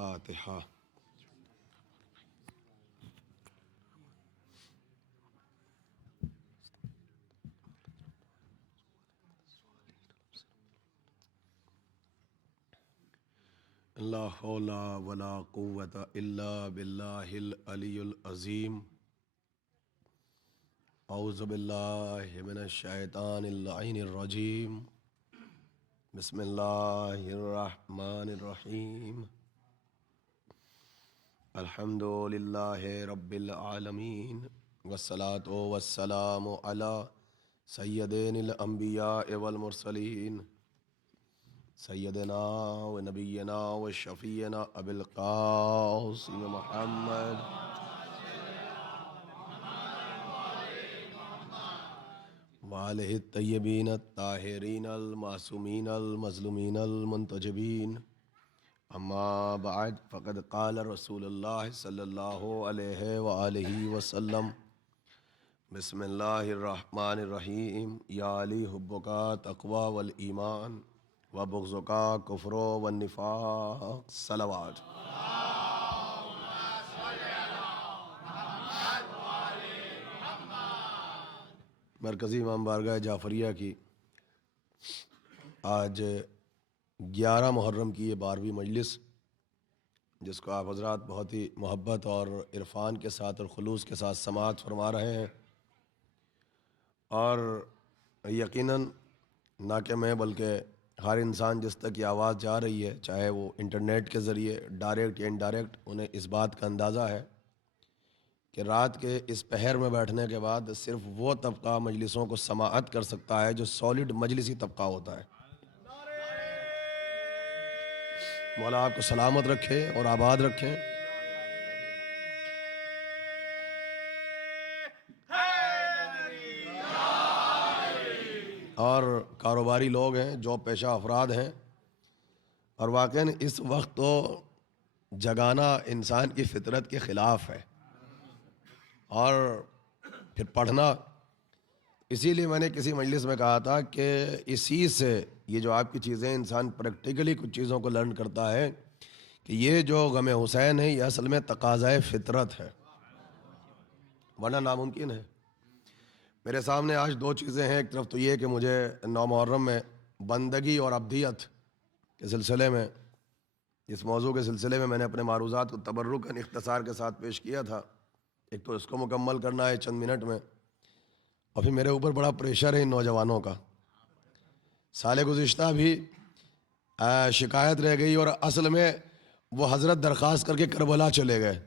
الفاتحہ۔ لا حول ولا قوة الا باللہ العلی العظیم۔ اعوذ باللہ من الشیطان اللعین الرجیم۔ بسم اللہ الرحمن الرحیم۔ الحمد للہ رب العالمین، والصلاة والسلام علی سیدین الانبیاء والمرسلین، سیدنا و نبینا و شفیعنا ابی القاسم محمد وآلہ الطیبین الطاہرین المعصومین المظلومین المنتجبین۔ اما بعد فقد قال رسول اللہ صلی اللہ علیہ وآلہ وسلم: بسم اللہ الرحمن الرحیم۔ یا علی حبکا تقوی والایمان وبغضکا کفر والنفاق۔ صلوات۔ مرکزی امام بارگاہ جعفریہ کی آج 11 محرم کی یہ 12ویں مجلس، جس کو آپ حضرات بہت ہی محبت اور عرفان کے ساتھ اور خلوص کے ساتھ سماعت فرما رہے ہیں، اور یقیناً نہ کہ میں بلکہ ہر انسان جس تک یہ آواز جا رہی ہے، چاہے وہ انٹرنیٹ کے ذریعے ڈائریکٹ یا انڈائریکٹ، انہیں اس بات کا اندازہ ہے کہ رات کے اس پہر میں بیٹھنے کے بعد صرف وہ طبقہ مجلسوں کو سماعت کر سکتا ہے جو سالڈ مجلسی طبقہ ہوتا ہے۔ مولا آپ کو سلامت رکھے اور آباد رکھیں۔ اور کاروباری لوگ ہیں، جاب پیشہ افراد ہیں، اور واقعاً اس وقت تو جگانا انسان کی فطرت کے خلاف ہے، اور پھر پڑھنا۔ اسی لیے میں نے کسی مجلس میں کہا تھا کہ اسی سے یہ جو آپ کی چیزیں، انسان پریکٹیکلی کچھ چیزوں کو لرن کرتا ہے کہ یہ جو غم حسین ہے یہ اصل میں تقاضۂ فطرت ہے، ورنہ ناممکن ہے۔ میرے سامنے آج 2 چیزیں ہیں۔ ایک طرف تو یہ کہ مجھے 9 محرم میں بندگی اور ابدیت کے سلسلے میں، اس موضوع کے سلسلے میں نے اپنے معروضات کو تبرکاً اختصار کے ساتھ پیش کیا تھا۔ ایک تو اس کو مکمل کرنا ہے چند منٹ میں، اور پھر میرے اوپر بڑا پریشر ہے ان نوجوانوں کا۔ سال گزشتہ بھی شکایت رہ گئی، اور اصل میں وہ حضرت درخواست کر کے کربلا چلے گئے۔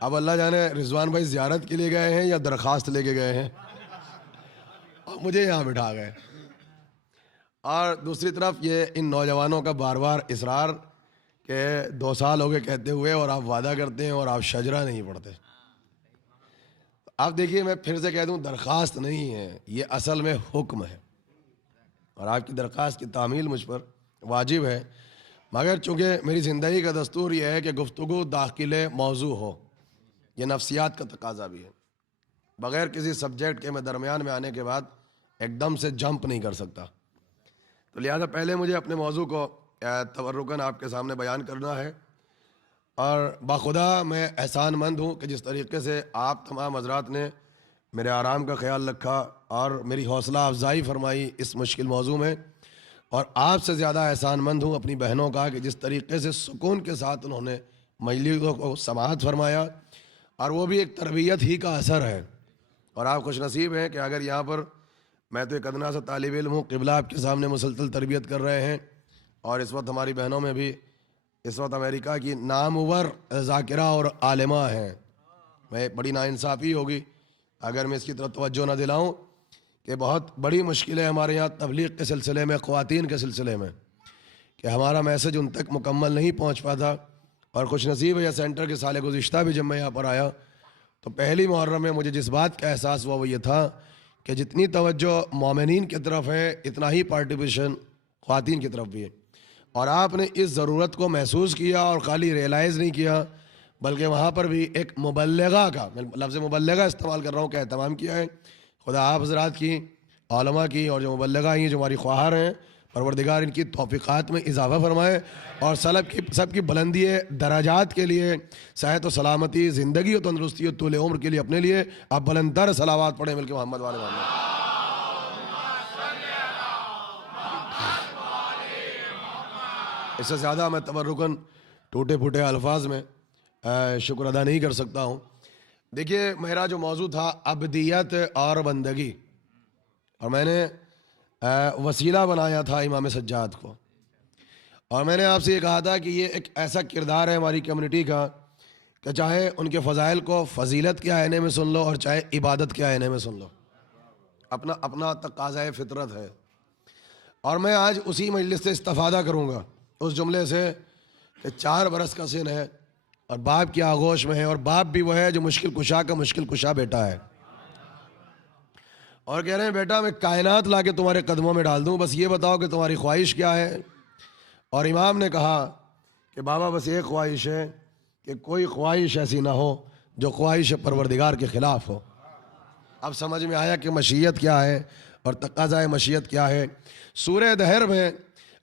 اب اللہ جانے رضوان بھائی زیارت کے لیے گئے ہیں یا درخواست لے کے گئے ہیں، اور مجھے یہاں بٹھا گئے۔ اور دوسری طرف یہ ان نوجوانوں کا بار بار اصرار کہ 2 سال ہو گئے کہتے ہوئے، اور آپ وعدہ کرتے ہیں اور آپ شجرہ نہیں پڑھتے۔ آپ دیکھیے، میں پھر سے کہہ دوں، درخواست نہیں ہے، یہ اصل میں حکم ہے، اور آپ کی درخواست کی تعمیل مجھ پر واجب ہے، مگر چونکہ میری زندگی کا دستور یہ ہے کہ گفتگو داخل موضوع ہو، یہ نفسیات کا تقاضا بھی ہے۔ بغیر کسی سبجیکٹ کے میں درمیان میں آنے کے بعد ایک دم سے جمپ نہیں کر سکتا، تو لہذا پہلے مجھے اپنے موضوع کو تبرکاً آپ کے سامنے بیان کرنا ہے۔ اور باخدا میں احسان مند ہوں کہ جس طریقے سے آپ تمام حضرات نے میرے آرام کا خیال رکھا اور میری حوصلہ افزائی فرمائی اس مشکل موضوع میں، اور آپ سے زیادہ احسان مند ہوں اپنی بہنوں کا کہ جس طریقے سے سکون کے ساتھ انہوں نے مجلسوں کو سماعت فرمایا، اور وہ بھی ایک تربیت ہی کا اثر ہے۔ اور آپ خوش نصیب ہیں کہ اگر یہاں پر، میں تو ایک ادنا سا طالب علم ہوں، قبلہ آپ کے سامنے مسلسل تربیت کر رہے ہیں، اور اس وقت ہماری بہنوں میں بھی اس وقت امریکہ کی نامور ذاکرہ اور عالمہ ہیں۔ میں بڑی ناانصافی ہوگی اگر میں اس کی طرف توجہ نہ دلاؤں کہ بہت بڑی مشکل ہے ہمارے یہاں تبلیغ کے سلسلے میں، خواتین کے سلسلے میں، کہ ہمارا میسج ان تک مکمل نہیں پہنچ پاتا۔ اور خوش نصیب ہے یہ سینٹر کے سال گزشتہ بھی جب میں یہاں پر آیا تو پہلی محرم میں مجھے جس بات کا احساس ہوا وہ یہ تھا کہ جتنی توجہ مومنین کی طرف ہے اتنا ہی پارٹیسپیشن خواتین کی طرف بھی ہے، اور آپ نے اس ضرورت کو محسوس کیا اور خالی ریئلائز نہیں کیا بلکہ وہاں پر بھی ایک مبلغہ کا، میں لفظ مبلغہ استعمال کر رہا ہوں، کہ اہتمام کیا ہے۔ خدا آپ حضرات کی، علماء کی، اور جو مبلغہ ہیں جو ہماری خواہر ہیں، پروردگار ان کی توفیقات میں اضافہ فرمائے اور سب کی بلندی درجات کے لیے، صحت و سلامتی، زندگی و تندرستی و طول عمر کے لیے اپنے لیے آپ بلند تر صلوات پڑھیں مل کے محمد والے محمد۔ اس سے زیادہ میں تبرکاً ٹوٹے پھوٹے الفاظ میں شکر ادا نہیں کر سکتا ہوں۔ دیکھیے میرا جو موضوع تھا عبدیت اور بندگی، اور میں نے وسیلہ بنایا تھا امام سجاد کو، اور میں نے آپ سے یہ کہا تھا کہ یہ ایک ایسا کردار ہے ہماری کمیونٹی کا کہ چاہے ان کے فضائل کو فضیلت کے آئینے میں سن لو اور چاہے عبادت کے آئینے میں سن لو، اپنا اپنا تقاضۂ فطرت ہے۔ اور میں آج اسی مجلس سے استفادہ کروں گا اس جملے سے کہ 4 برس کا سن ہے اور باپ کی آغوش میں ہے، اور باپ بھی وہ ہے جو مشکل کشا کا مشکل کشا بیٹا ہے، اور کہہ رہے ہیں بیٹا میں کائنات لا کے تمہارے قدموں میں ڈال دوں، بس یہ بتاؤ کہ تمہاری خواہش کیا ہے۔ اور امام نے کہا کہ بابا بس ایک خواہش ہے کہ کوئی خواہش ایسی نہ ہو جو خواہش پروردگار کے خلاف ہو۔ اب سمجھ میں آیا کہ مشیت کیا ہے اور تقاضۂ مشیت کیا ہے۔ سورہ دہر میں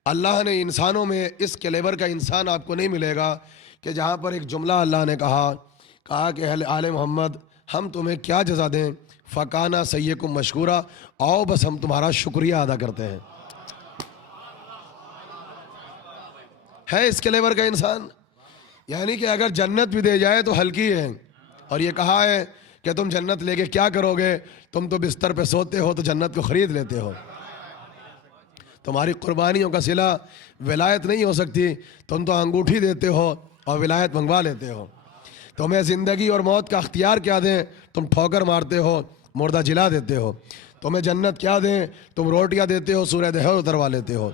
اللہ نے انسانوں میں اس کیلیبر کا انسان آپ کو نہیں ملے گا کہ جہاں پر ایک جملہ اللہ نے کہا کہ اہل آل محمد ہم تمہیں کیا جزا دیں، فکانہ سیئکم مشکورا، آؤ بس ہم تمہارا شکریہ ادا کرتے ہیں۔ ہے اس کیلیبر کا انسان، یعنی کہ اگر جنت بھی دے جائے تو ہلکی ہے، اور یہ کہا ہے کہ تم جنت لے کے کیا کرو گے، تم تو بستر پہ سوتے ہو تو جنت کو خرید لیتے ہو، تمہاری قربانیوں کا صلہ ولایت نہیں ہو سکتی، تم تو انگوٹھی دیتے ہو اور ولایت منگوا لیتے ہو، تمہیں زندگی اور موت کا اختیار کیا دیں، تم ٹھوکر مارتے ہو مردہ جلا دیتے ہو، تمہیں جنت کیا دیں، تم روٹیاں دیتے ہو سورہ دہر اتروا لیتے ہو۔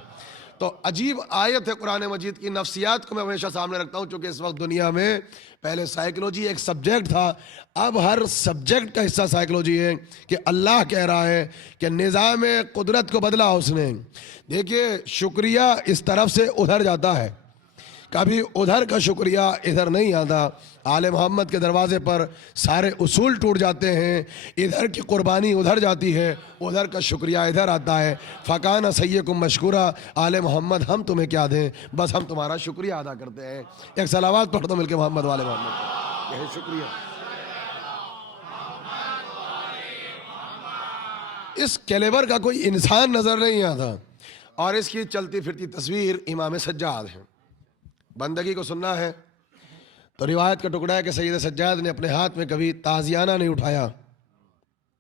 تو عجیب آیت ہے قرآن مجید کی۔ نفسیات کو میں ہمیشہ سامنے رکھتا ہوں چونکہ اس وقت دنیا میں پہلے سائیکلوجی ایک سبجیکٹ تھا، اب ہر سبجیکٹ کا حصہ سائیکلوجی ہے کہ اللہ کہہ رہا ہے کہ نظام قدرت کو بدلا اس نے۔ دیکھیے شکریہ اس طرف سے ادھر جاتا ہے، کبھی ادھر کا شکریہ ادھر نہیں آتا۔ آل محمد کے دروازے پر سارے اصول ٹوٹ جاتے ہیں، ادھر کی قربانی ادھر جاتی ہے، ادھر کا شکریہ ادھر آتا ہے۔ فکانہ سیئکم مشکورا، آل محمد ہم تمہیں کیا دیں، بس ہم تمہارا شکریہ ادا کرتے ہیں۔ ایک صلوات پڑھ دو مل کے محمد والے محمد، یہی شکریہ۔ اس کیلیبر کا کوئی انسان نظر نہیں آتا، اور اس کی چلتی پھرتی تصویر امام سجاد ہے۔ بندگی کو سننا ہے تو روایت کا ٹکڑا ہے کہ سید سجاد نے اپنے ہاتھ میں کبھی تازیانہ نہیں اٹھایا،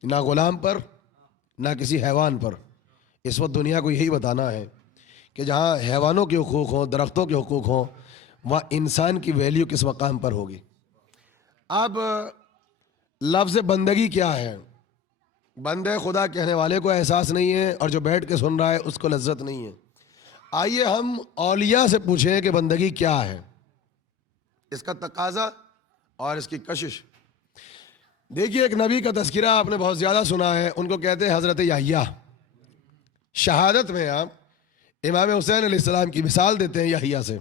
نہ غلام پر نہ کسی حیوان پر۔ اس وقت دنیا کو یہی بتانا ہے کہ جہاں حیوانوں کے حقوق ہوں، درختوں کے حقوق ہوں، وہاں انسان کی ویلیو کس مقام پر ہوگی۔ اب لفظ بندگی کیا ہے؟ بندے خدا کہنے والے کو احساس نہیں ہے، اور جو بیٹھ کے سن رہا ہے اس کو لذت نہیں ہے۔ آئیے ہم اولیاء سے پوچھیں کہ بندگی کیا ہے، اس کا تقاضا اور اس کی کشش۔ دیکھیے ایک نبی کا تذکرہ آپ نے بہت زیادہ سنا ہے، ان کو کہتے ہیں حضرت یحییٰ۔ شہادت میں آپ امام حسین علیہ السلام کی مثال دیتے ہیں یحییٰ سے۔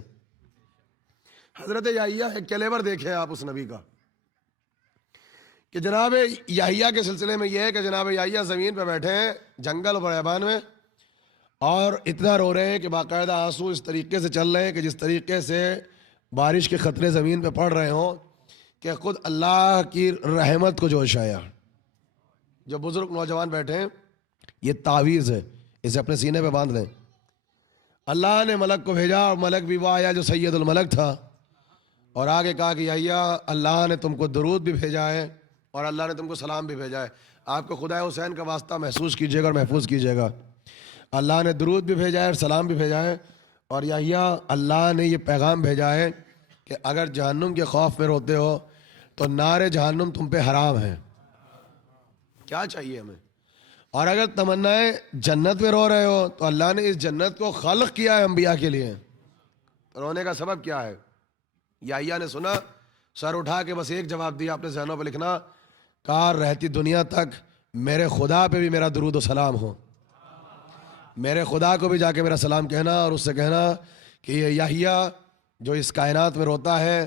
حضرت یحییٰ ایک کیلیبر دیکھیں آپ اس نبی کا کہ جناب یحییٰ کے سلسلے میں یہ ہے کہ جناب یحییٰ زمین پہ بیٹھے ہیں جنگل اور بیابان میں، اور اتنا رو رہے ہیں کہ باقاعدہ آنسو اس طریقے سے چل رہے ہیں کہ جس طریقے سے بارش کے خطرے زمین پہ پڑ رہے ہوں کہ خود اللہ کی رحمت کو جوش آیا۔ جو بزرگ نوجوان بیٹھے ہیں یہ تعویذ ہے، اسے اپنے سینے پہ باندھ لیں۔ اللہ نے ملک کو بھیجا، اور ملک بھی وہ آیا جو سید الملک تھا، اور آگے کہا کہ یحییٰ اللہ نے تم کو درود بھی بھیجا ہے اور اللہ نے تم کو سلام بھی بھیجا ہے، آپ کو خدا حسین کا واسطہ محسوس کیجیے گا اور محفوظ کیجیے گا۔ اللہ نے درود بھی بھیجا ہے اور سلام بھی بھیجا ہے، اور یحییٰ اللہ نے یہ پیغام بھیجا ہے کہ اگر جہنم کے خوف میں روتے ہو تو نار جہنم تم پہ حرام ہے۔ کیا چاہیے ہمیں؟ اور اگر تمنائے جنت میں رو رہے ہو تو اللہ نے اس جنت کو خلق کیا ہے انبیاء کے لیے۔ رونے کا سبب کیا ہے؟ یحییٰ نے سنا، سر اٹھا کے بس ایک جواب دیا، اپنے ذہنوں پہ لکھنا، کار رہتی دنیا تک میرے خدا پہ بھی میرا درود و سلام ہو۔ میرے خدا کو بھی جا کے میرا سلام کہنا، اور اس سے کہنا کہ یہ یحییٰ جو اس کائنات میں روتا ہے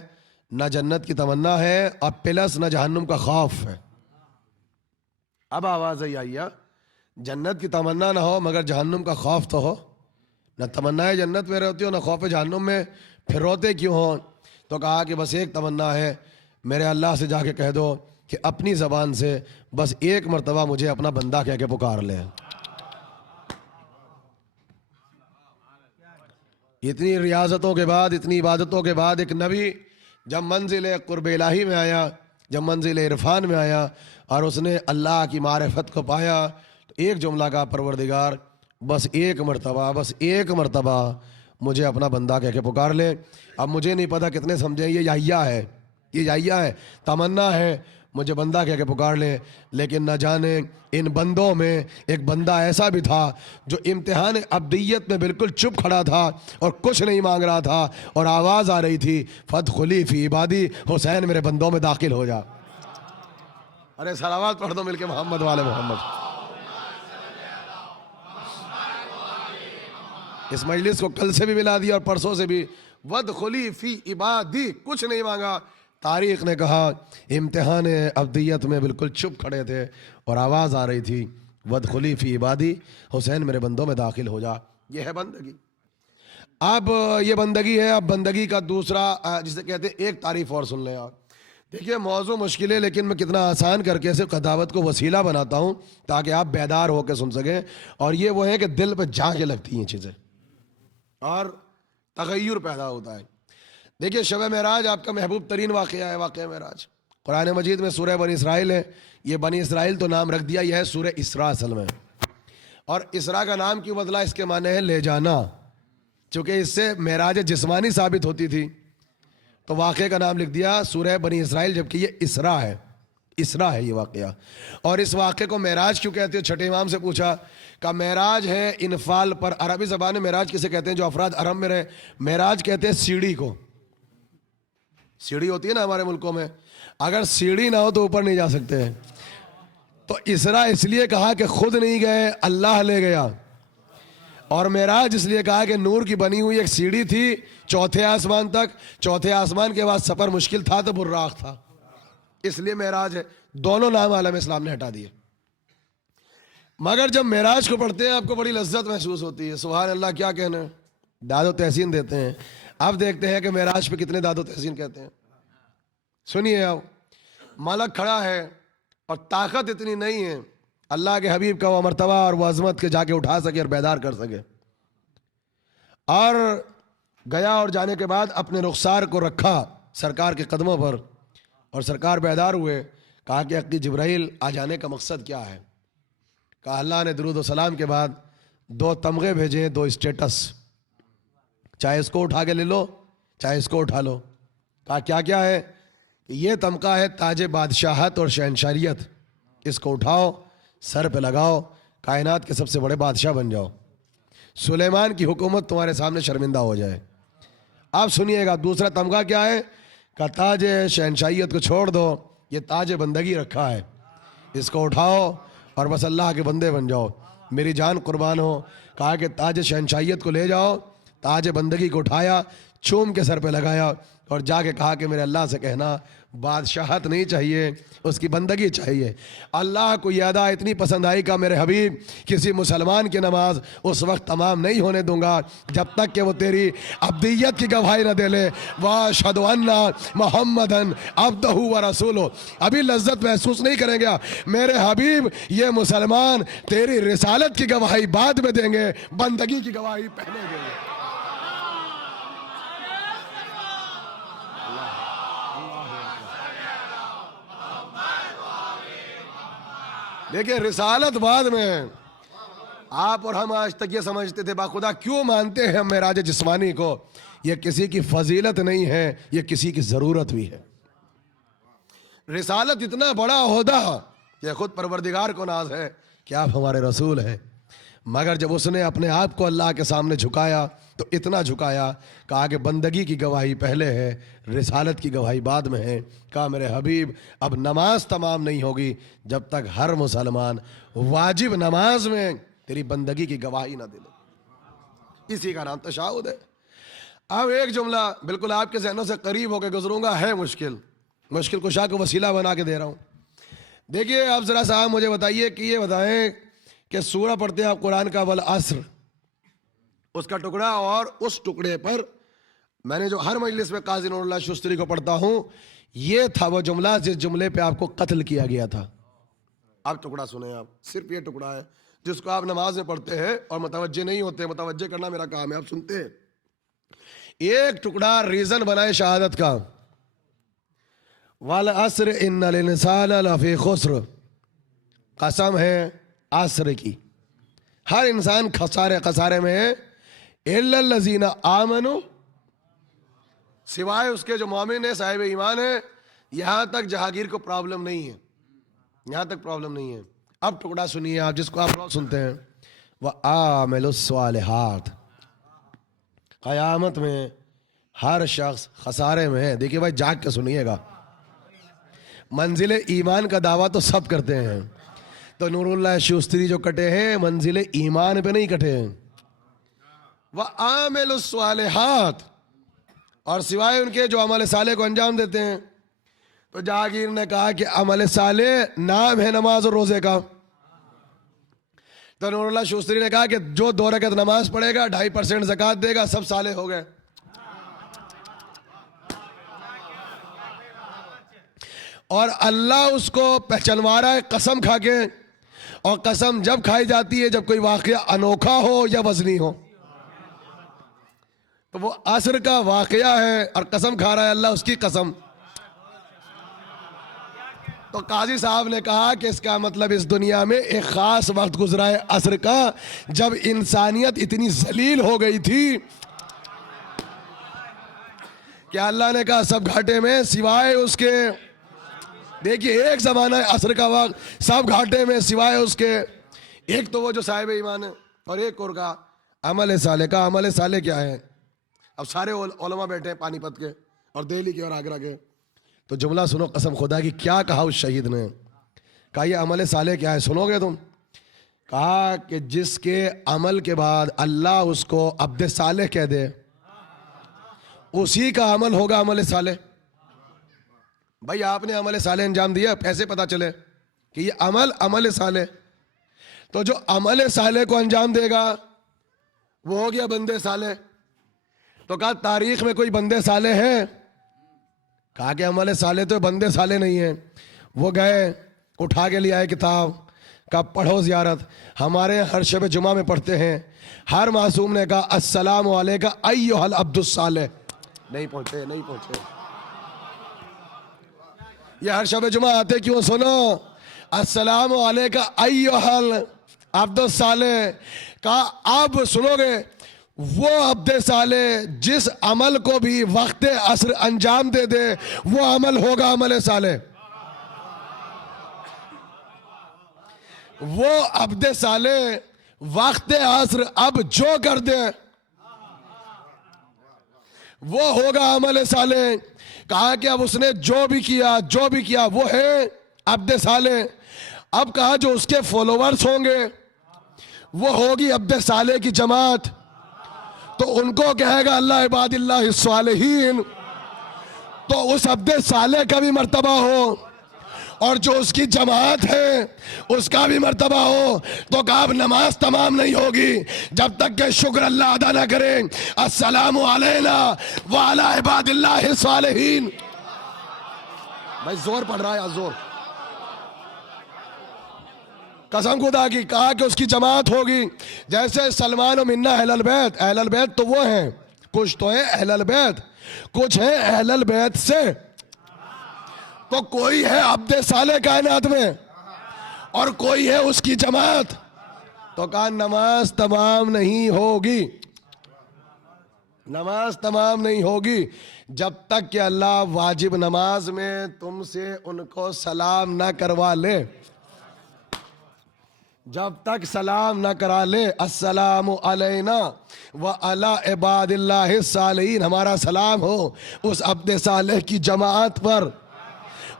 نہ جنت کی تمنا ہے اور پلس نہ جہنم کا خوف ہے۔ اب آواز ہے یحییٰ، جنت کی تمنا نہ ہو مگر جہنم کا خوف تو ہو۔ نہ تمنائے جنت میں ہوتی ہو نہ خوف جہنم میں، پھر روتے کیوں ہو؟ تو کہا کہ بس ایک تمنا ہے، میرے اللہ سے جا کے کہہ دو کہ اپنی زبان سے بس ایک مرتبہ مجھے اپنا بندہ کہہ کے پکار لے۔ اتنی ریاضتوں کے بعد، اتنی عبادتوں کے بعد ایک نبی جب منزل قرب الہی میں آیا، جب منزل عرفان میں آیا اور اس نے اللہ کی معرفت کو پایا، تو ایک جملہ کا پروردگار بس ایک مرتبہ مجھے اپنا بندہ کہہ کے پکار لے۔ اب مجھے نہیں پتا کتنے سمجھیں یہ یحییٰ ہے، تمنا ہے مجھے بندہ کہہ کے پکار لے، لیکن نہ جانے ان بندوں میں ایک بندہ ایسا بھی تھا جو امتحان ابدیت میں بالکل چپ کھڑا تھا اور کچھ نہیں مانگ رہا تھا، اور آواز آ رہی تھی فادخلی فی عبادی، حسین میرے بندوں میں داخل ہو جا۔ ارے صلوات پڑھ دو مل کے محمد والے محمد۔ اس مجلس کو کل سے بھی ملا دیا اور پرسوں سے بھی، وادخلی فی عبادی، کچھ نہیں مانگا۔ تاریخ نے کہا امتحان ابدیت میں بالکل چپ کھڑے تھے اور آواز آ رہی تھی وادخلی فی عبادی، حسین میرے بندوں میں داخل ہو جا۔ یہ ہے بندگی۔ اب یہ بندگی ہے۔ اب بندگی کا دوسرا جسے کہتے ہیں ایک تعریف اور سن لیں آپ۔ دیکھیے موضوع مشکل ہے، لیکن میں کتنا آسان کر کے اسے دعوت کو وسیلہ بناتا ہوں تاکہ آپ بیدار ہو کے سن سکیں، اور یہ وہ ہے کہ دل پہ جا کے لگتی ہیں چیزیں اور تغیر پیدا ہوتا ہے۔ دیکھیے شب معراج آپ کا محبوب ترین واقعہ ہے، واقعہ معراج۔ قرآن مجید میں سورہ بنی اسرائیل ہے، یہ بنی اسرائیل تو نام رکھ دیا، یہ ہے سورہ اسراء اصل میں۔ اور اسراء کا نام کیوں بدلا؟ اس کے معنی ہے لے جانا، چونکہ اس سے معراج جسمانی ثابت ہوتی تھی تو واقعے کا نام لکھ دیا سورہ بنی اسرائیل، جبکہ یہ اسراء ہے، اسراء ہے یہ واقعہ۔ اور اس واقعے کو معراج کیوں کہتے ہیں؟ چھٹے امام سے پوچھا کہ معراج ہے انفال پر۔ عربی زبان میں معراج کسے کہتے ہیں؟ جو افراد عرب میں رہے، معراج کہتے ہیں سیڑھی کو۔ سیڑھی ہوتی ہے نا ہمارے ملکوں میں، اگر سیڑھی نہ ہو تو اوپر نہیں جا سکتے ہیں۔ تو اسراء اس لیے کہا کہ خود نہیں گئے، اللہ لے گیا، اور معراج اس لیے کہا کہ نور کی بنی ہوئی ایک سیڑھی تھی چوتھے آسمان تک، چوتھے آسمان کے بعد سفر مشکل تھا تو براق تھا، اس لیے معراج ہے۔ دونوں نام عالم اسلام نے ہٹا دیے۔ مگر جب معراج کو پڑھتے ہیں آپ کو بڑی لذت محسوس ہوتی ہے، سبحان اللہ، کیا کہنا ہے، داد و تحسین دیتے ہیں۔ اب دیکھتے ہیں کہ معراج پہ کتنے داد و تحسین کہتے ہیں۔ سنیے، اب ملک کھڑا ہے اور طاقت اتنی نہیں ہے اللہ کے حبیب کا وہ مرتبہ اور وہ عظمت کے جا کے اٹھا سکے اور بیدار کر سکے، اور گیا اور جانے کے بعد اپنے رخسار کو رکھا سرکار کے قدموں پر، اور سرکار بیدار ہوئے۔ کہا کہ حقی جبرائیل آ جانے کا مقصد کیا ہے؟ کہا اللہ نے درود و سلام کے بعد 2 تمغے بھیجے، 2 اسٹیٹس، چاہے اس کو اٹھا کے لے لو چاہے اس کو اٹھا لو۔ کہا کیا کیا ہے؟ کہ یہ تمغہ ہے تاج بادشاہت اور شہنشاہیت، اس کو اٹھاؤ سر پہ لگاؤ، کائنات کے سب سے بڑے بادشاہ بن جاؤ، سلیمان کی حکومت تمہارے سامنے شرمندہ ہو جائے۔ آپ سنیے گا دوسرا تمغہ کیا ہے؟ کہ تاج شہنشاہیت کو چھوڑ دو، یہ تاج بندگی رکھا ہے، اس کو اٹھاؤ اور بس اللہ کے بندے بن جاؤ، میری جان قربان ہو۔ کہا کہ تاج شہنشاہیت کو لے جاؤ، تاج بندگی کو اٹھایا، چوم کے سر پہ لگایا، اور جا کے کہا کہ میرے اللہ سے کہنا بادشاہت نہیں چاہیے، اس کی بندگی چاہیے۔ اللہ کو یہ ادا اتنی پسند آئی کہ میرے حبیب کسی مسلمان کی نماز اس وقت تمام نہیں ہونے دوں گا جب تک کہ وہ تیری عبدیت کی گواہی نہ دے لے، وَأَشْهَدُ أَنَّ مُحَمَّدًا عَبْدُهُ وَرَسُولُهُ۔ ابھی لذت محسوس نہیں کریں گے میرے حبیب، یہ مسلمان تیری رسالت کی گواہی بعد میں دیں گے، بندگی کی گواہی پہلے دیں گے۔ دیکھیں رسالت بعد میں۔ آپ اور ہم آج تک یہ سمجھتے تھے باخدا کیوں مانتے ہیں ہم معراج جسمانی کو؟ یہ کسی کی فضیلت نہیں ہے، یہ کسی کی ضرورت بھی ہے۔ رسالت اتنا بڑا عہدہ، یہ خود پروردگار کو ناز ہے کہ آپ ہمارے رسول ہیں، مگر جب اس نے اپنے آپ کو اللہ کے سامنے جھکایا تو اتنا جھکایا، کہا کہ بندگی کی گواہی پہلے ہے، رسالت کی گواہی بعد میں ہے۔ کہا میرے حبیب اب نماز تمام نہیں ہوگی جب تک ہر مسلمان واجب نماز میں تیری بندگی کی گواہی نہ دے لے۔ اسی کا نام تشہد ہے۔ اب ایک جملہ بالکل آپ کے ذہنوں سے قریب ہو کے گزروں گا، ہے مشکل کشا کو وسیلہ بنا کے دے رہا ہوں۔ دیکھیے آپ ذرا صاحب مجھے بتائیے کہ یہ بتائیں کہ سورہ پڑھتے ہیں آپ قرآن کا والعصر، اس کا ٹکڑا. اور اس ٹکڑے پر میں نے جو ہر مجلس میں قاضی نور اللہ شستری کو پڑھتا ہوں, یہ تھا وہ جملہ جس جملے پہ آپ کو قتل کیا گیا تھا. آپ ٹکڑا سنیں, آپ صرف یہ ٹکڑا ہے جس کو آپ نماز میں پڑھتے ہیں اور متوجہ نہیں ہوتے. متوجہ کرنا میرا کام ہے, آپ سنتے ہیں. ایک ٹکڑا ریزن بنائے شہادت کا. والعصر ان الانسان لفی خسر, قسم ہے عصر کی, ہر انسان خسارے میں ہے. الا الذین آمنوا, سوائے اس کے جو مومن ہے, صاحب ایمان ہے. یہاں تک جہانگیر کو پرابلم نہیں ہے, یہاں تک پرابلم نہیں ہے. اب ٹکڑا سنیے آپ, جس کو آپ روز سنتے ہیں. وَعَامِلُ الصَّالِحَاتِ, قیامت میں ہر شخص خسارے میں ہے. دیکھیے بھائی جاگ کے سنیے گا. منزل ایمان کا دعویٰ تو سب کرتے ہیں, تو نور اللہ شوستری جو کٹے ہیں منزل ایمان پہ نہیں کٹے ہیں. وَعَامِلُ الصَّالِحَاتِ, اور سوائے ان کے جو عمل صالح کو انجام دیتے ہیں. تو جہانگیر نے کہا کہ عمل صالح نام ہے نماز اور روزے کا. تو نور اللہ شوستری نے کہا کہ جو 2 رکعت نماز پڑھے گا, 2.5% زکوٰۃ دے گا, سب صالح ہو گئے. اور اللہ اس کو پہچانوا رہا ہے قسم کھا کے. اور قسم جب کھائی جاتی ہے جب کوئی واقعہ انوکھا ہو یا وزنی ہو. تو وہ عصر کا واقعہ ہے اور قسم کھا رہا ہے اللہ, اس کی قسم. تو قاضی صاحب نے کہا کہ اس کا مطلب اس دنیا میں ایک خاص وقت گزرا ہے عصر کا, جب انسانیت اتنی ذلیل ہو گئی تھی کہ اللہ نے کہا سب گھاٹے میں سوائے اس کے. دیکھیے ایک زمانہ ہے عصر کا وقت, سب گھاٹے میں سوائے اس کے. ایک تو وہ جو صاحب ایمان ہے, اور ایک اور کا عمل صالح کا. عمل صالح کیا ہے؟ اب سارے علماء بیٹھے ہیں پانی پت کے اور دہلی کے اور آگرہ کے. تو جملہ سنو قسم خدا کی, کیا کہا اس شہید نے. کہا یہ عمل صالح کیا ہے, سنو گے تم. کہا کہ جس کے عمل کے بعد اللہ اس کو عبد صالح کہہ دے, اسی کا عمل ہوگا عمل صالح. بھائی آپ نے عمل صالح انجام دیا, ایسے پتا چلے کہ یہ عمل صالح. تو جو عمل صالح کو انجام دے گا وہ ہو گیا بندے صالح. تو کہا تاریخ میں کوئی بندے صالح ہیں؟ کہا کہ عمل صالح تو بندے صالح نہیں ہیں. وہ گئے, اٹھا کے لے آئے کتاب, کہا پڑھو زیارت. ہمارے ہر شب جمعہ میں پڑھتے ہیں. ہر معصوم نے کہا السلام علیکہ ایھا العبد الصالح. نہیں پہنچے. یہ ہر شب جمعہ آتے کیوں, سنو. السلام علیکہ ایھا العبد الصالح. کہا اب سنو گے, وہ عبد صالح جس عمل کو بھی وقت عصر انجام دے دے وہ عمل ہوگا عمل صالح. وہ عبد صالح وقت عصر اب جو کر دے وہ ہوگا عمل صالح. کہا کہ اب اس نے جو بھی کیا وہ ہے عبد صالح. اب کہا جو اس کے فالوورز ہوں گے وہ ہوگی عبد صالح کی جماعت. تو ان کو کہے گا اللہ عباد اللہ الصالحین. تو اس عبد صالح کا بھی مرتبہ ہو اور جو اس کی جماعت ہے اس کا بھی مرتبہ ہو. تو کہا اب نماز تمام نہیں ہوگی جب تک کہ شکر اللہ ادا نہ کریں السلام علینا وعلی عباد اللہ الصالحین. بھائی زور پڑ رہا ہے, زور. قسم خدا کی. کہا کہ اس کی جماعت ہوگی جیسے سلمان و منا اہل البیت. اہل البیت تو وہ ہیں, کچھ تو ہیں اہل البیت, کچھ ہیں اہل البیت سے. تو کوئی ہے عبد صالح کائنات میں اور کوئی ہے اس کی جماعت. تو کہا نماز تمام نہیں ہوگی, نماز تمام نہیں ہوگی جب تک کہ اللہ واجب نماز میں تم سے ان کو سلام نہ کروا لے. جب تک سلام نہ کرا لے السلام علینا وعلی عباد اللہ الصالحین, ہمارا سلام ہو اس عبد صالح کی جماعت پر.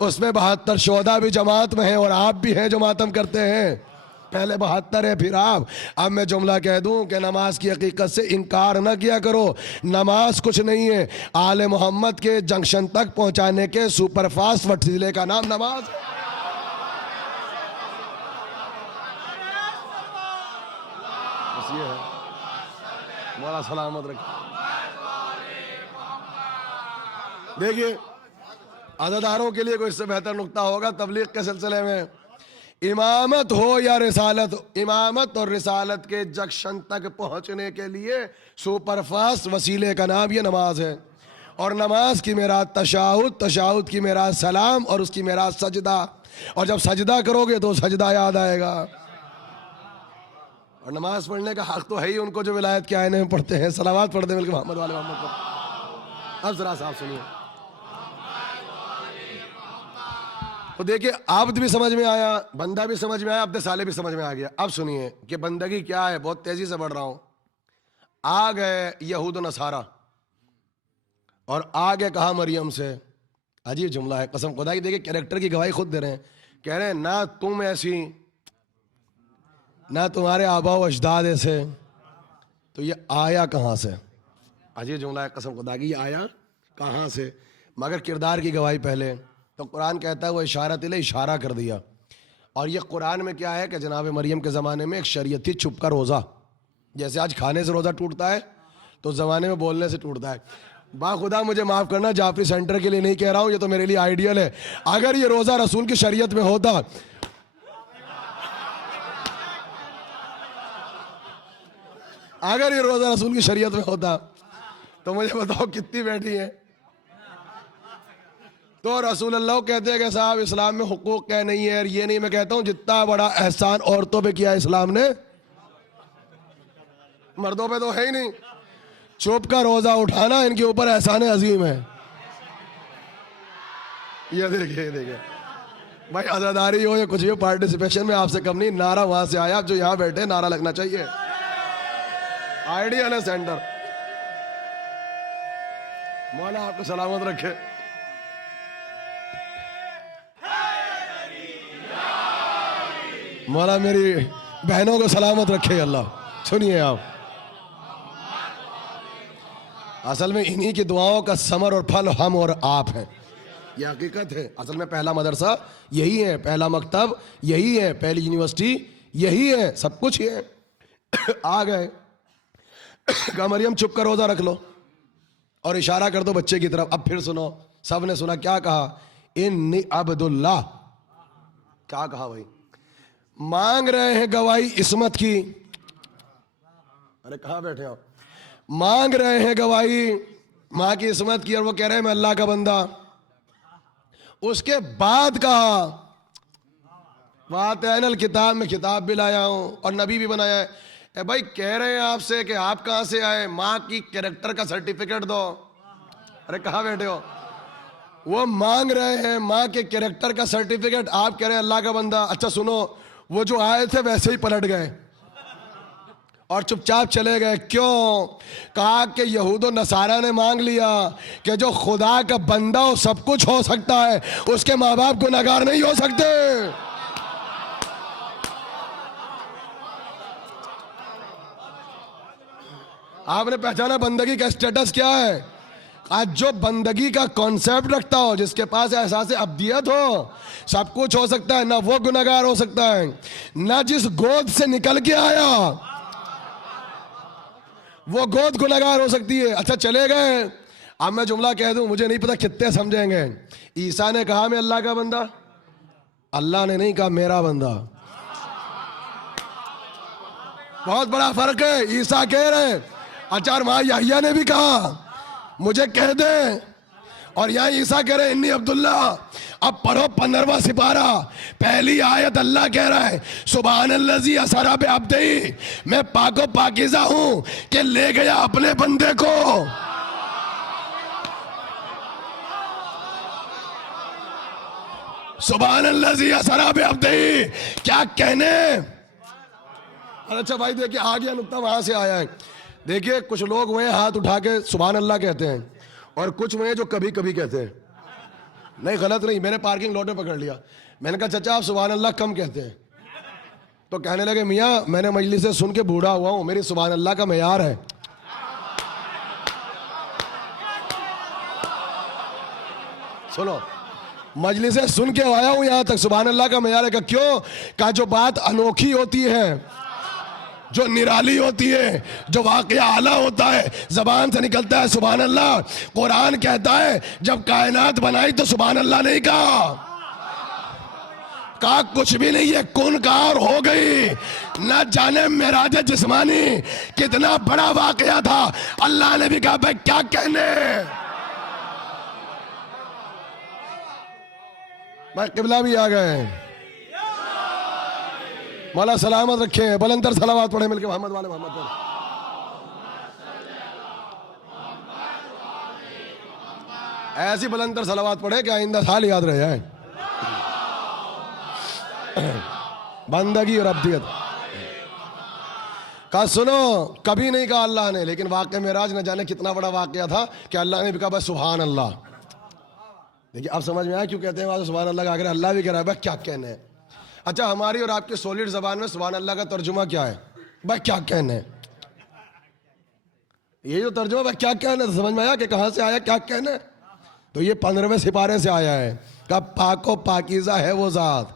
اس میں 72 شہداء بھی جماعت میں ہیں اور آپ بھی ہیں جو ماتم کرتے ہیں. پہلے 72 ہے پھر آپ. اب میں جملہ کہہ دوں کہ نماز کی حقیقت سے انکار نہ کیا کرو. نماز کچھ نہیں ہے, آل محمد کے جنکشن تک پہنچانے کے سپر فاسٹ وسیلے کا نام نماز ہے. مولا سلامت رکھے. دیکھیے عزاداروں کے لیے کوئی اس سے بہتر نقطہ ہوگا تبلیغ کے سلسلے میں. امامت ہو یا رسالت، امامت اور رسالت کے جنکشن تک پہنچنے کے لیے سپر فاسٹ وسیلے کا نام یہ نماز ہے. اور نماز کی میراث تشہد، تشہد کی میراث سلام، اور اس کی میراث سجدہ. اور جب سجدہ کرو گے تو سجدہ یاد آئے گا. اور نماز پڑھنے کا حق تو ہے ہی ان کو جو ولایت کے آئینے میں پڑھتے ہیں. صلوات پڑھتے ہیں ملک محمد والے محمد کو. اب ذرا صاحب سنیے، تو دیکھیں عبد بھی سمجھ میں آیا، بندہ بھی سمجھ میں آیا، عبد صالح بھی سمجھ میں آ گیا. اب سنیے کہ بندگی کیا ہے. بہت تیزی سے بڑھ رہا ہوں. آ گئے یہود و نصارہ اور آگے کہا مریم سے. عجیب جملہ ہے قسم خدا کی. دیکھیں کیریکٹر کی گواہی خود دے رہے ہیں. کہہ رہے ہیں نہ تم ایسی نہ تمہارے آبا و اجداد ایسے، تو یہ آیا کہاں سے؟ عجیب جملہ ہے قسم خدا کی. یہ آیا کہاں سے؟ مگر کردار کی گواہی پہلے. تو قرآن کہتا ہے وہ اشارہ تلے، اشارہ کر دیا. اور یہ قرآن میں کیا ہے کہ جناب مریم کے زمانے میں ایک شریعت تھی چھپ کا روزہ. جیسے آج کھانے سے روزہ ٹوٹتا ہے تو زمانے میں بولنے سے ٹوٹتا ہے. با خدا مجھے معاف کرنا، جعفری سینٹر کے لیے نہیں کہہ رہا ہوں، یہ تو میرے لیے آئیڈیل ہے. اگر یہ روزہ رسول کی شریعت میں ہوتا، اگر یہ روزہ رسول کی شریعت میں ہوتا تو مجھے بتاؤ کتنی بیٹھی ہیں. تو رسول اللہ کہتے ہیں کہ صاحب اسلام میں حقوق کیا نہیں ہے. اور یہ نہیں میں کہتا ہوں جتنا بڑا احسان عورتوں پہ کیا اسلام نے، مردوں پہ تو ہے ہی نہیں. چھپ کا روزہ اٹھانا ان کے اوپر احسان عظیم ہے. یہ دیکھیں بھائی، عزاداری ہو یا کچھ بھی، پارٹیسپیشن میں آپ سے کم نہیں. نعرہ وہاں سے آیا، جو یہاں بیٹھے نعرہ لگنا چاہیے. آئیڈیل ہے سینٹر. مولا آپ کو سلامت رکھے. مولا میری بہنوں کو سلامت رکھے اللہ. سنیے آپ، اصل میں انہی کی دعاؤں کا ثمر اور پھل ہم اور آپ ہیں. یہ حقیقت ہے. اصل میں پہلا مدرسہ یہی ہے، پہلا مکتب یہی ہے، پہلی یونیورسٹی یہی ہے، سب کچھ یہ ہے. آ گئے کہا مریم چپ کر روزہ رکھ لو اور اشارہ کر دو بچے کی طرف. اب پھر سنو، سب نے سنا کیا کہا. انی عبداللہ. کیا کہا بھائی؟ مانگ رہے ہیں گواہی عصمت کی. ارے کہاں بیٹھے آپ؟ مانگ رہے ہیں گواہی ماں کی عصمت کی، اور وہ کہہ رہے ہیں میں اللہ کا بندہ. اس کے بعد کہا وَآتَيْنَا الْكِتاب، میں کتاب بھی لایا ہوں اور نبی بھی بنایا ہے. اے بھائی کہہ رہے ہیں آپ سے کہ آپ کہاں سے آئے، ماں کی کریکٹر کا سرٹیفکیٹ دو. ارے کہاں بیٹھے ہو؟ وہ مانگ رہے ہیں ماں کے کریکٹر کا سرٹیفکیٹ، آپ کہہ رہے ہیں اللہ کا بندہ. اچھا سنو، وہ جو آئے تھے ویسے ہی پلٹ گئے اور چپ چاپ چلے گئے. کیوں؟ کہا کہ یہود و نصارہ نے مانگ لیا کہ جو خدا کا بندہ ہو سب کچھ ہو سکتا ہے، اس کے ماں باپ گنہگار نہیں ہو سکتے. آپ نے پہچانا بندگی کا اسٹیٹس کیا ہے. آج جو بندگی کا کانسیپٹ رکھتا ہو، جس کے پاس احساس ابدیت ہو، سب کچھ ہو سکتا ہے. نہ وہ گنہگار ہو سکتا ہے، نہ جس گود سے نکل کے آیا وہ گود گنہگار ہو سکتی ہے. اچھا چلے گئے. اب میں جملہ کہہ دوں، مجھے نہیں پتا کتنے سمجھیں گے. عیسیٰ نے کہا میں اللہ کا بندہ، اللہ نے نہیں کہا میرا بندہ. بہت بڑا فرق ہے. عیسیٰ کہہ رہے ہیں، اچھا ماں یحییٰ نے بھی کہا مجھے کہہ دیں، اور یہاں عیسیٰ کہہ رہے ہیں انی عبداللہ. اب پڑھو 15واں سپارہ، پہلی آیت اللہ کہہ رہا ہے سبحان الذی اسری بعبدہ، میں پاک و پاکیزہ ہوں کہ لے گیا اپنے بندے کو. سبحان الذی اسری بعبدہ. کیا کہنے. اچھا بھائی دیکھیں آ گیا نقطہ، وہاں سے آیا ہے. دیکھیے کچھ لوگ وہ ہاتھ اٹھا کے سبحان اللہ کہتے ہیں، اور کچھ وہ جو کبھی کبھی کہتے ہیں. نہیں غلط نہیں، میں نے پارکنگ لاٹ میں پکڑ لیا. میں نے کہا چچا آپ سبحان اللہ کم کہتے ہیں. تو کہنے لگے میاں میں نے مجلس سے سن کے بوڑھا ہوا ہوں، میری سبحان اللہ کا معیار ہے. سنو، مجلس سے سن کے آیا ہوں یہاں تک، سبحان اللہ کا معیار ہے. کہ کیوں؟ کہ جو بات انوکھی ہوتی ہے جو نرالی ہوتی ہے، جو واقعہ اعلیٰ ہوتا ہے، زبان سے نکلتا ہے سبحان اللہ. قرآن کہتا ہے جب کائنات بنائی تو سبحان اللہ نہیں کہا کچھ بھی نہیں ہے، کن کہا اور ہو گئی. نہ جانے معراج جسمانی کتنا بڑا واقعہ تھا، اللہ نے بھی کہا بھائی کیا کہنے. بھائی قبلہ بھی آ گئے، مولا سلامت رکھیں. بلندر صلوات پڑھیں مل کے محمد والے محمد پر. ایسی بلندر صلوات پڑھیں کہ آئندہ سال یاد رہ جائے. بندگی اور عبدیت کہا سنو، کبھی نہیں کہا اللہ نے، لیکن واقعہ معراج نہ جانے کتنا بڑا واقعہ تھا کہ اللہ نے بھی کہا بس سبحان اللہ. دیکھیے اب سمجھ میں آیا کیوں کہتے ہیں سبحان اللہ کا، اگر اللہ بھی کہہ رہا ہے بھائی کیا کہنے ہیں. اچھا ہماری اور آپ کی سولڈ زبان میں سبحان اللہ کا ترجمہ کیا ہے؟ بھائی کیا کہنے. یہ جو ترجمہ بھائی کیا کہنے، سمجھ میں آیا کہ کہاں سے آیا کیا کہنے. تو یہ 15ویں سپارے سے آیا ہے. کہ پاک و پاکیزہ ہے وہ ذات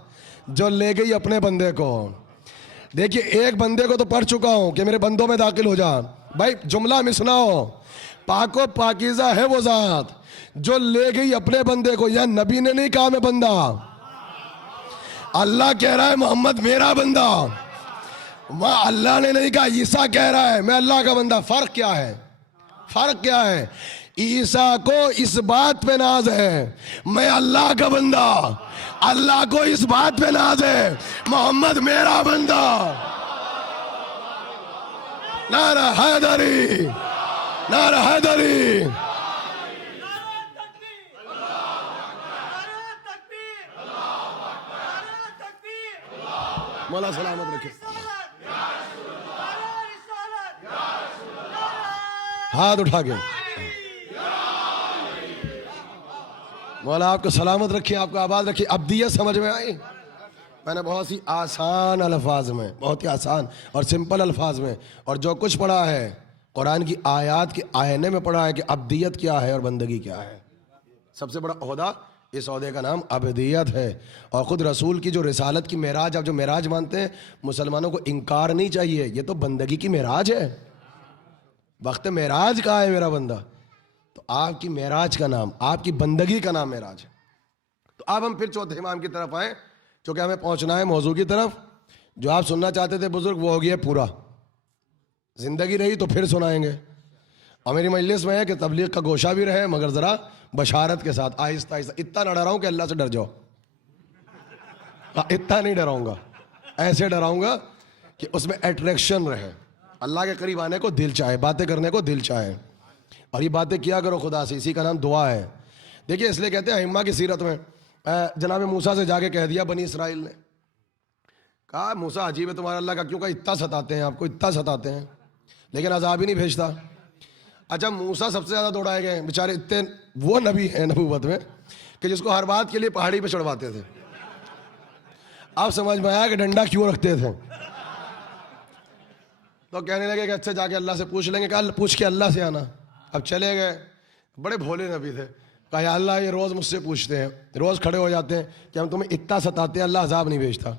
جو لے گئی اپنے بندے کو. دیکھیے ایک بندے کو تو پڑھ چکا ہوں کہ میرے بندوں میں داخل ہو جا. بھائی جملہ میں سناؤ، پاک و پاکیزہ ہے وہ ذات جو لے گئی اپنے بندے کو. یا نبی نے نہیں کہا میں بندہ، اللہ کہہ رہا ہے محمد میرا بندہ. وہاں اللہ نے نہیں کہا، عیسیٰ کہہ رہا ہے میں اللہ کا بندہ. فرق کیا ہے؟ فرق کیا ہے؟ عیسیٰ کو اس بات پہ ناز ہے میں اللہ کا بندہ، اللہ کو اس بات پہ ناز ہے محمد میرا بندہ. نعرہ حیدری، نعرہ حیدری. مولا سلامت رکھے. ہاتھ اٹھا کے مولا آپ کو سلامت رکھے، آپ کو آباد رکھے. عبدیت سمجھ میں آئی؟ میں نے بہت سی آسان الفاظ میں، بہت ہی آسان اور سمپل الفاظ میں، اور جو کچھ پڑھا ہے قرآن کی آیات کے آئینے میں پڑھا ہے کہ عبدیت کیا ہے اور بندگی کیا ہے. سب سے بڑا عہدہ اس عہدے کا نام عبدیت ہے. اور خود رسول کی جو رسالت کی معراج، آپ جو معراج مانتے ہیں، مسلمانوں کو انکار نہیں چاہیے، یہ تو بندگی کی معراج ہے. وقت معراج کہا ہے میرا بندہ، تو آپ کی معراج کا نام، آپ کی بندگی کا نام معراج ہے. تو اب ہم پھر چوتھے امام کی طرف آئیں، چونکہ ہمیں پہنچنا ہے موضوع کی طرف. جو آپ سننا چاہتے تھے بزرگ وہ ہو گیا پورا، زندگی رہی تو پھر سنائیں گے. اور میری مجلس میں ہے کہ تبلیغ کا گوشہ بھی رہے مگر ذرا بشارت کے ساتھ، آہستہ آہستہ. اتنا نہ ڈراؤں کہ اللہ سے ڈر جاؤ، اتنا نہیں ڈراؤں گا، ایسے ڈراؤں گا کہ اس میں اٹریکشن رہے، اللہ کے قریب آنے کو دل چاہے، باتیں کرنے کو دل چاہے. اور یہ باتیں کیا کرو خدا سے، اسی کا نام دعا ہے. دیکھیے اس لیے کہتے ہیں ائمہ کی سیرت میں، جناب موسیٰ سے جا کے کہہ دیا بنی اسرائیل نے، کہا موسیٰ عجیب ہے تمہارا اللہ کا، کیوں کہ اتنا ستاتے ہیں آپ کو، اتنا ستاتے ہیں لیکن عذاب ہی نہیں بھیجتا. اچھا موسیٰ سب سے زیادہ دوڑائے گئے بیچارے، اتنے وہ نبی ہیں نبوت میں کہ جس کو ہر بات کے لیے پہاڑی پہ چڑھواتے تھے. اب سمجھ میں آیا کہ ڈنڈا کیوں رکھتے تھے. تو کہنے لگے کہ اچھا جا کے اللہ سے پوچھ لیں گے. کہ پوچھ کے اللہ سے آنا. اب چلے گئے، بڑے بھولے نبی تھے. کہا یا اللہ یہ روز مجھ سے پوچھتے ہیں، روز کھڑے ہو جاتے ہیں کہ ہم تمہیں اتنا ستاتے ہیں، اللہ عذاب نہیں بھیجتا.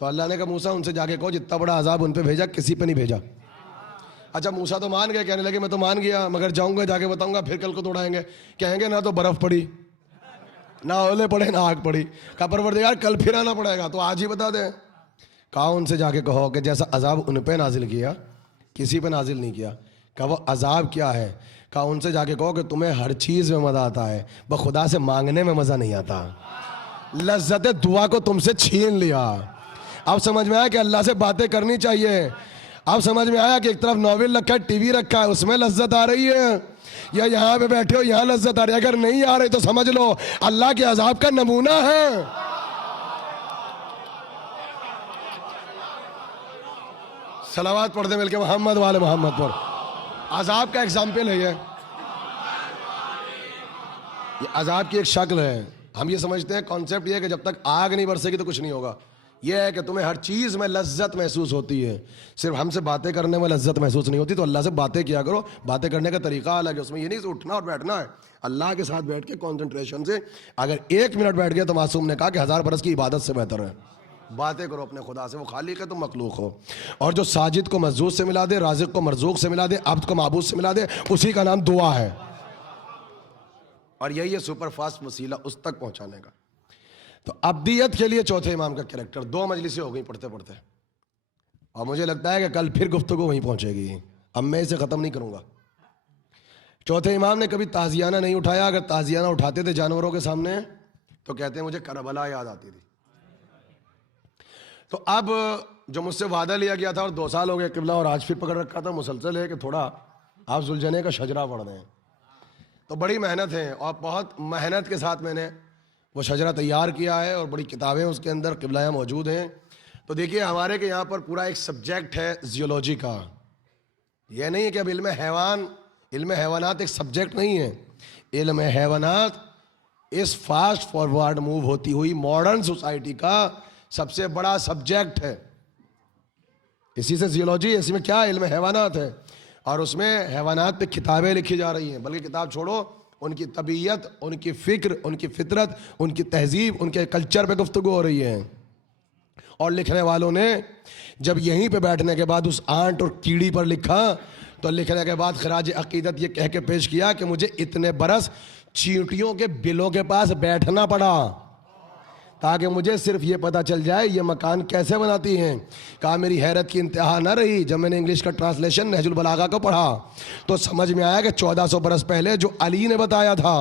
تو اللہ نے کہا موسیٰ ان سے جا کے کہو جتنا بڑا عذاب ان پہ بھیجا کسی پہ نہیں بھیجا. اچھا موسیٰ تو مان گئے، کہنے لگے میں تو مان گیا مگر جاؤں گا جا کے بتاؤں گا، پھر کل کو توڑائیں گے، کہیں گے نہ تو برف پڑی، نہ اولے پڑے، نہ آگ پڑی. کہا پروردگار کل پھر آنا پڑے گا تو آج ہی بتا دیں. کہا ان سے جا کے کہو کہ جیسا عذاب ان پہ نازل کیا کسی پہ نازل نہیں کیا. کہا وہ عذاب کیا ہے؟ کہا ان سے جا کے کہو کہ تمہیں ہر چیز میں مزہ آتا ہے، بس خدا سے مانگنے میں مزہ نہیں آتا. لذت دعا کو تم سے چھین لیا. اب سمجھ میں آیا کہ اللہ سے باتیں کرنی چاہیے. اب سمجھ میں آیا کہ ایک طرف ناول رکھا ہے، ٹی وی رکھا ہے، اس میں لذت آ رہی ہے، یا یہاں پہ بیٹھے ہو یہاں لذت آ رہی ہے. اگر نہیں آ رہی تو سمجھ لو اللہ کے عذاب کا نمونہ ہے. صلوات پڑھ دیں مل کے محمد والے محمد پر. عذاب کا ایگزامپل ہے یہ عذاب کی ایک شکل ہے. ہم یہ سمجھتے ہیں کانسیپٹ یہ ہے کہ جب تک آگ نہیں برسے گی تو کچھ نہیں ہوگا. یہ ہے کہ تمہیں ہر چیز میں لذت محسوس ہوتی ہے، صرف ہم سے باتیں کرنے میں لذت محسوس نہیں ہوتی. تو اللہ سے باتیں کیا کرو، باتیں کرنے کا طریقہ الگ ہے. اس میں یہ نہیں اٹھنا اور بیٹھنا ہے، اللہ کے ساتھ بیٹھ کے کانسنٹریشن سے. اگر 1 منٹ بیٹھ گیا تو معصوم نے کہا کہ 1000 برس کی عبادت سے بہتر ہے. باتیں کرو اپنے خدا سے، وہ خالق ہے تم مخلوق ہو. اور جو ساجد کو مسجود سے ملا دے، رازق کو مرزوق سے ملا دے، عبد کو معبود سے ملا دے، اسی کا نام دعا ہے. اور یہی ہے سپر فاسٹ وسیلہ اس تک پہنچانے کا. تو ابدیت کے لیے چوتھے امام کا کریکٹر. 2 مجلسیں ہو گئی پڑھتے پڑھتے، اور مجھے لگتا ہے کہ کل پھر گفتگو وہیں پہنچے گی. اب میں اسے ختم نہیں کروں گا. چوتھے امام نے کبھی تازیانہ نہیں اٹھایا. اگر تازیانہ اٹھاتے تھے جانوروں کے سامنے تو کہتے ہیں مجھے کربلا یاد آتی تھی. تو اب جو مجھ سے وعدہ لیا گیا تھا اور 2 سال ہو گئے قبلہ، اور آج پھر پکڑ رکھا تھا، مسلسل ہے کہ تھوڑا آپ ذوالجنے کا شجرہ پڑھ دیں. تو بڑی محنت ہے، اور بہت محنت کے ساتھ میں نے وہ شجرہ تیار کیا ہے، اور بڑی کتابیں اس کے اندر قبلہ موجود ہیں. تو دیکھیے ہمارے کے یہاں پر پورا ایک سبجیکٹ ہے زیولوجی کا. یہ نہیں ہے کہ اب علم حیوانات ایک سبجیکٹ نہیں ہے. علم حیوانات اس فاسٹ فارورڈ موو ہوتی ہوئی ماڈرن سوسائٹی کا سب سے بڑا سبجیکٹ ہے. اسی سے زیولوجی، اسی میں کیا علم حیوانات ہے، اور اس میں حیوانات پہ کتابیں لکھی جا رہی ہیں. بلکہ کتاب چھوڑو، ان کی طبیعت، ان کی فکر، ان کی فطرت، ان کی تہذیب، ان کے کلچر پہ گفتگو ہو رہی ہے. اور لکھنے والوں نے جب یہیں پہ بیٹھنے کے بعد اس آنٹ اور کیڑی پر لکھا، تو لکھنے کے بعد خراج عقیدت یہ کہہ کے پیش کیا کہ مجھے اتنے برس چیونٹیوں کے بلوں کے پاس بیٹھنا پڑا تاکہ مجھے صرف یہ پتا چل جائے یہ مکان کیسے بناتی ہیں. کہا میری حیرت کی انتہا نہ رہی جب میں نے انگلش کا ٹرانسلیشن نہج البلاغہ کو پڑھا تو سمجھ میں آیا کہ 1400 برس پہلے جو علی نے بتایا تھا،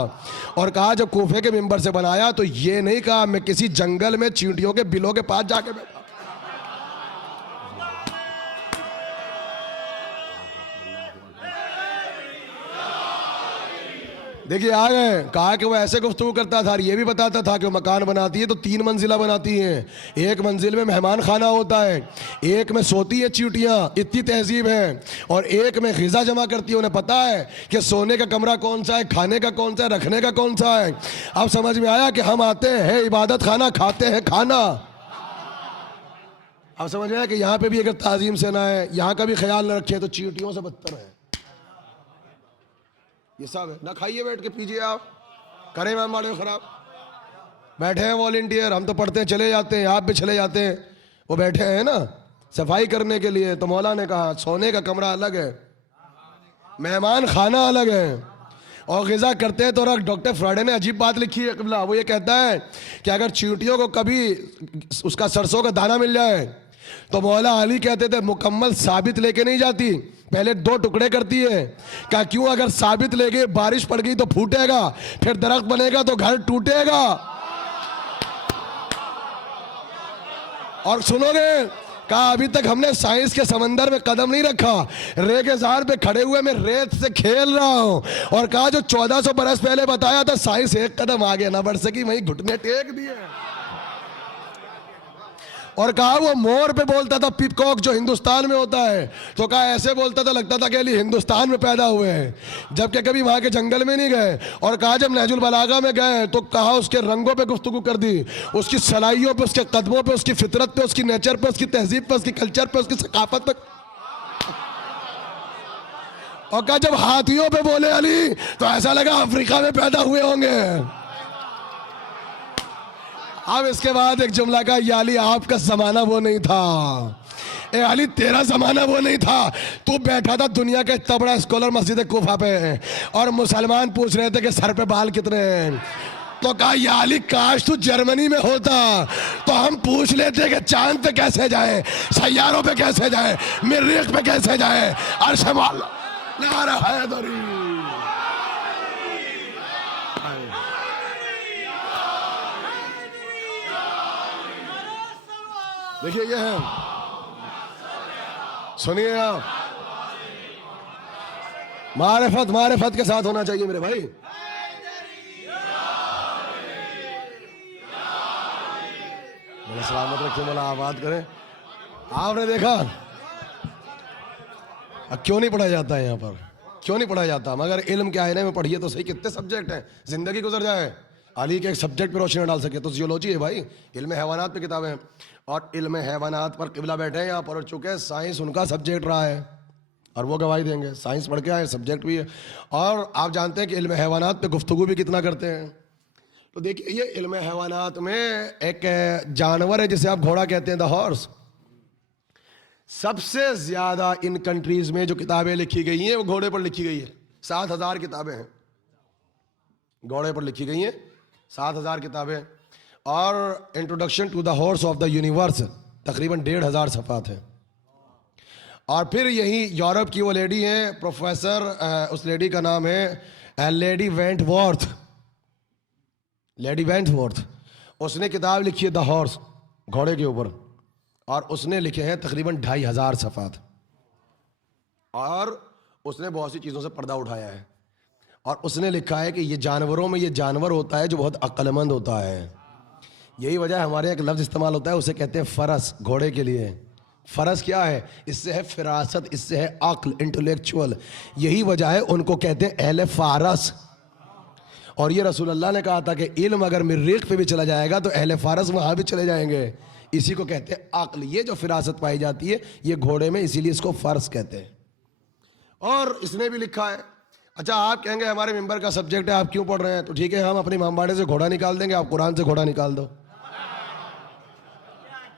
اور کہا جب کوفے کے منبر سے بنایا تو یہ نہیں کہا میں کسی جنگل میں چیونٹیوں کے بلوں کے پاس جا کے بیٹھا. دیکھیے آ گئے. کہا کہ وہ ایسے گفتگو کرتا تھا، اور یہ بھی بتاتا تھا کہ وہ مکان بناتی ہے تو 3 منزلہ بناتی ہیں. ایک منزل میں مہمان خانہ ہوتا ہے، ایک میں سوتی ہے چیونٹیاں، اتنی تہذیب ہے، اور ایک میں غذا جمع کرتی ہے. انہیں پتا ہے کہ سونے کا کمرہ کون سا ہے، کھانے کا کون سا ہے، رکھنے کا کون سا ہے. اب سمجھ میں آیا کہ ہم آتے ہیں عبادت خانہ، کھاتے ہیں کھانا. اب سمجھ میں آیا کہ یہاں پہ بھی اگر تعظیم سے نہ ہے، یہاں کا بھی خیال نہ رکھیں تو چیونٹیوں سے بدتر ہے. یہ سب ہے. نہ کھائیے بیٹھ کے پیجیے، آپ کریں میں ماڑے خراب. بیٹھے ہیں والنٹیئر، ہم تو پڑھتے ہیں چلے جاتے ہیں، آپ بھی چلے جاتے ہیں. وہ بیٹھے ہیں نا صفائی کرنے کے لیے. تو مولا نے کہا سونے کا کمرہ الگ ہے، مہمان خانہ الگ ہے، اور غذا کرتے ہیں. تو ڈاکٹر فراڈے نے عجیب بات لکھی ہے قبلہ. وہ یہ کہتا ہے کہ اگر چیونٹیوں کو کبھی اس کا سرسوں کا دانہ مل جائے تو مولا علی کہتے تھے مکمل ثابت لے کے نہیں جاتی، پہلے 2 ٹکڑے کرتی ہے. کہا کیوں؟ اگر ثابت لے گئے بارش پڑ گئی تو پھوٹے گا، پھر درخت بنے گا تو گھر ٹوٹے گا. اور سنو گے، کہا ابھی تک ہم نے سائنس کے سمندر میں قدم نہیں رکھا، رے کے زار پہ کھڑے ہوئے میں ریت سے کھیل رہا ہوں. اور کہا جو 1400 برس پہلے بتایا تھا سائنس ایک قدم آگے نہ بڑھ سکی، وہیں گھٹنے ٹیک دیے. اور کہا وہ مور پہ بولتا تھا، پیکاک جو ہندوستان میں ہوتا ہے، تو کہا ایسے بولتا تھا لگتا تھا کہ علی ہندوستان میں پیدا ہوئے ہیں، جبکہ کبھی وہاں کے جنگل میں نہیں گئے. اور کہا جب نہج البلاغہ میں گئے تو کہا اس کے رنگوں پہ گفتگو کر دی، اس کی صلاحیوں پہ، اس کے قدموں پہ، اس کی فطرت پہ، اس کی نیچر پہ، اس کی تہذیب پہ، اس کی کلچر پہ، اس کی ثقافت پہ. اور کہا جب ہاتھیوں پہ بولے علی تو ایسا لگا افریقہ میں پیدا ہوئے ہوں گے. اب اس کے بعد ایک جملہ کا، یا علی آپ کا زمانہ وہ نہیں تھا، اے علی تیرا زمانہ وہ نہیں تھا. تو بیٹھا تھا دنیا کے اتنا بڑا اسکالر مسجد کوفہ پہ، اور مسلمان پوچھ رہے تھے کہ سر پہ بال کتنے ہیں. تو کہا یا علی کاش تو جرمنی میں ہوتا تو ہم پوچھ لیتے کہ چاند پہ کیسے جائے، سیاروں پہ کیسے جائے، مریخ پہ کیسے جائے. عرش مولا نعرہ حیدری. دیکھیے یہ ہے، سنیے آپ، معرفت کے ساتھ ہونا چاہیے میرے بھائی. مولا سلامت رکھے، مولا آباد کریں. آپ نے دیکھا کیوں نہیں پڑھا جاتا ہے یہاں پر، کیوں نہیں پڑھا جاتا؟ مگر علم کے آئینے میں پڑھیے تو صحیح. کتنے سبجیکٹ ہیں، زندگی گزر جائے علی کے ایک سبجیکٹ پہ روشنی ڈال سکے تو زیولوجی ہے بھائی. علم حیوانات پہ کتابیں ہیں، اور علم حیوانات پر قبلہ بیٹھے ہیں یہاں پر چکے. سائنس ان کا سبجیکٹ رہا ہے اور وہ گواہی دیں گے. سائنس پڑھ کے آئے، سبجیکٹ بھی ہے. اور آپ جانتے ہیں کہ علم حیوانات پہ گفتگو بھی کتنا کرتے ہیں. تو دیکھیے یہ علم حیوانات میں ایک جانور ہے جسے آپ گھوڑا کہتے ہیں، دا ہارس. سب سے زیادہ ان کنٹریز میں جو کتابیں لکھی گئی ہیں وہ گھوڑے پر لکھی گئی ہے. 7,000 کتابیں ہیں گھوڑے پر لکھی گئی ہیں، 7,000 کتابیں. اور introduction to the horse of the universe تقریباً 1,500 صفحات ہیں. اور پھر یہی یورپ کی وہ لیڈی ہیں پروفیسر، اس لیڈی کا نام ہے لیڈی وینٹ وارتھ. لیڈی وینٹ وارتھ اس نے کتاب لکھی ہے دا ہارس، گھوڑے کے اوپر، اور اس نے لکھے ہیں تقریباً 2,500 صفحات. اور اس نے بہت سی چیزوں سے پردہ اٹھایا ہے. اور اس نے لکھا ہے کہ یہ جانوروں میں یہ جانور ہوتا ہے جو بہت عقل مند ہوتا ہے. یہی وجہ ہمارے ایک لفظ استعمال ہوتا ہے، اسے کہتے ہیں فرس، گھوڑے کے لیے. فرس کیا ہے؟ اس سے ہے فراست، اس سے ہے عقل، انٹلیکچوئل. یہی وجہ ہے ان کو کہتے ہیں اہل فارس. اور یہ رسول اللہ نے کہا تھا کہ علم اگر مریخ پہ بھی چلا جائے گا تو اہل فارس وہاں بھی چلے جائیں گے. اسی کو کہتے ہیں عقل. یہ جو فراست پائی جاتی ہے یہ گھوڑے میں، اسی لیے اس کو فرس کہتے ہیں. اور اس نے بھی لکھا ہے. اچھا آپ کہیں گے ہمارے ممبر کا سبجیکٹ ہے، آپ کیوں پڑھ رہے ہیں؟ تو ٹھیک ہے، ہم اپنے امام باڑے سے گھوڑا نکال دیں گے، آپ قرآن سے گھوڑا نکال دو.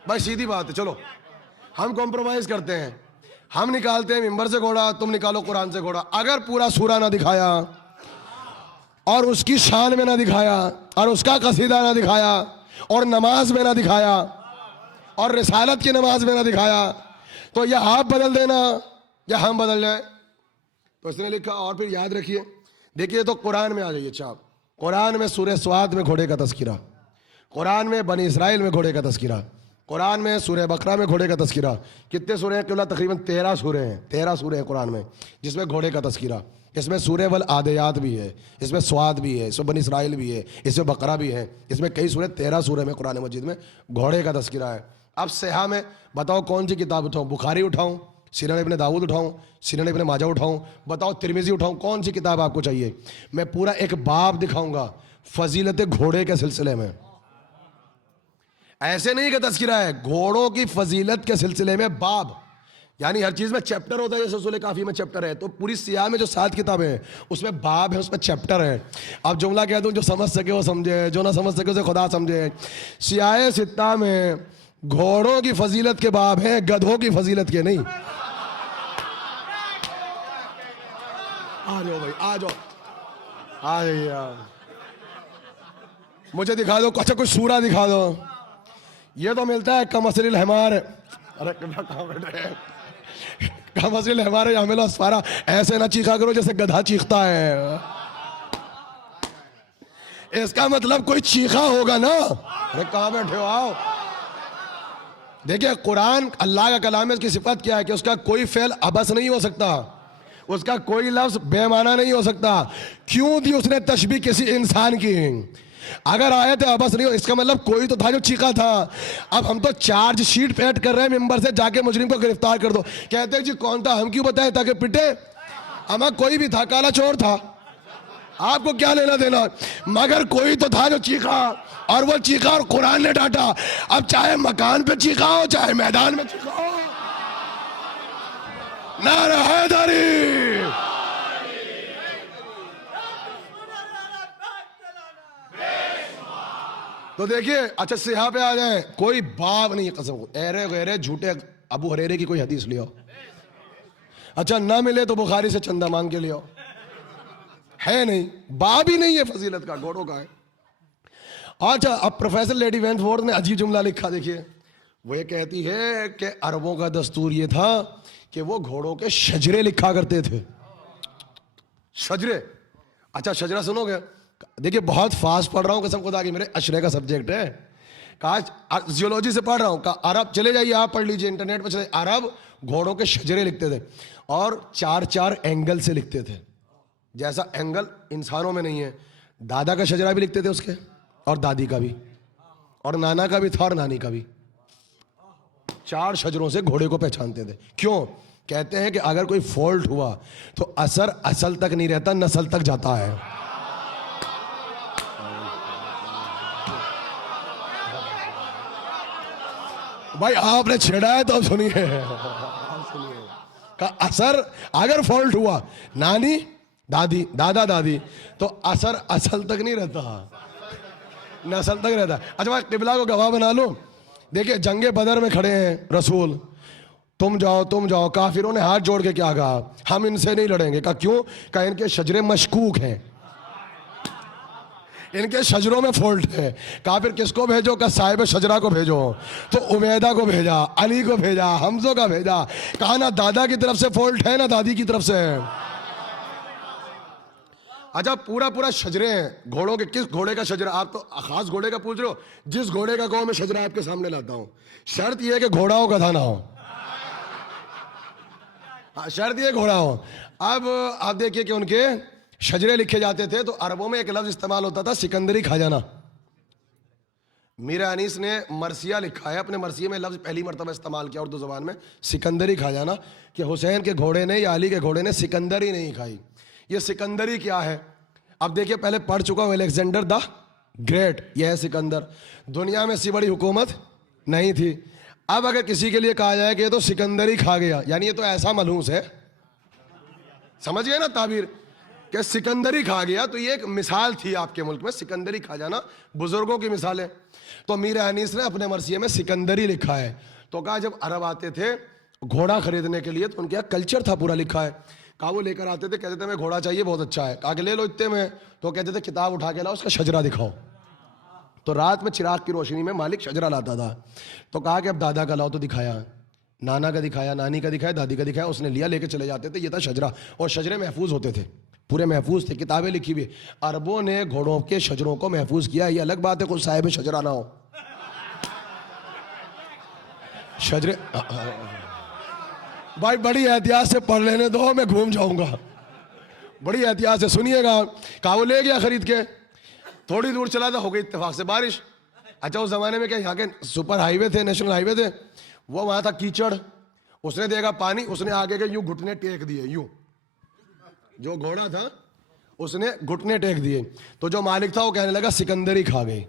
بھائی سیدھی بات ہے، چلو ہم کمپرومائز کرتے ہیں. ہم نکالتے ہیں ممبر سے گھوڑا، تم نکالو قرآن سے گھوڑا. اگر پورا سورہ نہ دکھایا اور اس کی شان میں نہ دکھایا اور اس کا قصیدہ نہ دکھایا اور نماز میں نہ دکھایا اور رسالت کی نماز میں نہ دکھایا تو یا آپ بدل دینا یا ہم بدل جائیں. تو اس نے لکھا. اور پھر یاد رکھیے، دیکھیے تو قرآن میں آ جائیے. اچھا قرآن میں سورہ سواد میں گھوڑے کا تذکرہ، قرآن میں بنی اسرائیل میں گھوڑے کا تذکرہ، قرآن میں سورہ بقرہ میں گھوڑے کا تذکرہ. کتنے سورے ہیں؟ قبلہ تقریباً 13 سورے ہیں. 13 سورے ہیں قرآن میں جس میں گھوڑے کا تذکرہ. اس میں سورہ والعادیات بھی ہے، اس میں سواد بھی ہے، اس میں بنی اسرائیل بھی ہے، اس میں بقرہ بھی ہے. اس میں کئی سورے، 13 سورے میں قرآن مجید میں گھوڑے کا تذکرہ ہے. اب صحیح میں بتاؤ کون سی کتاب اٹھاؤں؟ بخاری اٹھاؤں، سنن ابن داؤد اٹھاؤں، سنن ابن ماجہ اٹھاؤں، بتاؤ ترمذی اٹھاؤں؟ کون سی کتاب آپ کو چاہیے؟ میں پورا ایک باب دکھاؤں گا فضیلت گھوڑے کے سلسلے میں. ایسے نہیں کہ تذکرہ ہے، گھوڑوں کی فضیلت کے سلسلے میں باب. یعنی ہر چیز میں چیپٹر ہوتا ہے، جیسے سورہ کافی میں چیپٹر ہے، تو پوری سیاہ میں جو 7 کتابیں ہیں اس میں باب ہے، اس میں چیپٹر ہے. اب جملہ کہہ دوں، جو سمجھ سکے وہ سمجھے، جو نہ سمجھ سکے اسے خدا سمجھے. سیاہ ستہ میں گھوڑوں کی فضیلت کے باب ہیں، گدھوں کی فضیلت کے نہیں. آ جاؤ بھائی، آ جاؤ، آ جائیے. مجھے دکھا دو، اچھا کوئی سورہ دکھا دو. یہ تو ملتا ہے کمثل الحمار. ارے کمثل الحمار یحمل اسفارا. ایسے نہ چیخا کرو جیسے گدھا چیختا ہے. اس کا مطلب کوئی چیخا ہوگا نا. ارے کہاں بیٹھے ہو؟ آؤ. دیکھیں قرآن اللہ کا کلام ہے، اس کی صفت کیا ہے کہ اس کا کوئی فعل عبث نہیں ہو سکتا، اس کا کوئی لفظ بے معنی نہیں ہو سکتا. کیوں دی اس نے تشبیہ کسی انسان کی؟ اگر آیت عبث نہیں ہو، اس کا مطلب کوئی تو تھا جو چیخا تھا. اب ہم تو چارج شیٹ پیٹ کر رہے ہیں ممبر سے، جا کے مجرم کو گرفتار کر دو. کہتے ہیں جی کون تھا؟ ہم کیوں بتائیں تاکہ پٹے؟ ہمیں کوئی بھی تھا، کالا چور تھا، آپ کو کیا لینا دینا؟ مگر کوئی تو تھا جو چیخا، اور وہ چیخا اور قرآن نے ڈانٹا. اب چاہے مکان پہ چیخا ہو چاہے میدان میں چیخا ہو. نعرہ حیدری. تو دیکھیے اچھا صحیح پہ آ جائیں، کوئی باب نہیں قسم، ایرے غیرے جھوٹے ابو ہریرے کی کوئی حدیث لیو. اچھا نہ ملے تو بخاری سے چندہ مانگ کے لیو. ہے نہیں، باب ہی نہیں ہے فضیلت کا، گھوڑوں کا ہے. اچھا اب پروفیسر لیڈی وینٹ وارتھ نے عجیب جملہ لکھا، دیکھیے. وہ یہ کہتی ہے کہ عربوں کا دستور یہ تھا کہ وہ گھوڑوں کے شجرے لکھا کرتے تھے. شجرے. اچھا شجرہ سنو گے؟ دیکھیے بہت فاسٹ پڑھ رہا ہوں قسم خدا کی، میرے اشرے کا سبجیکٹ ہے. کاش زیولوجی سے پڑھ رہا ہوں. عرب چلے جائیے، آپ پڑھ لیجئے انٹرنیٹ پہ چلے. عرب گھوڑوں کے شجرے لکھتے تھے اور 4 اینگل سے لکھتے تھے. جیسا اینگل انسانوں میں نہیں ہے. دادا کا شجرہ بھی لکھتے تھے اس کے، اور دادی کا بھی، اور نانا کا بھی تھا اور نانی کا بھی. 4 شجروں سے گھوڑے کو پہچانتے تھے. کیوں؟ کہتے ہیں کہ اگر کوئی فالٹ ہوا تو اثر اصل تک نہیں رہتا، نسل تک جاتا ہے. بھائی آپ نے چھیڑا ہے تو اب سنیے. کا اثر اگر فالٹ ہوا، نانی دادی دادا دادی، تو اثر اصل تک نہیں رہتا. نسل تک رہتا ہے. اچھا بھائی قبلہ کو گواہ بنا لو. دیکھیں جنگ بدر میں کھڑے ہیں رسول, تم جاؤ. کافروں نے ہاتھ جوڑ کے کیا کہا, ہم ان سے نہیں لڑیں گے. کہا کیوں؟ کہا ان کے شجرے مشکوک ہیں, ان کے شجروں میں فالٹ ہے. کہا پھر کس کو بھیجو؟ کہا صاحب شجرہ کو بھیجو. تو عبیدہ کو بھیجا, علی کو بھیجا, حمزہ کا بھیجا. کہا نہ دادا کی طرف سے فالٹ ہے نہ دادی کی طرف سے ہے. اچھا پورا شجرے ہیں گھوڑوں کے. کس گھوڑے کا شجرہ؟ آپ تو خاص گھوڑے کا پوچھ رہے ہو, جس گھوڑے کا کہو میں شجرہ آپ کے سامنے لاتا ہوں. شرط یہ ہے کہ گھوڑا ہو گدھا نہ ہو, شرط یہ گھوڑا ہو. اب آپ دیکھیے کہ ان کے شجرے لکھے جاتے تھے تو عربوں میں ایک لفظ استعمال ہوتا تھا, سکندری کھا جانا. میرا انیس نے مرثیہ لکھا ہے, اپنے مرثیے میں لفظ پہلی مرتبہ استعمال کیا اردو زبان میں, سکندری کھا جانا, کہ حسین کے گھوڑے نے یا علی کے گھوڑے نے سکندری نہیں کھائی. یہ سکندری کیا ہے؟ اب دیکھیے پہلے پڑھ چکا ہوں الیگزینڈر دا گریٹ, یہ ہے سکندر. دنیا میں ایسی بڑی حکومت نہیں تھی. اب اگر کسی کے لیے کہا جائے کہ یہ تو سکندری کھا گیا, یعنی یہ تو ایسا ملحوس ہے, سمجھ گئے نا تعبیر, کہ سکندری کھا گیا, تو یہ ایک مثال تھی آپ کے ملک میں سکندری کھا جانا, بزرگوں کی مثال ہے. تو میر انیس نے اپنے مرثیے میں سکندری لکھا ہے. تو کہا جب عرب آتے تھے گھوڑا خریدنے کے لیے تو ان کے یہاں کلچر تھا پورا لکھا ہے. کہا وہ لے کر آتے تھے, کہتے تھے ہمیں گھوڑا چاہیے بہت اچھا ہے. کہا کہ لے لو اتنے میں. تو کہتے تھے کتاب اٹھا کے لاؤ, اس کا شجرہ دکھاؤ. تو رات میں چراغ کی روشنی میں مالک شجرہ لاتا تھا. تو کہا کہ اب دادا کا لاؤ, تو دکھایا, نانا کا دکھایا, نانی کا دکھایا, دادی کا دکھایا. اس نے لیا, لے کے چلے جاتے تھے. یہ تھا شجرہ, اور شجرے محفوظ ہوتے تھے, پورے محفوظ تھے, کتابیں لکھی ہوئی. عربوں نے گھوڑوں کے شجروں کو محفوظ کیا. یہ الگ بات ہے کوئی صاحب شجرہ نہ ہو. شجرے بھائی بڑی احتیاط سے پڑھ لینے دو, میں گھوم جاؤں گا, بڑی احتیاط سے سنیے گا. کہا وہ لے گیا خرید کے. تھوڑی دور چلا تھا, ہو گئی اتفاق سے بارش. اچھا اس زمانے میں کیا یہاں کے سپر ہائی وے تھے, نیشنل ہائی وے تھے, وہ وہاں تھا کیچڑ. اس نے دیکھا پانی, اس نے آگے کے یوں گھٹنے ٹیک دیے, یوں جو گھوڑا تھا اس نے گھٹنے ٹیک دیے. تو جو مالک تھا وہ کہنے لگا سکندری کھا گئی.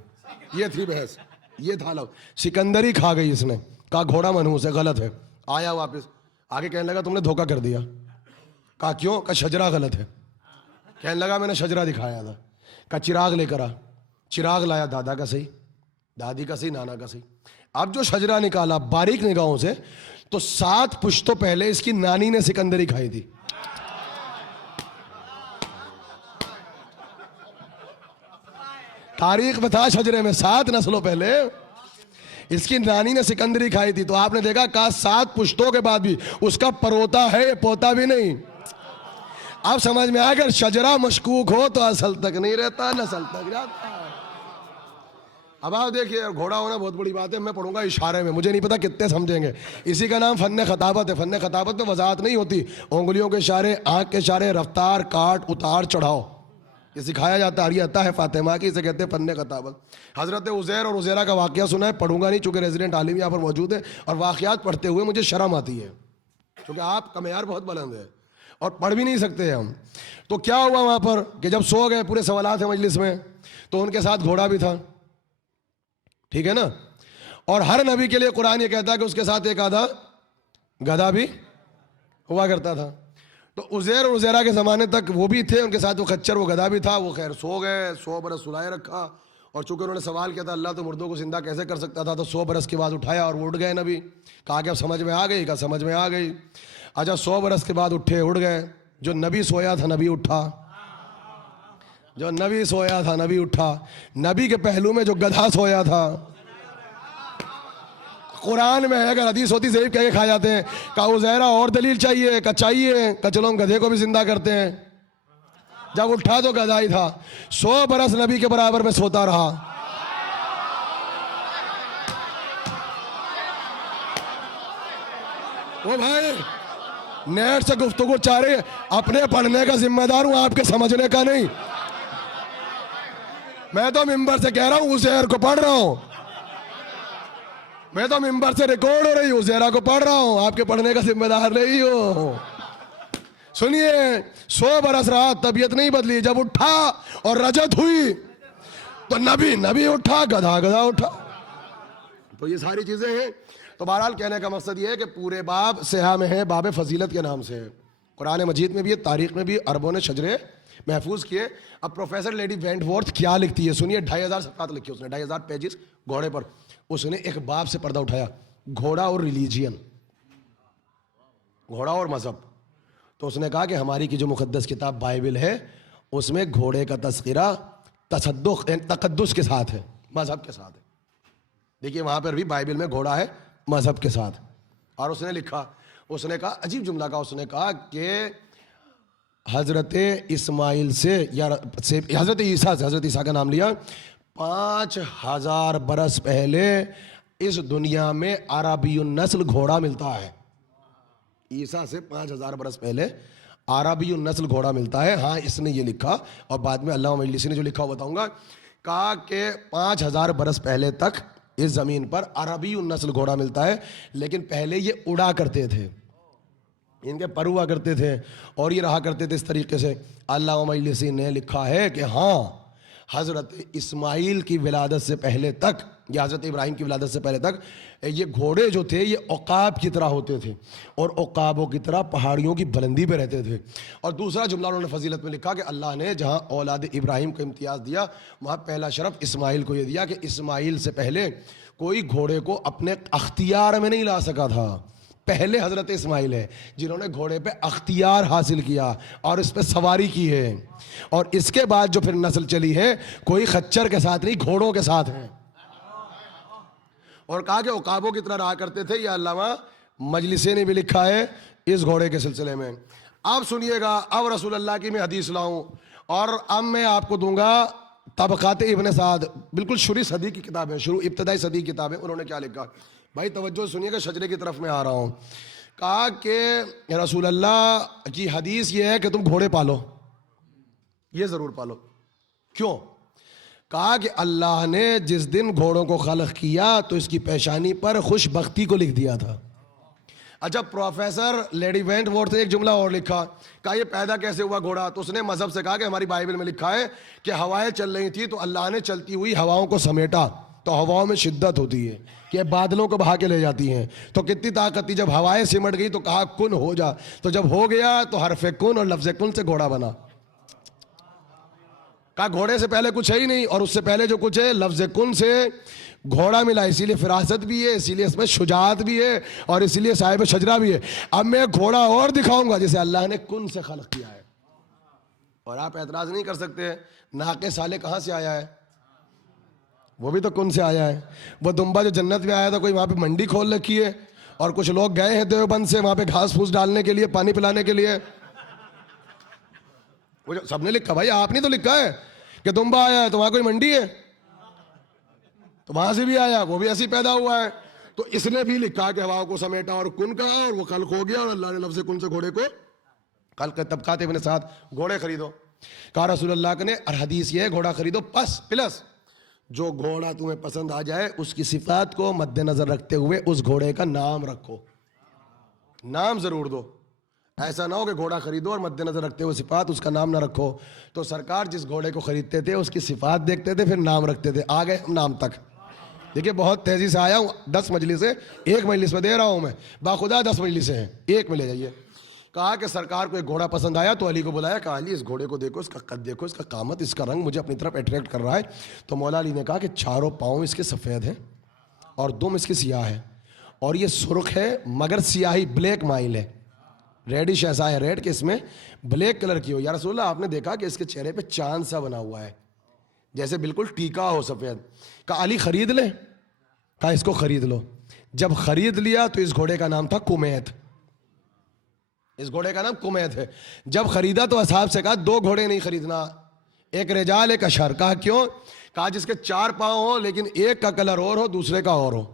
یہ تھی بحث, یہ تھا لو, سکندری کھا گئی. اس نے کہا گھوڑا منحوس ہے, غلط ہے. آیا واپس, آگے کہنے لگا تم نے دھوکہ کر دیا. کہا کیوں؟ کہا شجرہ غلط ہے. کہنے لگا میں نے شجرہ دکھایا تھا. کہا چراغ لے کر آ. چراغ لایا, دادا کا صحیح, دادی کا صحیح, نانا کا صحیح. اب جو شجرہ نکالا باریک نگاہوں سے, تو 7 پشتوں پہلے اس کی نانی نے سکندری کھائی تھی. تاریخ میں تھا شجرے میں 7 نسلوں پہلے اس کی نانی نے سکندری کھائی تھی. تو آپ نے دیکھا کہا 7 پشتوں کے بعد بھی اس کا پروتا ہے, پوتا بھی نہیں. اب سمجھ میں آیا, اگر شجرہ مشکوک ہو تو اصل تک نہیں رہتا, نسل تک جاتا. اب آپ دیکھیے گھوڑا ہونا بہت بڑی بات ہے. میں پڑھوں گا اشارے میں, مجھے نہیں پتا کتنے سمجھیں گے. اسی کا نام فن خطابت ہے. فن خطابت میں وضاحت نہیں ہوتی, انگلیوں کے اشارے, آنکھ کے اشارے, رفتار, کاٹ, اتار, چڑھاؤ, یہ سکھایا جاتا ہے. یہ عطا ہے فاطمہ کی, اسے کہتے ہیں فن خطابت. حضرت عزیر اور عزیرہ کا واقعہ سنا ہے, پڑھوں گا نہیں چونکہ ریزیڈنٹ عالم یہاں پر موجود ہے, اور واقعات پڑھتے ہوئے مجھے شرم آتی ہے کیونکہ آپ کا معیار بہت بلند ہے اور پڑھ بھی نہیں سکتے ہم. تو کیا ہوا وہاں پر کہ جب سو گئے, پورے سوالات ہیں مجلس میں, تو ان کے ساتھ گھوڑا بھی تھا, ٹھیک ہے نا. اور ہر نبی کے لیے قرآن یہ کہتا ہے کہ اس کے ساتھ ایک آدھا گدھا بھی ہوا کرتا تھا. تو عزیر اور عزیرہ کے زمانے تک وہ بھی تھے, ان کے ساتھ وہ خچر, وہ گدھا بھی تھا. وہ خیر سو گئے, 100 برس سلائے رکھا, اور چونکہ انہوں نے سوال کیا تھا اللہ تو مردوں کو زندہ کیسے کر سکتا تھا, تو 100 برس کے بعد اٹھایا اور اٹھ گئے نبی. کہا کہ اب سمجھ میں آ گئی, کہا سمجھ میں آ گئی. اچھا 100 برس کے بعد اٹھے, اٹھ گئے. جو نبی سویا تھا نبی اٹھا, جو نبی سویا تھا نبی اٹھا. نبی کے پہلو میں جو گدھا سویا تھا, قرآن میں ہے, اگر حدیث ہوتی ضعیف کہہ کے کھا جاتے ہیں. کہا عزیرہ اور دلیل چاہیے, کہا چاہیے. کہا چلو ہم گدھے کو بھی زندہ کرتے ہیں. جب اٹھا تو گدھا ہی تھا. 100 برس نبی کے برابر میں سوتا رہا. وہ بھائی نیٹ سے گفتگو چاہ رہے, اپنے پڑھنے کا ذمہ دار ہوں, آپ کے سمجھنے کا نہیں. میں تو ممبر سے کہہ رہا ہوں عزیر کو پڑھ رہا ہوں, میں تو ممبر سے ریکارڈ ہو رہی ہوں, عزیرہ کو پڑھ رہا ہوں, آپ کے پڑھنے کا ذمہ دار نہیں ہوں. سنیے, 100 برس رہا, طبیعت نہیں بدلی. جب اٹھا اور رجت ہوئی تو نبی اٹھا, گدھا اٹھا. تو یہ ساری چیزیں ہیں. تو بہرحال کہنے کا مقصد یہ ہے کہ پورے باب سیاہ میں ہے, باب فضیلت کے نام سے ہے. قرآن مجید میں بھی ہے, تاریخ میں بھی عربوں نے شجرے محفوظ کیے. اب پروفیسر لیڈی وینٹ وارتھ کیا لکھتی ہے سنیے, 2500 صفحات لکھی اس نے, 2500 پیجز گھوڑے پر. اس نے ایک باب سے پردہ اٹھایا, گھوڑا اور ریلیجین, گھوڑا اور مذہب. تو اس نے کہا کہ ہماری کی جو مقدس کتاب بائبل ہے اس میں گھوڑے کا تذکرہ تقدس کے ساتھ ہے, مذہب کے ساتھ ہے. دیکھیے وہاں پر بھی بائبل میں گھوڑا ہے مذہب کے ساتھ. اور اس نے لکھا, اس نے کہا عجیب جملہ کہا, اس نے کہا کہ حضرت اسماعیل سے یا حضرت عیسیٰ سے, حضرت عیسیٰ کا نام لیا, 5000 برس پہلے اس دنیا میں عربی النسل گھوڑا ملتا ہے. عیسیٰ سے 5000 برس پہلے عربی النسل گھوڑا ملتا ہے. ہاں اس نے یہ لکھا, اور بعد میں علامہ مجلسی نے جو لکھا وہ بتاؤں گا. کہا کہ 5000 برس پہلے تک اس زمین پر عربی النسل گھوڑا ملتا ہے, لیکن پہلے یہ اڑا کرتے تھے, ان کے پر ہوا کرتے تھے اور یہ رہا کرتے تھے اس طریقے سے. علامہ مجلسی نے لکھا ہے کہ ہاں حضرت اسماعیل کی ولادت سے پہلے تک یا حضرت ابراہیم کی ولادت سے پہلے تک یہ گھوڑے جو تھے یہ عقاب کی طرح ہوتے تھے, اور عقابوں کی طرح پہاڑیوں کی بلندی پہ رہتے تھے. اور دوسرا جملہ انہوں نے فضیلت میں لکھا کہ اللہ نے جہاں اولاد ابراہیم کو امتیاز دیا, وہاں پہلا شرف اسماعیل کو یہ دیا کہ اسماعیل سے پہلے کوئی گھوڑے کو اپنے اختیار میں نہیں لا سکا تھا. پہلے حضرت اسماعیل ہے جنہوں نے گھوڑے پہ اختیار حاصل کیا اور اس پہ سواری کی ہے. اور اس کے بعد جو پھر نسل چلی ہے کوئی خچر کے ساتھ نہیں, گھوڑوں کے ساتھ ہیں. اور کہا کہ عقابوں کی طرح رہا کرتے تھے. یہ علامہ مجلسی نے بھی لکھا ہے اس گھوڑے کے سلسلے میں. اب سنیے گا, اب رسول اللہ کی میں حدیث لاؤں, اور اب میں آپ کو دوں گا طبقات ابن سعد, بالکل شروع صدی کی کتاب ہے, شروع ابتدائی صدی کی کتاب ہے. انہوں نے کیا لکھا بھائی توجہ سنیے گا, شجرے کی طرف میں آ رہا ہوں. کہا کہ رسول اللہ کی حدیث یہ ہے کہ تم گھوڑے پالو, یہ ضرور پالو. کیوں؟ کہا کہ اللہ نے جس دن گھوڑوں کو خلق کیا تو اس کی پیشانی پر خوش بختی کو لکھ دیا تھا. اچھا پروفیسر لیڈی وینٹ وارتھ نے ایک جملہ اور لکھا, کہا یہ پیدا کیسے ہوا گھوڑا؟ تو اس نے مذہب سے کہا کہ ہماری بائبل میں لکھا ہے کہ ہوائیں چل رہی تھی تو اللہ نے چلتی ہوئی ہواؤں کو سمیٹا, تو ہواؤں میں شدت ہوتی ہے کہ بادلوں کو بہا کے لے جاتی ہیں, تو کتنی طاقت تھی, جب ہوائیں سمٹ گئی تو کہا کن ہو جا, تو جب ہو گیا تو حرف کن اور لفظ کن سے گھوڑا بنا. کہا گھوڑے سے پہلے کچھ ہے ہی نہیں, اور اس سے پہلے جو کچھ ہے لفظ کن سے گھوڑا ملا, اسی لیے فراست بھی ہے, اسی لیے اس میں شجاعت بھی ہے, اور اسی لیے صاحب شجرہ بھی ہے. اب میں گھوڑا اور دکھاؤں گا جسے اللہ نے کن سے خلق کیا ہے. اور آپ اعتراض نہیں کر سکتے, ناقے سالے کہاں سے آیا ہے؟ وہ بھی تو کن سے آیا ہے. وہ دمبا جو جنت میں آیا تھا, کوئی وہاں پہ منڈی کھول رکھی ہے, اور کچھ لوگ گئے ہیں دیوبند سے وہاں پہ گھاس پھوس ڈالنے کے لیے, پانی پلانے کے لیے. وہ سب نے لکھا, بھائی آپ نے تو لکھا ہے کہ دمبا آیا ہے, تو وہاں کوئی منڈی ہے؟ تو وہاں سے بھی آیا, وہ بھی ایسی پیدا ہوا ہے. تو اس نے بھی لکھا کہ ہواؤں کو سمیٹا اور کن کہا, اور وہ خلق ہو گیا, اور اللہ نے لفظ کن سے گھوڑے کو خلق. طبقات ابن سعد, گھوڑے خریدو. کہا رسول اللہ نے حدیث یہ ہے گھوڑا خریدو, پلس جو گھوڑا تمہیں پسند آ جائے اس کی صفات کو مد نظر رکھتے ہوئے اس گھوڑے کا نام رکھو, نام ضرور دو. ایسا نہ ہو کہ گھوڑا خریدو اور مد نظر رکھتے ہوئے صفات اس کا نام نہ رکھو. تو سرکار جس گھوڑے کو خریدتے تھے اس کی صفات دیکھتے تھے, پھر نام رکھتے تھے. آ گئے ہم نام تک. دیکھیے بہت تیزی سے آیا ہوں, 10 مجلس سے, ایک مجلس میں دے رہا ہوں میں, باخدا 10 مجلس سے ہیں, ایک میں لے جائیے. کہا کہ سرکار کو ایک گھوڑا پسند آیا تو علی کو بلایا, کہا علی اس گھوڑے کو دیکھو, اس کا قد دیکھو, اس کا قامت, اس کا رنگ مجھے اپنی طرف اٹریکٹ کر رہا ہے. تو مولا علی نے کہا کہ چاروں پاؤں اس کے سفید ہیں اور دم اس کے سیاہ ہے, اور یہ سرخ ہے مگر سیاہی بلیک مائل ہے, ریڈش ایسا ہے ریڈ کہ اس میں بلیک کلر کی ہو. یا رسول اللہ آپ نے دیکھا کہ اس کے چہرے پہ چاند سا بنا ہوا ہے, جیسے بالکل ٹیکا ہو سفید. کہا علی خرید لیں؟ کہا اس کو خرید لو. جب خرید لیا تو اس گھوڑے کا نام تھا کمیت, اس گھوڑے کا نام کمیت ہے. جب خریدا تو اصحاب سے کہا 2 گھوڑے نہیں خریدنا, ایک رجال ایک اشہر. کہا کیوں؟ کہا جس کے 4 پاؤں ہو لیکن ایک کا کلر اور ہو دوسرے کا اور ہو,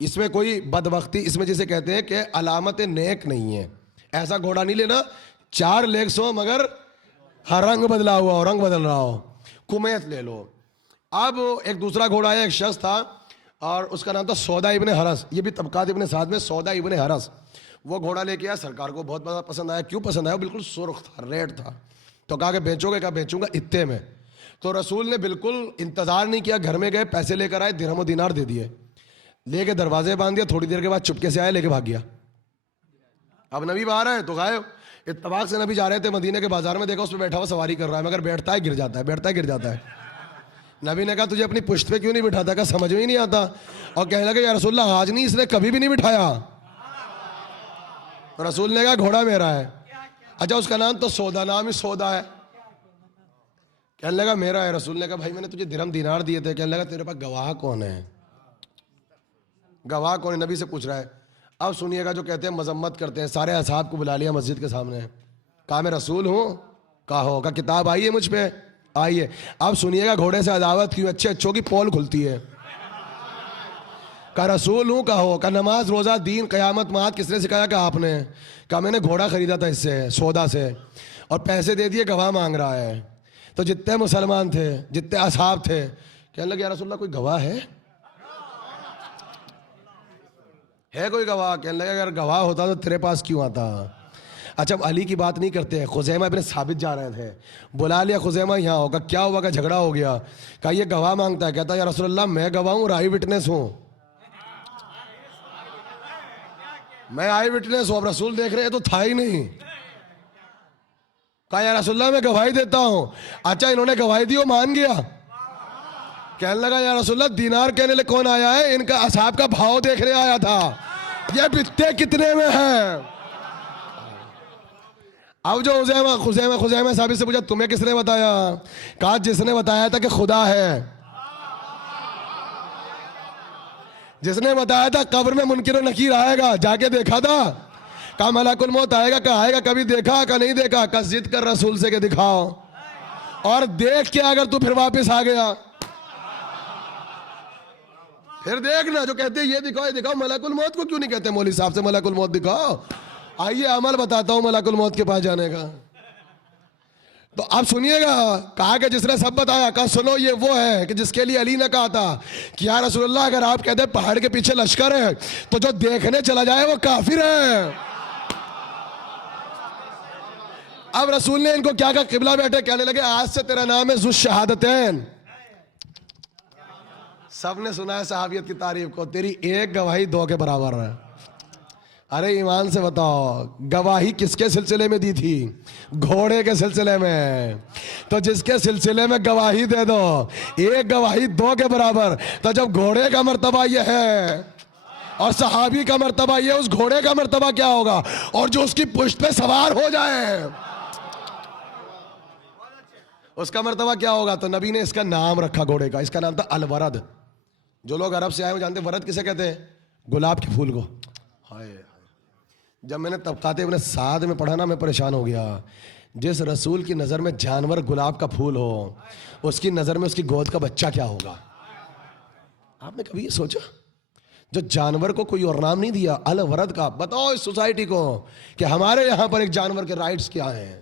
اس میں کوئی بدبختی, اس میں جسے کہتے ہیں کہ علامت نیک نہیں ہے. ایسا گھوڑا نہیں لینا 4 لیگس ہو مگر ہر رنگ بدلا ہوا ہو, رنگ بدل رہا ہو, کمیت لے لو. اب ایک دوسرا گھوڑا آیا, ایک شخص تھا اور اس کا نام تھا سودا ابن حرس, یہ بھی طبقات ابن سعد میں سودا ابن حرس. وہ گھوڑا لے کے آیا, سرکار کو بہت بڑا پسند آیا. کیوں پسند آیا؟ وہ بالکل سرخ تھا, ریڈ تھا. تو کہا کہ بیچو گے؟ کہا بیچوں گا اتنے میں. تو رسول نے بالکل انتظار نہیں کیا, گھر میں گئے, پیسے لے کر آئے, درہم و دینار دے دیے, لے کے دروازے باندھ دیا. تھوڑی دیر کے بعد چپکے سے آیا, لے کے بھاگ گیا. اب نبی باہر ہے تو غائب. اتفاق سے نبی جا رہے تھے مدینے کے بازار میں، دیکھا اس پہ بیٹھا ہوا سواری کر رہا ہے، مگر بیٹھتا ہے گر جاتا ہے، بیٹھتا ہے گر جاتا ہے. نبی نے کہا تجھے اپنی پشت پہ کیوں نہیں بٹھاتا؟ کہا سمجھ میں ہی نہیں آتا. اور کہنے لگے یا رسول اللہ آج نہیں، اس نے کبھی بھی نہیں بٹھایا. تو رسول نے کہا گھوڑا میرا ہے. اچھا اس کا نام تو سودا، نام ہی سودا ہے. کہنے لگا میرا ہے. رسول نے کہا بھائی میں نے تجھے درہم دینار دیے تھے. کہنے لگا تیرے پاس گواہ کون ہے؟ گواہ کون ہے؟ نبی سے پوچھ رہا ہے. اب سنیے گا جو کہتے ہیں مذمت کرتے ہیں، سارے اصحاب کو بلا لیا مسجد کے سامنے، کہا میں رسول ہوں، کہا ہو، کہا کتاب آئی ہے مجھ پہ، آئیے. اب سنیے گا گھوڑے سے عداوت کیوں، اچھے اچھوں کی پول کھلتی ہے. کہا رسول ہوں، کہا ہو، کہا نماز روزہ دین قیامت معاد کس نے سکھایا؟ کہا آپ نے. کہا میں نے گھوڑا خریدا تھا اس سے، سودا سے، اور پیسے دے دیے، گواہ مانگ رہا ہے. تو جتنے مسلمان تھے، جتنے اصحاب تھے، کہنے لگے یا رسول اللہ کوئی گواہ ہے کوئی گواہ؟ کہنے لگا اگر گواہ ہوتا تو تیرے پاس کیوں آتا؟ اچھا اب علی کی بات نہیں کرتے، خزیمہ ابن ثابت جا رہے تھے، بلا لیا خزیمہ یہاں ہوگا، کیا ہوا؟ کہ جھگڑا ہو گیا. کہا یہ گواہ مانگتا ہے. کہتا یا رسول اللہ میں گواہ ہوں، آئی وٹنس ہوں، میں آئی وٹنس ہوں. اب رسول دیکھ رہے ہیں تو تھا ہی نہیں. کہا یا رسول اللہ میں گواہی دیتا ہوں. اچھا انہوں نے گواہی دی، وہ مان گیا. کہنے لگا یا رسول اللہ دینار کہنے لئے کون آیا ہے؟ ان کا اصحاب کا بھاؤ دیکھنے آیا تھا، یہ بتے کتنے میں ہیں. اب جو خزیمہ ثابت سے پوچھا تمہیں کس نے بتایا؟ کہا جس نے بتایا تھا کہ خدا ہے، جس نے بتایا تھا قبر میں منکر و نکیر آئے گا، جا کے دیکھا تھا. کہا ملک الموت آئے گا. کہا آئے گا، کبھی دیکھا؟ کہا نہیں دیکھا. کہا ضد کر رسول سے کہ دکھاؤ، اور دیکھ کے اگر تو پھر واپس آ گیا پھر دیکھنا. جو کہتے ہیں یہ دکھاؤ یہ دکھاؤ، ملک الموت کو کیوں نہیں کہتے مولوی صاحب سے ملک الموت دکھاؤ؟ آئیے عمل بتاتا ہوں ملک الموت کے پاس جانے کا. تو آپ سنیے گا. کہا کہ جس نے سب بتایا. کہا سنو یہ وہ ہے کہ جس کے لیے علی نے کہا تھا کہ یا رسول اللہ اگر آپ کہتے ہیں پہاڑ کے پیچھے لشکر ہے تو جو دیکھنے چلا جائے وہ کافر ہے. اب رسول نے ان کو کیا کہا؟ قبلہ بیٹھے، کہنے لگے آج سے تیرا نام ہے ذو الشہادتین. سب نے سنا ہے صحابیت کی تعریف کو، تیری ایک گواہی دو کے برابر ہے. ارے ایمان سے بتاؤ گواہی کس کے سلسلے میں دی تھی؟ گھوڑے کے سلسلے میں. تو جس کے سلسلے میں گواہی دے دو، ایک گواہی دو کے برابر. تو جب گھوڑے کا مرتبہ یہ ہے اور صحابی کا مرتبہ یہ، اس گھوڑے کا مرتبہ کیا ہوگا؟ اور جو اس کی پشت پہ سوار ہو جائے اس کا مرتبہ کیا ہوگا؟ تو نبی نے اس کا نام رکھا گھوڑے کا، اس کا نام تھا الورد. جو لوگ عرب سے آئے وہ جانتے ہیں ورد کسے کہتے ہیں؟ گلاب کے پھول کو. جب میں نے طبقات ابن سعد میں پڑھا نا میں پریشان ہو گیا. جس رسول کی نظر میں جانور گلاب کا پھول ہو، اس کی نظر میں اس کی گود کا بچہ کیا ہوگا؟ آپ نے کبھی یہ سوچا؟ جو جانور کو کوئی اور نام نہیں دیا الورد کا. بتاؤ اس سوسائٹی کو کہ ہمارے یہاں پر ایک جانور کے رائٹس کیا ہیں.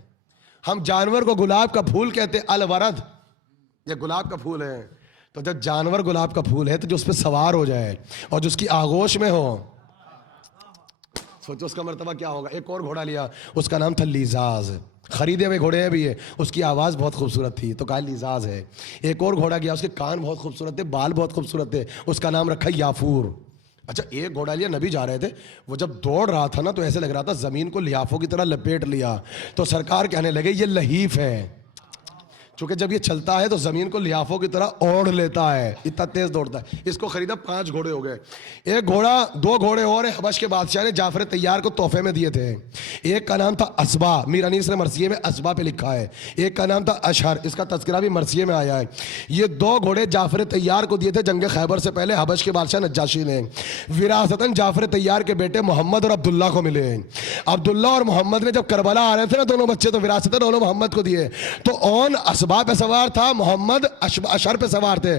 ہم جانور کو گلاب کا پھول کہتے، الورد یہ گلاب کا پھول ہے. تو جب جانور گلاب کا پھول ہے تو جو اس پہ سوار ہو جائے اور جو اس کی آغوش میں ہو، سوچو اس کا مرتبہ کیا ہوگا. ایک اور گھوڑا لیا، اس کا نام تھا لیزاز. خریدے ہوئے گھوڑے ہیں بھی یہ، اس کی آواز بہت خوبصورت تھی تو کہا لیزاز ہے. ایک اور گھوڑا گیا، اس کے کان بہت خوبصورت تھے، بال بہت خوبصورت تھے، اس کا نام رکھا یافور. اچھا ایک گھوڑا لیا، نبی جا رہے تھے، وہ جب دوڑ رہا تھا نا تو ایسے لگ رہا تھا زمین کو لیافوں کی طرح لپیٹ لیا. تو سرکار کہنے لگے یہ لحیف ہے، چونکہ جب یہ چلتا ہے تو زمین کو لیافوں کی طرح اوڑھ لیتا ہے، اتنا تیز دوڑتا ہے. اس کو خریدا، 5 گھوڑے ہو گئے. ایک گھوڑا، 2 گھوڑے اور حبش کے بادشاہ نے جعفر طیار کو تحفے میں دیے تھے. ایک کا نام تھا اسبا، میر انیس نے مرثیے میں اسبا پہ لکھا ہے. ایک کا نام تھا اشہر، اس کا تذکرہ بھی مرثیے میں آیا ہے. یہ 2 گھوڑے جعفر طیار کو دیے تھے جنگ خیبر سے پہلے حبش کے بادشاہ نجاشی نے. وراثتاً جعفر طیار کے بیٹے محمد اور عبداللہ کو ملے. عبداللہ اور محمد نے جب کربلا آ رہے تھے نا دونوں بچے، تو وراثتاً انہوں نے محمد کو دیے. تو اون اسبا پہ سوار تھا، محمد اشہر پہ سوار تھے،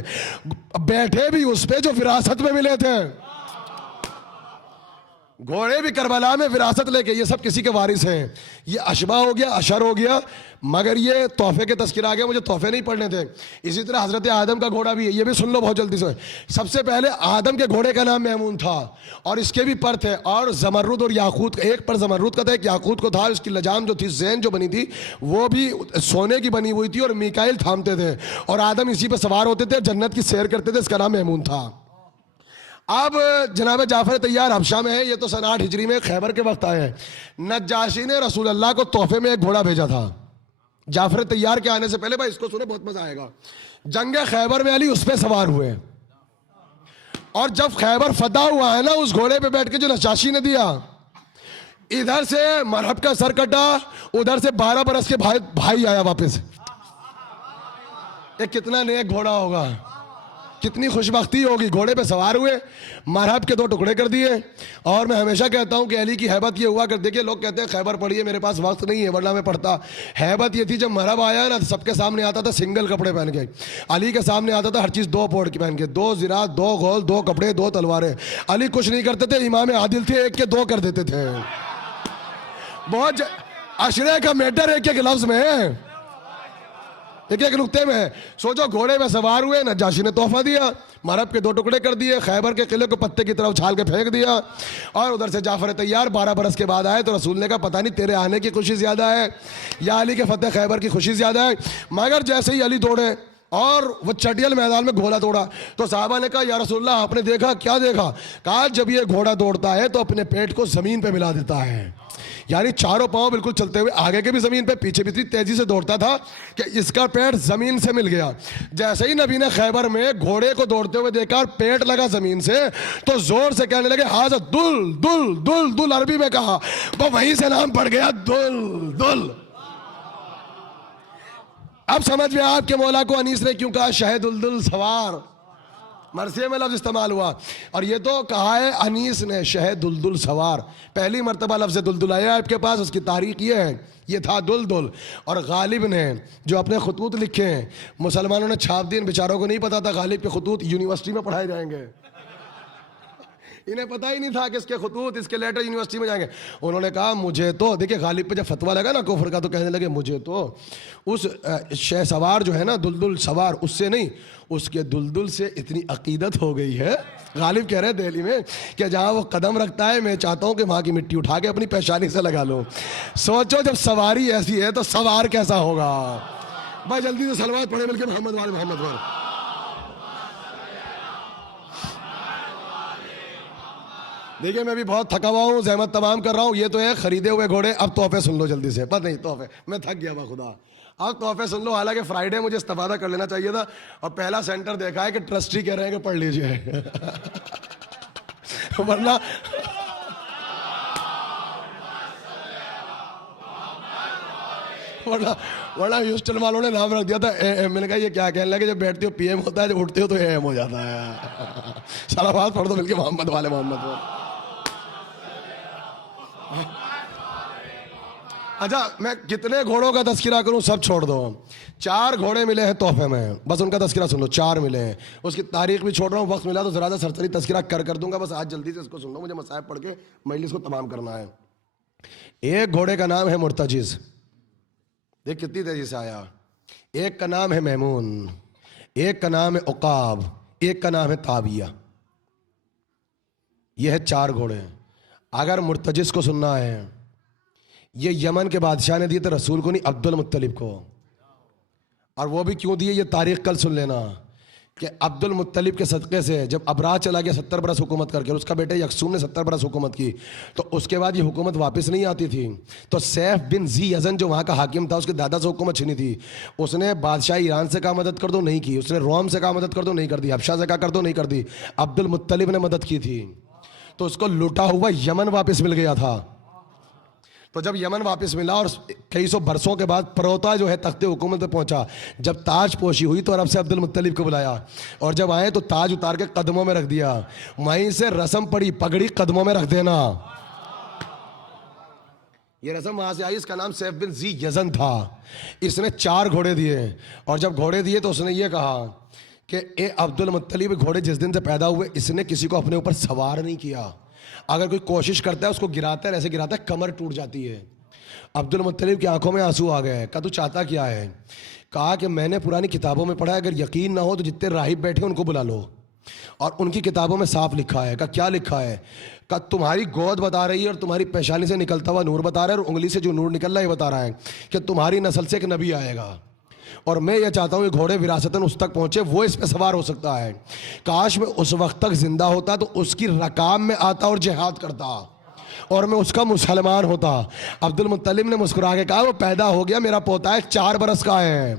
بیٹھے بھی اس پہ جو وراثت میں ملے تھے. گھوڑے بھی کربلا میں وراثت لے کے، یہ سب کسی کے وارث ہیں. یہ اشبا ہو گیا، اشہر ہو گیا، مگر یہ تحفے کے تذکرہ آ گیا، مجھے تحفے نہیں پڑھنے تھے. اسی طرح حضرت آدم کا گھوڑا بھی ہے، یہ بھی سن لو بہت جلدی سے. سب سے پہلے آدم کے گھوڑے کا نام میمون تھا، اور اس کے بھی پر تھے، اور زمرد اور یاقوت، ایک پر زمرد کا تھا ایک یاقوت کو تھا. اس کی لجام جو تھی، زین جو بنی تھی، وہ بھی سونے کی بنی ہوئی تھی، اور میکائل تھامتے تھے، اور آدم اسی پہ سوار ہوتے تھے، جنت کی سیر کرتے تھے. اس کا نام میمون تھا. اب جناب جعفر طیار حبشہ میں ہے، یہ تو سن 8 ہجری میں خیبر کے وقت آئے ہیں. نجاشی نے رسول اللہ کو تحفے میں ایک گھوڑا بھیجا تھا جعفر طیار کے آنے سے پہلے. بھائی اس کو سنیں، بہت مزہ آئے گا. جنگ خیبر میں علی اس پہ سوار ہوئے، اور جب خیبر فتح ہوا ہے نا، اس گھوڑے پہ بیٹھ کے جو نجاشی نے دیا، ادھر سے مرحب کا سر کٹا، ادھر سے 12 برس کے بھائی آیا واپس. یہ کتنا نیک گھوڑا ہوگا، کتنی خوش بختی ہوگی. گھوڑے پہ سوار ہوئے، مرحب کے 2 ٹکڑے کر دیے. اور میں ہمیشہ کہتا ہوں کہ علی کی ہیبت یہ ہوا کر، دیکھیں لوگ کہتے ہیں خیبر پڑھیے، میرے پاس وقت نہیں ہے ورنہ میں پڑھتا. ہیبت یہ تھی جب مرحب آیا نا، سب کے سامنے آتا تھا سنگل کپڑے پہن کے. علی کے سامنے آتا تھا ہر چیز 2 پوڑ کی پہن کے، 2 زرہ، 2 گول، 2 کپڑے، 2 تلواریں. علی کچھ نہیں کرتے تھے، امام عادل تھے، ایک کے 2 کر دیتے تھے. بہت عشرے کا میٹر ایک لفظ میں ہے، ایک نقطے میں ہے. سوچو گھوڑے میں سوار ہوئے، نجاشی نے تحفہ دیا، مرحب کے 2 ٹکڑے کر دیے، خیبر کے قلعے کو پتے کی طرف چھال کے پھینک دیا. اور ادھر سے جعفر طیار 12 برس کے بعد آئے، تو رسول نے کہا پتہ نہیں تیرے آنے کی خوشی زیادہ ہے یا علی کے فتح خیبر کی خوشی زیادہ ہے. مگر جیسے ہی علی دوڑے اور وہ چٹیل میدان میں گھوڑا دوڑا، تو صحابہ نے کہا یا رسول اللہ آپ نے دیکھا؟ کیا دیکھا؟ کہا جب یہ گھوڑا دوڑتا ہے تو اپنے پیٹ کو زمین پہ ملا دیتا ہے، یعنی چاروں پاؤں بالکل چلتے ہوئے، آگے کے بھی زمین پہ، پیچھے بھی اتنی تیزی سے دوڑتا تھا کہ اس کا پیٹ زمین سے مل گیا. جیسے ہی نبی نے خیبر میں گھوڑے کو دوڑتے ہوئے دیکھا اور پیٹ لگا زمین سے، تو زور سے کہنے لگے ہاذا دل دل دل دل. عربی میں کہا، وہ وہیں سے نام پڑ گیا دل دل. اب سمجھ میں آپ کے مولا کو انیس نے کیوں کہا شہد الدل سوار، مرثیے میں لفظ استعمال ہوا. اور یہ تو کہا ہے انیس نے شہد دلدل سوار، پہلی مرتبہ لفظ دلدل آیا آپ کے پاس. اس کی تاریخ یہ ہے، یہ تھا دلدل. اور غالب نے جو اپنے خطوط لکھے ہیں، مسلمانوں نے چھاپ دیے، بیچاروں کو نہیں پتا تھا غالب کے خطوط یونیورسٹی میں پڑھائے جائیں گے. انہیں پتہ ہی نہیں تھا کہ اس کے خطوط، اس کے لیٹر یونیورسٹی میں جائیں گے. انہوں نے کہا مجھے تو، دیکھیں غالب پہ جب فتویٰ لگا نا کفر کا، تو کہنے لگے مجھے تو اس شہ سوار جو ہے نا دلدل سوار، اس سے نہیں، اس کے دلدل سے اتنی عقیدت ہو گئی ہے. غالب کہہ رہے دہلی میں کہ جہاں وہ قدم رکھتا ہے میں چاہتا ہوں کہ وہاں کی مٹی اٹھا کے اپنی پیشانی سے لگا لو. سوچو جب سواری ایسی ہے تو سوار کیسا ہوگا. بھائی جلدی سے صلوات پڑھے بلکہ محمد والے محمد والے. دیکھیں میں بھی بہت تھکا ہوا ہوں، زحمت تمام کر رہا ہوں. یہ تو ہے خریدے ہوئے گھوڑے. اب تحفے سن لو جلدی سے. پتہ نہیں تحفے، میں تھک گیا خدا. اب تحفے سن لو. حالانکہ فرائیڈے مجھے استفادہ کر لینا چاہیے تھا، اور پہلا سینٹر دیکھا ہے کہ ٹرسٹی کہہ رہے ہیں کہ پڑھ لیجئے ورنہ ہیوسٹن والوں نے نام رکھ دیا تھا اے ایم. میں نے کہا یہ کیا کہنے لگے، جب بیٹھتے ہو پی ایم ہوتا ہے، جب اٹھتے ہو تو اے ایم ہو جاتا ہے. صلوات پڑھ دو مل کے محمد والے محمد والے. اچھا میں کتنے گھوڑوں کا تذکرہ کروں، سب چھوڑ دو. 4 گھوڑے ملے ہیں تحفے میں، بس ان کا تذکرہ سن لو. 4 ملے ہیں، اس کی تاریخ بھی چھوڑ رہا ہوں، وقت ملا تو ذرا سا سرسری تذکرہ کر دوں گا. بس آج جلدی سے اس کو سن لو، مجھے مصائب پڑھ کے مجلس کو تمام کرنا ہے. ایک گھوڑے کا نام ہے مرتجز، دیکھ کتنی تیزی سے آیا. ایک کا نام ہے میمون، ایک کا نام ہے عقاب، ایک کا نام ہے تابیہ. یہ ہے 4 گھوڑے. اگر مرتجز کو سننا ہے، یہ یمن کے بادشاہ نے دیے تھے رسول کو نہیں، عبد المطلب کو. اور وہ بھی کیوں دیے یہ تاریخ کل سن لینا، کہ عبد المطلب کے صدقے سے جب ابراہ چلا گیا 70 برس حکومت کر کے، اور اس کا بیٹے یکسوم نے 70 برس حکومت کی، تو اس کے بعد یہ حکومت واپس نہیں آتی تھی. تو سیف بن ذی یزن جو وہاں کا حاکم تھا، اس کے دادا سے حکومت چھینی تھی. اس نے بادشاہ ایران سے کہا مدد کر دو، نہیں کی. اس نے روم سے کہا مدد کر دو، نہیں کر دی. حبشہ سے کہا کر دو، نہیں کر دی. عبد المطلب نے مدد کی تھی، تو اس کو لوٹا ہوا یمن واپس مل گیا تھا. تو جب یمن واپس ملا اور کئی 100 برسوں کے بعد پروتا جو ہے تخت حکومت پہ پہنچا، جب تاج پوشی ہوئی تو عرب سے عبد المطلب کو بلایا، اور جب آئے تو تاج اتار کے قدموں میں رکھ دیا. وہیں سے رسم پڑی، پگڑی قدموں میں رکھ دینا. یہ رسم وہاں سے آئی. اس کا نام سیف بن ذی یزن تھا. اس نے 4 گھوڑے دیے، اور جب گھوڑے دیے تو اس نے یہ کہا کہ اے عبد المطلب، گھوڑے جس دن سے پیدا ہوئے اس نے کسی کو اپنے اوپر سوار نہیں کیا. اگر کوئی کوشش کرتا ہے اس کو گراتا ہے، ایسے گراتا ہے کمر ٹوٹ جاتی ہے. عبد المطلب کی آنکھوں میں آنسو آ گئے. کہا تو چاہتا کیا ہے؟ کہا کہ میں نے پرانی کتابوں میں پڑھا ہے، اگر یقین نہ ہو تو جتنے راہب بیٹھے ان کو بلا لو، اور ان کی کتابوں میں صاف لکھا ہے. کہا کیا لکھا ہے؟ کہا تمہاری گود بتا رہی ہے اور تمہاری پیشانی سے نکلتا ہوا نور بتا رہا ہے، اور انگلی سے جو نور نکل رہا ہے یہ بتا رہا ہے کہ تمہاری نسل سے ایک نبی آئے گا. اور میں یہ چاہتا ہوں کہ گھوڑے وراثتاً اس تک پہنچے، وہ اس پہ سوار ہو سکتا ہے. کاش میں اس وقت تک زندہ ہوتا تو اس کی رکاب میں آتا اور جہاد کرتا اور میں اس کا مسلمان ہوتا. عبد المطلب نے مسکرا کے کہا وہ پیدا ہو گیا، میرا پوتا ہے 4 برس کا ہے.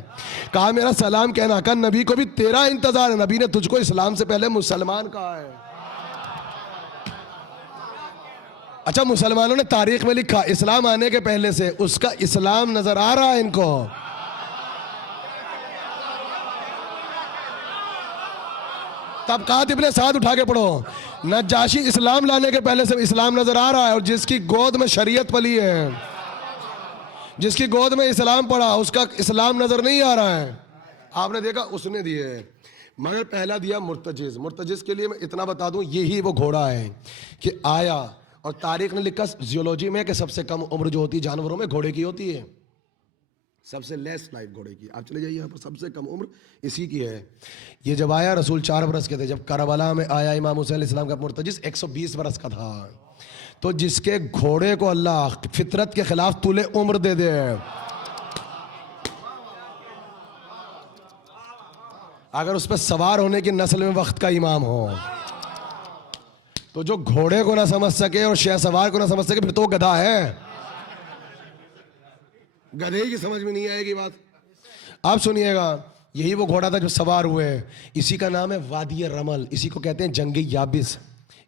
کہا میرا سلام کہنا، کہا نبی کو بھی تیرا انتظار ہے، نبی نے تجھ کو اسلام سے پہلے مسلمان کہا ہے. اچھا مسلمانوں نے تاریخ میں لکھا اسلام آنے کے پہلے سے اس کا اسلام نظر آ رہا ہے ان کو. طبقات ابن سعد اٹھا کے پڑھو. نجاشی اسلام لانے کے پہلے سے اسلام نظر آ رہا ہے، اور جس کی گود میں شریعت پلی ہے، جس کی گود میں اسلام پڑھا، اس کا اسلام نظر نہیں آ رہا ہے. آپ نے دیکھا اس نے دیے ہے، مگر پہلا دیا مرتجز. مرتجز کے لیے میں اتنا بتا دوں یہی وہ گھوڑا ہے کہ آیا، اور تاریخ نے لکھا زیولوجی میں کہ سب سے کم عمر جو ہوتی ہے جانوروں میں گھوڑے کی ہوتی ہے، سب سے لیس لائف گھوڑے کی. آپ چلے جائیے یہاں پر، سب سے کم عمر اسی کی ہے. یہ جب آیا رسول 4 برس کے تھے. جب کربلا میں آیا امام حسین علیہ السلام کا مرتجز 120 برس کا تھا. تو جس کے گھوڑے کو اللہ فطرت کے خلاف طول عمر دے دے، اگر اس پہ سوار ہونے کی نسل میں وقت کا امام ہو، تو جو گھوڑے کو نہ سمجھ سکے اور شہ سوار کو نہ سمجھ سکے پھر تو گدھا ہے. گدھے کی سمجھ میں نہیں آئے گی بات. آپ سنیے گا، یہی وہ گھوڑا تھا جو سوار ہوئے. اسی کا نام ہے وادی رمل. اسی کو کہتے ہیں جنگ یابس،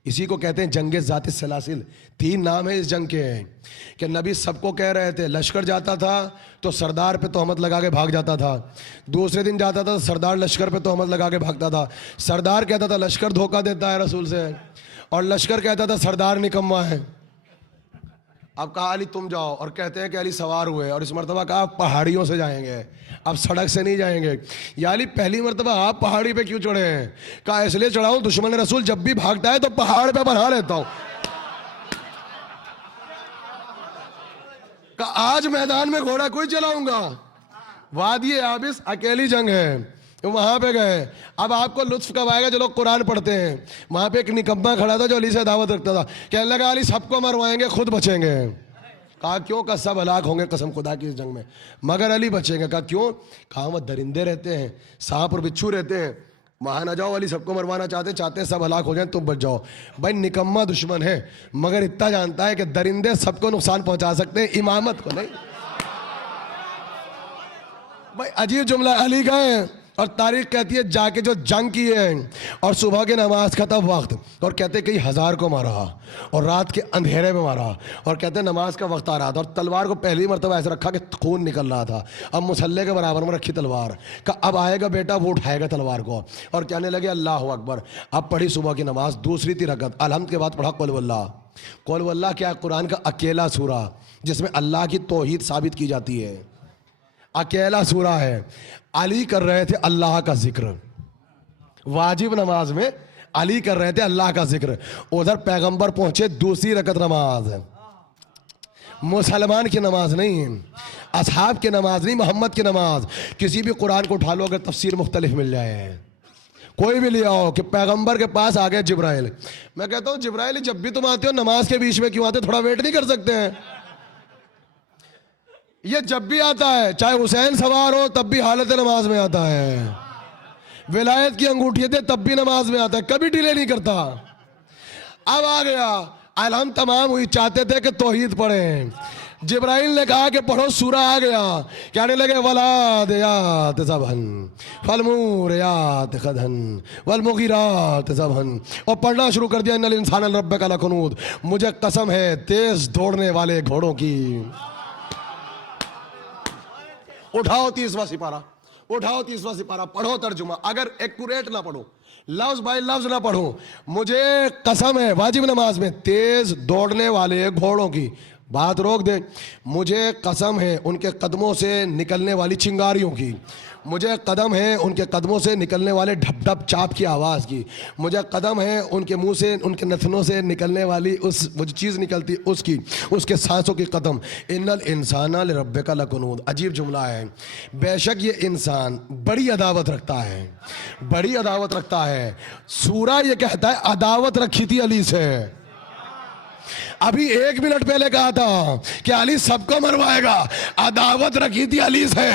اسی کو کہتے ہیں جنگ ذات السلاسل. 3 نام ہے اس جنگ کے. کہ نبی سب کو کہہ رہے تھے، لشکر جاتا تھا تو سردار پہ تہمت لگا کے بھاگ جاتا تھا. دوسرے دن جاتا تھا تو سردار لشکر پہ تہمت لگا کے بھاگتا تھا. سردار کہتا تھا لشکر دھوکہ دیتا ہے رسول سے، اور لشکر کہتا تھا سردار نکما ہے. اب کہا علی تم جاؤ، اور کہتے ہیں کہ علی سوار ہوئے، اور اس مرتبہ کہا آپ پہاڑیوں سے جائیں گے، اب سڑک سے نہیں جائیں گے. یا علی پہلی مرتبہ آپ پہاڑی پہ کیوں چڑھے ہیں؟ کہا اس لیے چڑھا ہوں دشمن رسول جب بھی بھاگتا ہے تو پہاڑ پہ بنا لیتا ہوں. کہا آج میدان میں گھوڑا کوئی چلاؤں گا. وادی یابس اکیلی جنگ ہے، وہاں پہ گئے. اب آپ کو لطف کب آئے گا جو لوگ قرآن پڑھتے ہیں. وہاں پہ ایک نکما کھڑا تھا جو علی سے دعوت رکھتا تھا. کہنے لگا علی سب کو مروائیں گے خود بچیں گے. کہا کیوں؟ کہ سب ہلاک ہوں گے قسم خدا کی اس جنگ میں، مگر علی بچیں گے. کہا کیوں؟ کہا وہ درندے رہتے ہیں، سانپ اور بچھو رہتے ہیں، وہاں نہ جاؤ. علی سب کو مروانا چاہتے ہیں سب ہلاک ہو جائیں، تم بچ جاؤ. بھائی نکما دشمن ہے، مگر اتنا جانتا ہے کہ درندے سب کو نقصان پہنچا سکتے ہیں، امامت کو نہیں. بھائی عجیب جملہ. علی گئے اور تاریخ کہتی ہے جا کے جو جنگ کی ہے، اور صبح کی نماز کا تھا وقت، اور کہتے کئی ہزار کو مارا، اور رات کے اندھیرے میں مارا، اور کہتے نماز کا وقت آ رہا تھا، اور تلوار کو پہلی مرتبہ ایسے رکھا کہ خون نکل رہا تھا. اب مسلح کے برابر میں رکھی تلوار، کہ اب آئے گا بیٹا وہ اٹھائے گا تلوار کو، اور کہنے لگے اللہ اکبر. اب پڑھی صبح کی نماز، دوسری تھی رکعت، الحمد کے بعد پڑھا قل واللہ. قل واللہ کیا؟ قرآن کا اکیلا سورہ جس میں اللہ کی توحید ثابت کی جاتی ہے، اکیلا سورہ ہے. علی کر رہے تھے اللہ کا ذکر، واجب نماز میں علی کر رہے تھے اللہ کا ذکر. ادھر پیغمبر پہنچے دوسری رکعت نماز، مسلمان کی نماز نہیں، اصحاب کی نماز نہیں، محمد کی نماز. کسی بھی قرآن کو اٹھا لو اگر تفسیر مختلف مل جائے، کوئی بھی لے آؤ کہ پیغمبر کے پاس آ گئے جبرائیل. میں کہتا ہوں جبرائیل جب بھی تم آتے ہو نماز کے بیچ میں کیوں آتے؟ تھوڑا ویٹ نہیں کر سکتے ہیں؟ یہ جب بھی آتا ہے، چاہے حسین سوار ہو تب بھی حالت نماز میں آتا ہے، ولایت کی انگوٹھی دے تب بھی نماز میں آتا ہے، کبھی ڈیلے نہیں کرتا. اب آ گیا، الحم تمام ہوئی، چاہتے تھے کہ توحید پڑھیں. جبرائیل نے کہا کہ پڑھو، سورہ آ گیا. کہنے لگے ولادیات ذبحن فالموریات قدحن والمغیرات ذبحن، اور پڑھنا شروع کر دیا ان الانسان لربک لکنود. مجھے قسم ہے تیز دوڑنے والے گھوڑوں کی. اٹھاؤ 30واں سپارہ، اٹھاؤ 30واں سپارہ، پڑھو ترجمہ. اگر ایکوریٹ نہ پڑھو، لفظ بائی لفظ نہ پڑھو، مجھے قسم ہے واجب نماز میں تیز دوڑنے والے گھوڑوں کی. بات روک دے. مجھے قسم ہے ان کے قدموں سے نکلنے والی چنگاریوں کی. مجھے قدم ہے ان کے قدموں سے نکلنے والے ڈھپ ڈھپ چاپ کی آواز کی. مجھے قدم ہے ان کے منہ سے، ان کے نتنوں سے نکلنے والی اس وہ جو چیز نکلتی اس کی، اس کے سانسوں کی قدم. ان الانسان لربک لکنود. عجیب جملہ ہے. بے شک یہ انسان بڑی عداوت رکھتا ہے، بڑی عداوت رکھتا ہے. سورہ یہ کہتا ہے عداوت رکھی تھی علی سے. ابھی 1 منٹ پہلے کہا تھا کہ علی سب کو مروائے گا، عداوت رکھی تھی علی سے۔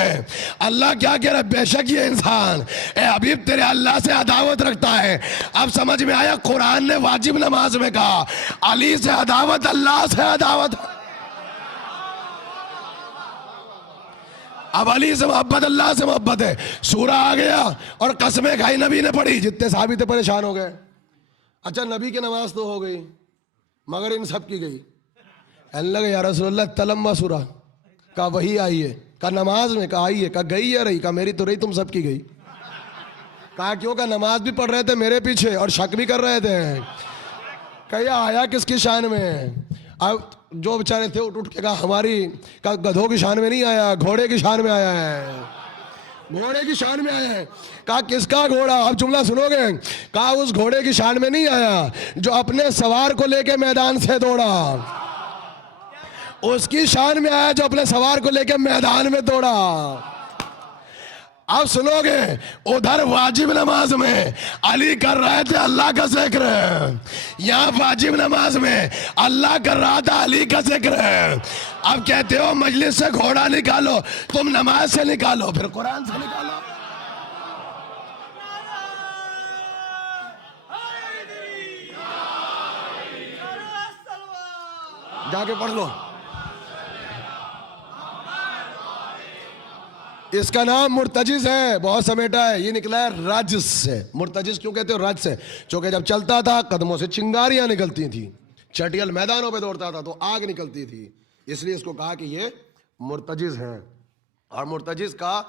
اللہ کیا کہہ رہا ہے؟ بے شک یہ انسان اے حبیب تیرے اللہ سے عداوت رکھتا ہے۔ اب سمجھ میں آیا قرآن نے واجب نماز میں کہا علی سے عداوت، اللہ سے عداوت۔ اب علی سے محبت، اللہ سے محبت ہے۔ سورہ آ گیا اور قسمیں کھائی نبی نے پڑھی، جتنے صحابی تھے پریشان ہو گئے۔ اچھا نبی کی نماز تو ہو گئی مگر ان سب کی گئی۔ کہنے لگے یا رسول اللہ اتنا لمبا سورہ، کہا وہی آئی ہے، کہا نماز میں، کہا آئی ہے، کہا گئی ہے رہی، کہا میری تو رہی، تم سب کی گئی۔ کہا کیوں؟ کہا نماز بھی پڑھ رہے تھے میرے پیچھے اور شک بھی کر رہے تھے۔ کہا یہ آیا کس کی شان میں؟ اب جو بیچارے تھے اٹھ کے کہا ہماری، کہا گدھوں کی شان میں نہیں آیا، گھوڑے کی شان میں آیا ہے، گھوڑے کی شان میں آیا ہے۔ کہا کس کا گھوڑا؟ اب جملہ سنو گے۔ کہا اس گھوڑے کی شان میں نہیں آیا جو اپنے سوار کو لے کے میدان سے دوڑا، اس کی شان میں آیا جو اپنے سوار کو لے کے میدان میں دوڑا۔ اب سنو گے، ادھر واجب نماز میں علی کر رہے تھے اللہ کا ذکر، یہاں واجب نماز میں اللہ کر رہا تھا علی کا ذکر۔ اب کہتے ہو مجلس سے گھوڑا نکالو، تم نماز سے نکالو، پھر قرآن سے نکالو۔ جا کے پڑھ لو۔ اس کا نام مرتجز ہے، بہت سمیٹا ہے، یہ نکلا ہے رجز سے۔ مرتجز کیوں کہتے ہو؟ رج سے، چونکہ جب چلتا تھا قدموں سے چنگاریاں نکلتی تھیں، چٹیل میدانوں پہ دوڑتا تھا تو آگ نکلتی تھی، اس لیے اس کو کہا کہ یہ مرتجز ہے۔ اور مرتجز کا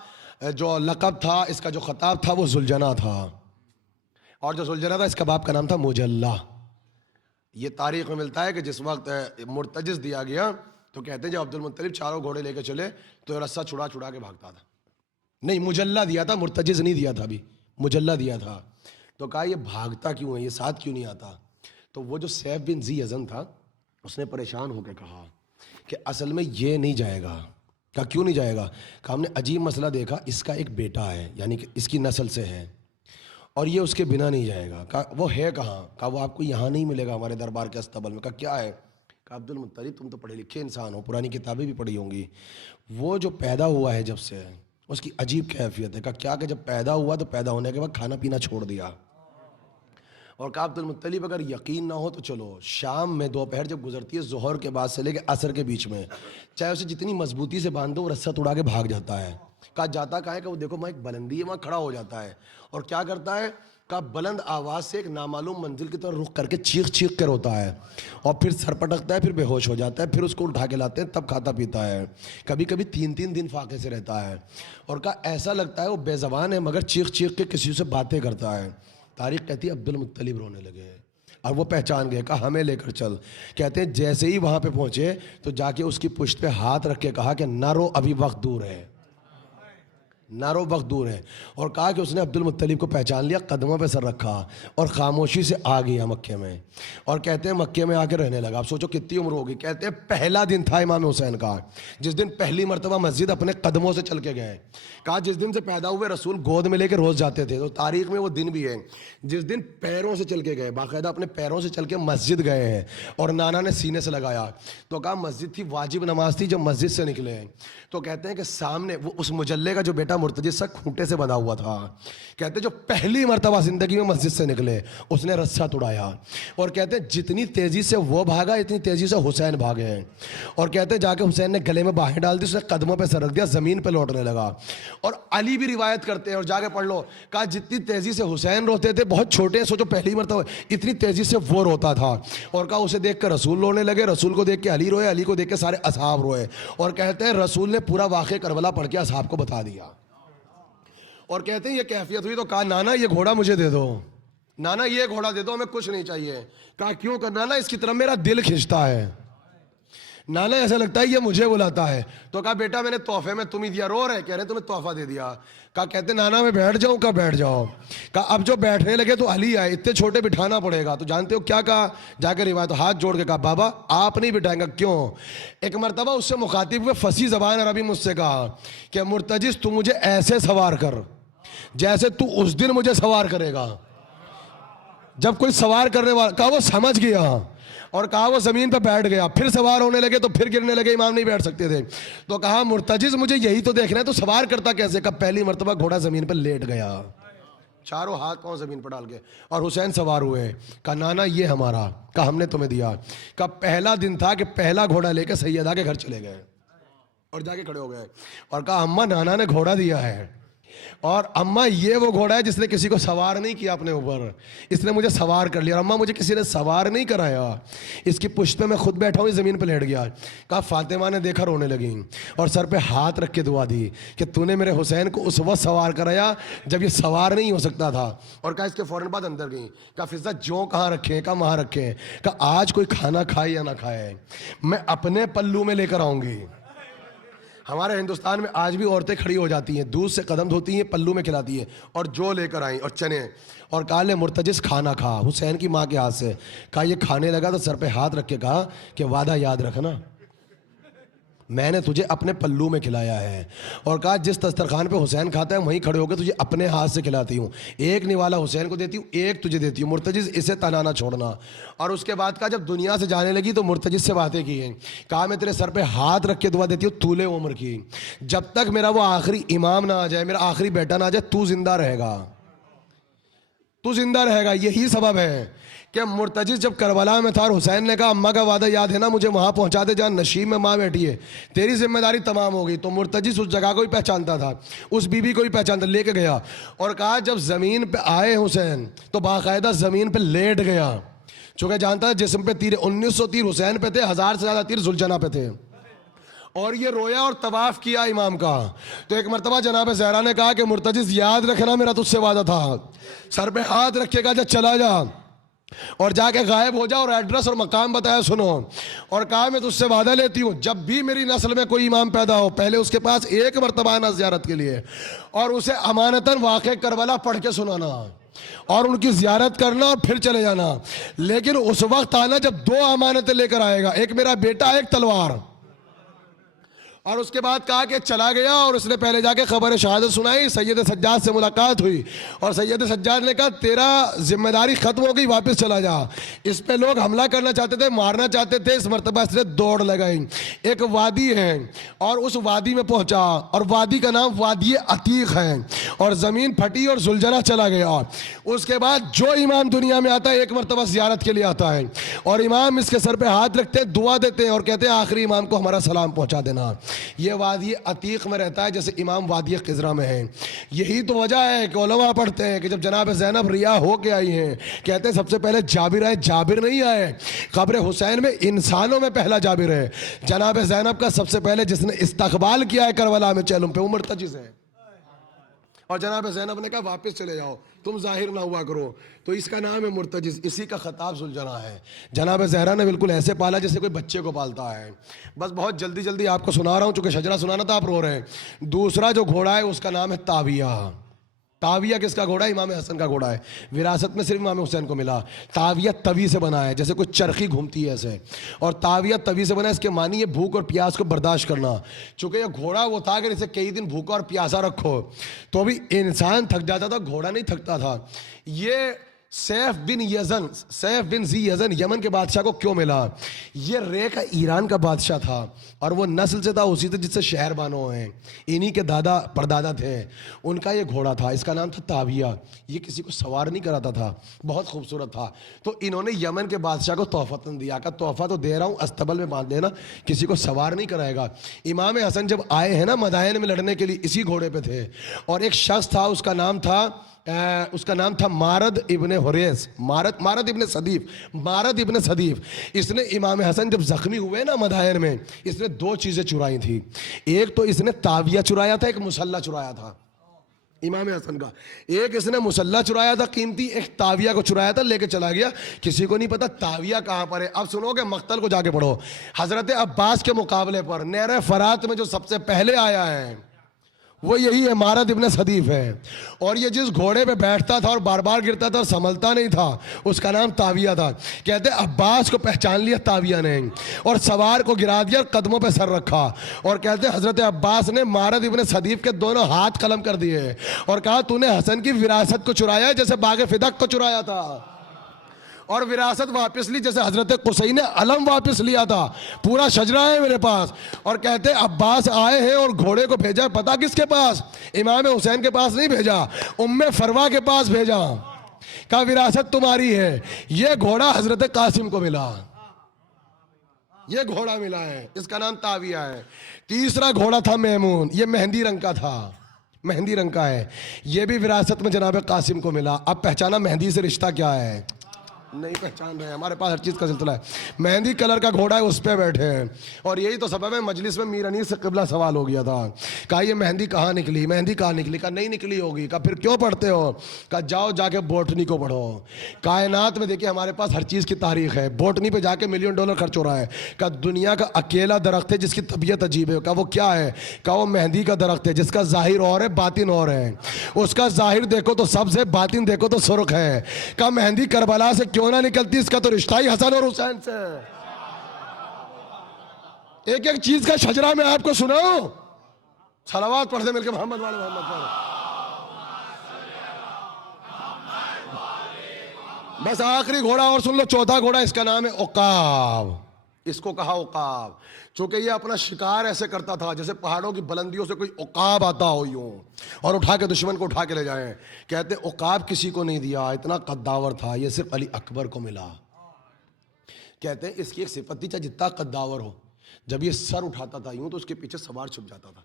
جو لقب تھا، اس کا جو خطاب تھا وہ ذوالجناح تھا، اور جو ذوالجناح تھا اس کا باپ کا نام تھا مجلہ۔ یہ تاریخ میں ملتا ہے کہ جس وقت مرتجز دیا گیا تو کہتے ہیں جب عبد المطلب چاروں گھوڑے لے کے چلے تو یہ رسہ چھڑا چھڑا کے بھاگتا تھا۔ نہیں، مجلہ دیا تھا، مرتجز نہیں دیا تھا، ابھی مجلہ دیا تھا۔ تو کہا یہ بھاگتا کیوں ہے، یہ ساتھ کیوں نہیں آتا؟ تو وہ جو سیف بن ذی یزن تھا اس نے پریشان ہو کے کہا کہ اصل میں یہ نہیں جائے گا۔ کہا کیوں نہیں جائے گا؟ کہا ہم نے عجیب مسئلہ دیکھا، اس کا ایک بیٹا ہے، یعنی کہ اس کی نسل سے ہے، اور یہ اس کے بنا نہیں جائے گا۔ کہا وہ ہے کہاں؟ کہا وہ آپ کو یہاں نہیں ملے گا ہمارے دربار کے استبل میں۔ کہا کیا ہے؟ کہا عبد المطلب تم تو پڑھے لکھے انسان ہو، پرانی کتابیں بھی پڑھی ہوں گی، وہ جو پیدا ہوا ہے جب سے اس کی عجیب کیفیت ہے۔ کہا کیا؟ کہ جب پیدا ہوا تو پیدا ہونے کے بعد کھانا پینا چھوڑ دیا۔ اور کہا عبد المطلب اگر یقین نہ ہو تو چلو شام میں دوپہر جب گزرتی ہے ظہر کے بعد سے لے کے عصر کے بیچ میں، چاہے اسے جتنی مضبوطی سے باندھو وہ رسہ توڑا کے بھاگ جاتا ہے۔ کہا جاتا کہاں ہے؟ کہ وہ دیکھو وہاں ایک بلندی ہے، وہاں کھڑا ہو جاتا ہے، اور کیا کرتا ہے؟ کہا بلند آواز سے ایک نامعلوم منزل کی طرف رخ کر کے چیخ چیخ کر روتا ہے، اور پھر سر پٹکتا ہے، پھر بے ہوش ہو جاتا ہے، پھر اس کو اٹھا کے لاتے ہیں، تب کھاتا پیتا ہے۔ کبھی کبھی 3 دن فاقے سے رہتا ہے، اور کہا ایسا لگتا ہے وہ بے زبان ہے مگر چیخ چیخ کے کسی سے باتیں کرتا ہے۔ تاریخ کہتی ہے عبد المطلب رونے لگے اور وہ پہچان گئے۔ کہا ہمیں لے کر چل۔ کہتے ہیں جیسے ہی وہاں پہ پہنچے تو جا کے اس کی پشت پہ ہاتھ رکھ کے کہا کہ نہ رو، ابھی وقت دور ہے، نہ رو، وقت دور ہے۔ اور کہا کہ اس نے عبد المطلب کو پہچان لیا، قدموں پہ سر رکھا اور خاموشی سے آ گیا مکے میں، اور کہتے ہیں مکے میں آ کے رہنے لگا۔ اب سوچو کتنی عمر ہوگی۔ کہتے ہیں پہلا دن تھا امام حسین کا، جس دن پہلی مرتبہ مسجد اپنے قدموں سے چل کے گئے۔ کہا جس دن سے پیدا ہوئے رسول گود میں لے کے روز جاتے تھے، تو تاریخ میں وہ دن بھی ہے جس دن پیروں سے چل کے گئے، باقاعدہ اپنے پیروں سے چل کے مسجد گئے ہیں، اور نانا نے سینے سے لگایا۔ تو کہا مسجد تھی، واجب نماز تھی، جب مسجد سے نکلے ہیں تو کہتے ہیں کہ سامنے وہ اس مجلے کا جو بیٹا مرتجز سا کھوٹے سے بندھا ہوا تھا، کہتے ہیں جو پہلی مرتبہ زندگی میں مسجد سے نکلے اس نے رسہ توڑایا، اور کہتے ہیں جتنی تیزی سے وہ بھاگا اتنی تیزی سے حسین بھاگے ہیں، اور کہتے ہیں جا کے حسین نے گلے میں باہیں ڈال دی، اس نے قدموں پہ سر رکھ دیا، زمین پہ لوٹنے لگا۔ اور علی بھی روایت کرتے ہیں، اور جا کے پڑھ لو، کہا جتنی تیزی سے حسین روتے تھے، بہت چھوٹے ہیں، سوچو پہلی مرتبہ، اتنی تیزی سے وہ روتا تھا۔ اور کہا اسے دیکھ کر رسول رونے لگے، رسول کو دیکھ کے علی روئے، علی کو دیکھ کے سارے اصحاب روئے، اور کہتے ہیں رسول نے پورا واقعہ کربلا پڑھ کے اصحاب کو بتا دیا۔ اور کہتے ہیں یہ کیفیت ہوئی تو کہا نانا یہ گھوڑا مجھے دے دو، نانا یہ گھوڑا دے دو، ہمیں کچھ نہیں چاہیے۔ کہا کیوں؟ کہ نانا اس کی طرف میرا دل کھنچتا ہے، نانا ایسا لگتا ہے یہ مجھے بلاتا ہے۔ تو کہا بیٹا میں نے تحفے میں تم ہی دیا، رو رہے، کہہ رہے تمہیں تحفہ دے دیا۔ کہا کہتے نانا میں بیٹھ جاؤں؟ کہا بیٹھ جاؤ۔ کہا اب جو بیٹھنے لگے تو علی آئے، اتنے چھوٹے بٹھانا پڑے گا، تو جانتے ہو کیا کہا؟ جا کے روایت ہاتھ جوڑ کے کہا بابا آپ نہیں بٹھائیں گا۔ کیوں؟ ایک مرتبہ اس سے مخاطب ہوئے، فصیح زبان عربی مجھ سے کہا کہ مرتجز تو مجھے ایسے سوار کر جیسے تو اس دن مجھے سوار کرے گا، جب کوئی سوار کرنے والا، کہا وہ سمجھ گیا اور کہا وہ زمین پہ بیٹھ گیا، پھر سوار ہونے لگے تو پھر گرنے لگے، امام نہیں بیٹھ سکتے تھے، تو کہا مرتجز مجھے یہی تو دیکھنا ہے تو سوار کرتا کیسے؟ کہا پہلی مرتبہ گھوڑا زمین پہ لیٹ گیا، چاروں ہاتھ پاؤں زمین پر ڈال کے، اور حسین سوار ہوئے، کہا نانا یہ ہمارا، کہا ہم نے تمہیں دیا، کہا پہلا دن تھا کہ پہلا گھوڑا لے کے سیدہ کے گھر چلے گئے اور جا کے کھڑے ہو گئے اور کہا اماں نانا نے گھوڑا دیا ہے، اور اماں یہ وہ گھوڑا ہے جس نے کسی کو سوار نہیں کیا اپنے اوپر، اس نے مجھے سوار کر لیا، اور اماں مجھے کسی نے سوار نہیں کرایا، اس کی پشت پہ میں خود بیٹھا ہوں، زمین پہ لیٹ گیا۔ کہا فاطمہ نے دیکھا رونے لگی اور سر پہ ہاتھ رکھ کے دعا دی کہ تو نے میرے حسین کو اس وقت سوار کرایا جب یہ سوار نہیں ہو سکتا تھا، اور کہا اس کے فوراً بعد اندر گئی، کہا فضا جو کہاں رکھیں، کہا وہاں رکھیں، کہا آج کوئی کھانا کھائے یا نہ کھائے میں اپنے پلو میں لے کر آؤں گی۔ ہمارے ہندوستان میں آج بھی عورتیں کھڑی ہو جاتی ہیں، دودھ سے قدم دھوتی ہیں، پلو میں کھلاتی ہیں، اور جو لے کر آئیں اور چنے، اور کہا لے مرتجز کھانا کھا، حسین کی ماں کے ہاتھ سے، کہا یہ کھانے لگا تو سر پہ ہاتھ رکھ کے کہا کہ وعدہ یاد رکھنا میں نے تجھے اپنے پلو میں کھلایا ہے، اور کہا جس دسترخوان پہ حسین کھاتا ہے وہیں کھڑے ہو کے تجھے اپنے ہاتھ سے کھلاتی ہوں، ایک نوالا حسین کو دیتی ہوں، ایک تجھے دیتی ہوں، مرتجز اسے تنا نہ چھوڑنا۔ اور اس کے بعد کہا جب دنیا سے جانے لگی تو مرتجز سے باتیں کی ہیں، کہا میں تیرے سر پہ ہاتھ رکھ کے دعا دیتی ہوں طول عمر کی، جب تک میرا وہ آخری امام نہ آ جائے، میرا آخری بیٹا نہ آ جائے، تو زندہ رہے گا، تو زندہ رہے گا۔ یہی سبب ہے کہ مرتجز جب کربلا میں تھا اور حسین نے کہا اماں کا وعدہ یاد ہے نا، مجھے وہاں پہنچا دے جہاں نشیم میں ماں بیٹھی ہے، تیری ذمہ داری تمام ہوگی، تو مرتجز اس جگہ کو ہی پہچانتا تھا، اس بی بی کو ہی پہچانتا، لے کے گیا اور کہا جب زمین پہ آئے حسین تو باقاعدہ زمین پہ لیٹ گیا، چونکہ جانتا ہے جسم پہ تیر 1900 تیر حسین پہ تھے، 1000 سے زیادہ تیر ذوالجناح پہ تھے، اور یہ رویا اور طواف کیا امام کا۔ تو ایک مرتبہ جناب زہرا نے کہا کہ مرتجز یاد رکھنا میرا تجھ سے وعدہ تھا، سر پہ ہاتھ رکھے گا جب چلا جا اور جا کے غائب ہو جا، اور ایڈریس اور مقام بتایا سنو، اور کہا میں تجھ سے وعدہ لیتی ہوں جب بھی میری نسل میں کوئی امام پیدا ہو پہلے اس کے پاس ایک مرتبہ آنا زیارت کے لیے، اور اسے امانتاً واقع کربلا پڑھ کے سنانا اور ان کی زیارت کرنا اور پھر چلے جانا، لیکن اس وقت آنا جب 2 امانتیں لے کر آئے گا، ایک میرا بیٹا ایک تلوار۔ اور اس کے بعد کہا کہ چلا گیا اور اس نے پہلے جا کے خبر شہادت سنائی، سید سجاد سے ملاقات ہوئی اور سید سجاد نے کہا تیرا ذمہ داری ختم ہو گئی، واپس چلا جا۔ اس پہ لوگ حملہ کرنا چاہتے تھے، مارنا چاہتے تھے، اس مرتبہ اس نے دوڑ لگائی، ایک وادی ہے اور اس وادی میں پہنچا، اور وادی کا نام وادی عتیق ہے، اور زمین پھٹی اور ذوالجناح چلا گیا۔ اس کے بعد جو امام دنیا میں آتا ہے ایک مرتبہ زیارت کے لیے آتا ہے، اور امام اس کے سر پہ ہاتھ رکھتے دعا دیتے ہیں اور کہتے ہیں آخری امام کو ہمارا سلام پہنچا دینا۔ یہ وادی عتیق میں رہتا ہے جیسے امام وادی خضرا میں ہیں۔ یہی تو وجہ ہے کہ علماء پڑھتے ہیں کہ جب جناب زینب رہا ہو کے آئی ہیں، کہتے ہیں سب سے پہلے جابر آئے، جابر نہیں آئے، قبر حسین میں انسانوں میں پہلا جابر ہے۔ جناب زینب کا سب سے پہلے جس نے استقبال کیا ہے کربلا میں چہلم پہ وہ مرتجز ہے، اور جناب زینب نے کہا واپس چلے جاؤ، تم ظاہر نہ ہوا کرو، تو اس کا نام ہے مرتجز، اسی کا خطاب ذوالجناح ہے۔ جناب زہرا نے بالکل ایسے پالا جیسے کوئی بچے کو پالتا ہے۔ بس بہت جلدی جلدی آپ کو سنا رہا ہوں چونکہ شجرہ سنانا تھا، آپ رو رہے ہیں۔ دوسرا جو گھوڑا ہے اس کا نام ہے تاویہ۔ تاویہ کس کا گھوڑا ہے؟ امام حسن کا گھوڑا ہے، وراثت میں صرف امام حسین کو ملا۔ تاویہ توی سے بنا ہے، جیسے کوئی چرخی گھومتی ہے ایسے، اور تاویہ توی سے بنا ہے، اس کے معنی یہ بھوک اور پیاس کو برداشت کرنا۔ چونکہ یہ گھوڑا وہ تھا کہ اسے کئی دن بھوکا اور پیاسا رکھو تو بھی انسان تھک جاتا تھا، گھوڑا نہیں تھکتا تھا۔ یہ سیف بن ذی یزن یمن کے بادشاہ کو کیوں ملا؟ یہ رے کا ایران کا بادشاہ تھا اور وہ نسل سے تھا اسی سے جس سے شہر بانو ہیں، انہی کے دادا پردادا تھے، ان کا یہ گھوڑا تھا، اس کا نام تھا تاویہ۔ یہ کسی کو سوار نہیں کراتا تھا، بہت خوبصورت تھا، تو انہوں نے یمن کے بادشاہ کو تحفتاً دیا، کہ تحفہ تو دے رہا ہوں استبل میں باندھ دینا، کسی کو سوار نہیں کرائے گا۔ امام حسن جب آئے ہیں نا مدائن میں لڑنے کے لیے اسی گھوڑے پہ تھے، اور ایک شخص تھا اس کا نام تھا مارد ابن حریث، مارد ابن صدیف۔ اس نے امام حسن جب زخمی ہوئے نا مدائن میں، اس نے 2 چیزیں چرائی تھی، ایک تو اس نے تاویہ چرایا تھا، ایک مسلح چرایا تھا امام حسن کا، ایک اس نے مسلح چرایا تھا قیمتی، ایک تاویہ کو چرایا تھا، لے کے چلا گیا، کسی کو نہیں پتا تاویہ کہاں پر ہے۔ اب سنو کہ مقتل کو جا کے پڑھو، حضرت عباس کے مقابلے پر نہر فرات میں جو سب سے پہلے آیا ہے وہ یہی ہے، مارد ابن صدیف ہے، اور یہ جس گھوڑے پہ بیٹھتا تھا اور بار بار گرتا تھا اور سنبھلتا نہیں تھا اس کا نام تاویہ تھا۔ کہتے عباس کو پہچان لیا تاویہ نے، اور سوار کو گرا دیا اور قدموں پہ سر رکھا، اور کہتے حضرت عباس نے مارد ابن صدیف کے دونوں ہاتھ قلم کر دیے اور کہا تو نے حسن کی وراثت کو چرایا ہے جیسے باغ فدق کو چرایا تھا۔ اور وراثت واپس لی، جیسے حضرت قصی نے علم واپس لیا تھا، پورا شجرہ ہے میرے پاس. اور کہتے عباس آئے ہیں اور گھوڑے کو بھیجا، پتا کس کے پاس؟ امام حسین کے پاس نہیں بھیجا، ام فروا کے پاس بھیجا. کہا وراثت تمہاری ہے. یہ گھوڑا حضرت قاسم کو ملا، یہ گھوڑا ملا ہے، اس کا نام تاویہ ہے. تیسرا گھوڑا تھا میمون، یہ مہندی رنگ کا تھا، مہندی رنگ کا ہے. یہ بھی وراثت میں جناب قاسم کو ملا. اب پہچانا مہندی سے رشتہ کیا ہے؟ نہیں پہچان رہے. ہمارے پاس ہر چیز کا سلسلہ ہے. مہندی کلر کا گھوڑا ہے، اس پہ بیٹھے ہیں. اور یہی تو سبب ہے مجلس میں میر انیس سے قبلہ سوال ہو گیا تھا. کہا یہ مہندی کہاں نکلی، مہندی کہاں نکلی؟ کہا نہیں نکلی ہوگی. کہا پھر کیوں پڑھتے ہو؟ کہا جاؤ جا کے بوٹنی کو پڑھو. کائنات میں دیکھیں ہمارے پاس ہر چیز کی تاریخ ہے. بوٹنی پہ جا کے $1,000,000 خرچ ہو رہا ہے. کہا دنیا کا اکیلا درخت ہے جس کی طبیعت عجیب ہے. کہا وہ کیا ہے؟ کہا وہ مہندی کا درخت ہے جس کا ظاہر اور ہے باطن اور ہے. اس کا ظاہر دیکھو تو سبز ہے، باطن دیکھو تو سرخ ہے. کہا مہندی کربلا سے کیوں نہ نکلتی؟ اس کا تو رشتہ ہی حسن اور حسین سے. ایک ایک چیز کا شجرہ میں آپ کو سناؤں. صلوات پڑھ دے مل کے محمد والے محمد پر. بس آخری گھوڑا اور سن لو، چوتھا گھوڑا، اس کا نام ہے عقاب. اس کو کہا عقاب چونکہ یہ اپنا شکار ایسے کرتا تھا جیسے پہاڑوں کی بلندیوں سے کوئی عقاب آتا ہو یوں اور اٹھا کے دشمن کو اٹھا کے لے جائیں. کہتے عقاب کسی کو نہیں دیا، اتنا قداور تھا، یہ صرف علی اکبر کو ملا. کہتے ہیں اس کی ایک صفت تھی چاہے جتنا قداور ہو، جب یہ سر اٹھاتا تھا یوں تو اس کے پیچھے سوار چھپ جاتا تھا.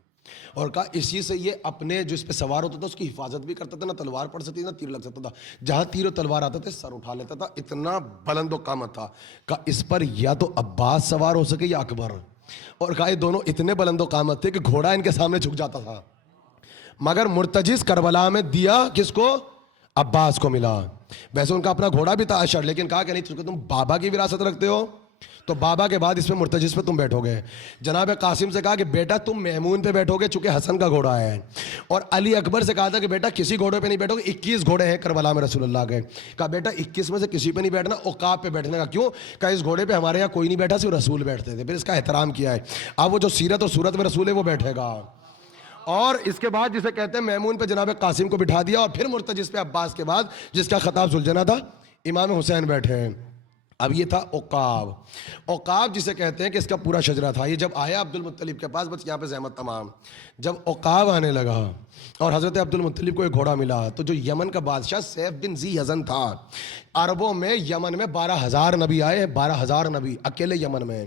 اور کہا اسی سے یہ اپنے جو اس پہ سوار ہوتا تھا اس کی حفاظت بھی کرتا تھا. نہ تلوار پڑ سکتی نہ تیر لگ سکتا تھا. جہاں تیر و تلوار آتا تھا سر اٹھا لیتا تھا. اتنا بلند و قامت تھا. کہا اس پر یا تو عباس سوار ہو سکے یا اکبر. اور کہا یہ دونوں اتنے بلند و قامت تھے کہ گھوڑا ان کے سامنے جھک جاتا تھا. مگر مرتجز کربلا میں دیا کس کو؟ عباس کو ملا. ویسے ان کا اپنا گھوڑا بھی تھا اشر، لیکن کہا کہ نہیں چونکہ تم بابا کی وراثت رکھتے ہو تو بابا کے بعد اس پہ مرتجز پہ تم بیٹھو گے. جناب قاسم سے کہا کہ بیٹا تم میمون پہ بیٹھو گے چونکہ حسن کا گھوڑا ہے. اور علی اکبر سے کہا تھا کہ بیٹا کسی گھوڑے پہ نہیں بیٹھو گے، 21 گھوڑے ہیں کربلا میں رسول اللہ کے. کہا بیٹا 21 میں سے کسی پہ نہیں بیٹھنا، عقاب پہ بیٹھنے کا. کیوں؟ کہا اس گھوڑے پہ ہمارے یہاں کوئی نہیں بیٹھا، صرف رسول بیٹھتے تھے. پھر اس کا احترام کیا ہے. اب وہ جو سیرت اور صورت میں رسول ہے وہ بیٹھے گا. اور اس کے بعد جسے کہتے ہیں میمون پہ جناب قاسم کو بٹھا دیا. اور پھر مرتجز پہ عباس کے بعد جس کا خطاب ذوالجناح تھا امام حسین بیٹھے ہیں. اب یہ تھا عقاب. عقاب جسے کہتے ہیں کہ اس کا پورا شجرہ تھا. یہ جب آیا عبد المطلب کے پاس، بس یہاں پہ زحمت تمام. جب عقاب آنے لگا اور حضرت عبد المطلب کو ایک گھوڑا ملا تو جو یمن کا بادشاہ سیف بن ذی یزن تھا، عربوں میں یمن میں 12,000 نبی آئے ہیں، 12,000 نبی اکیلے یمن میں.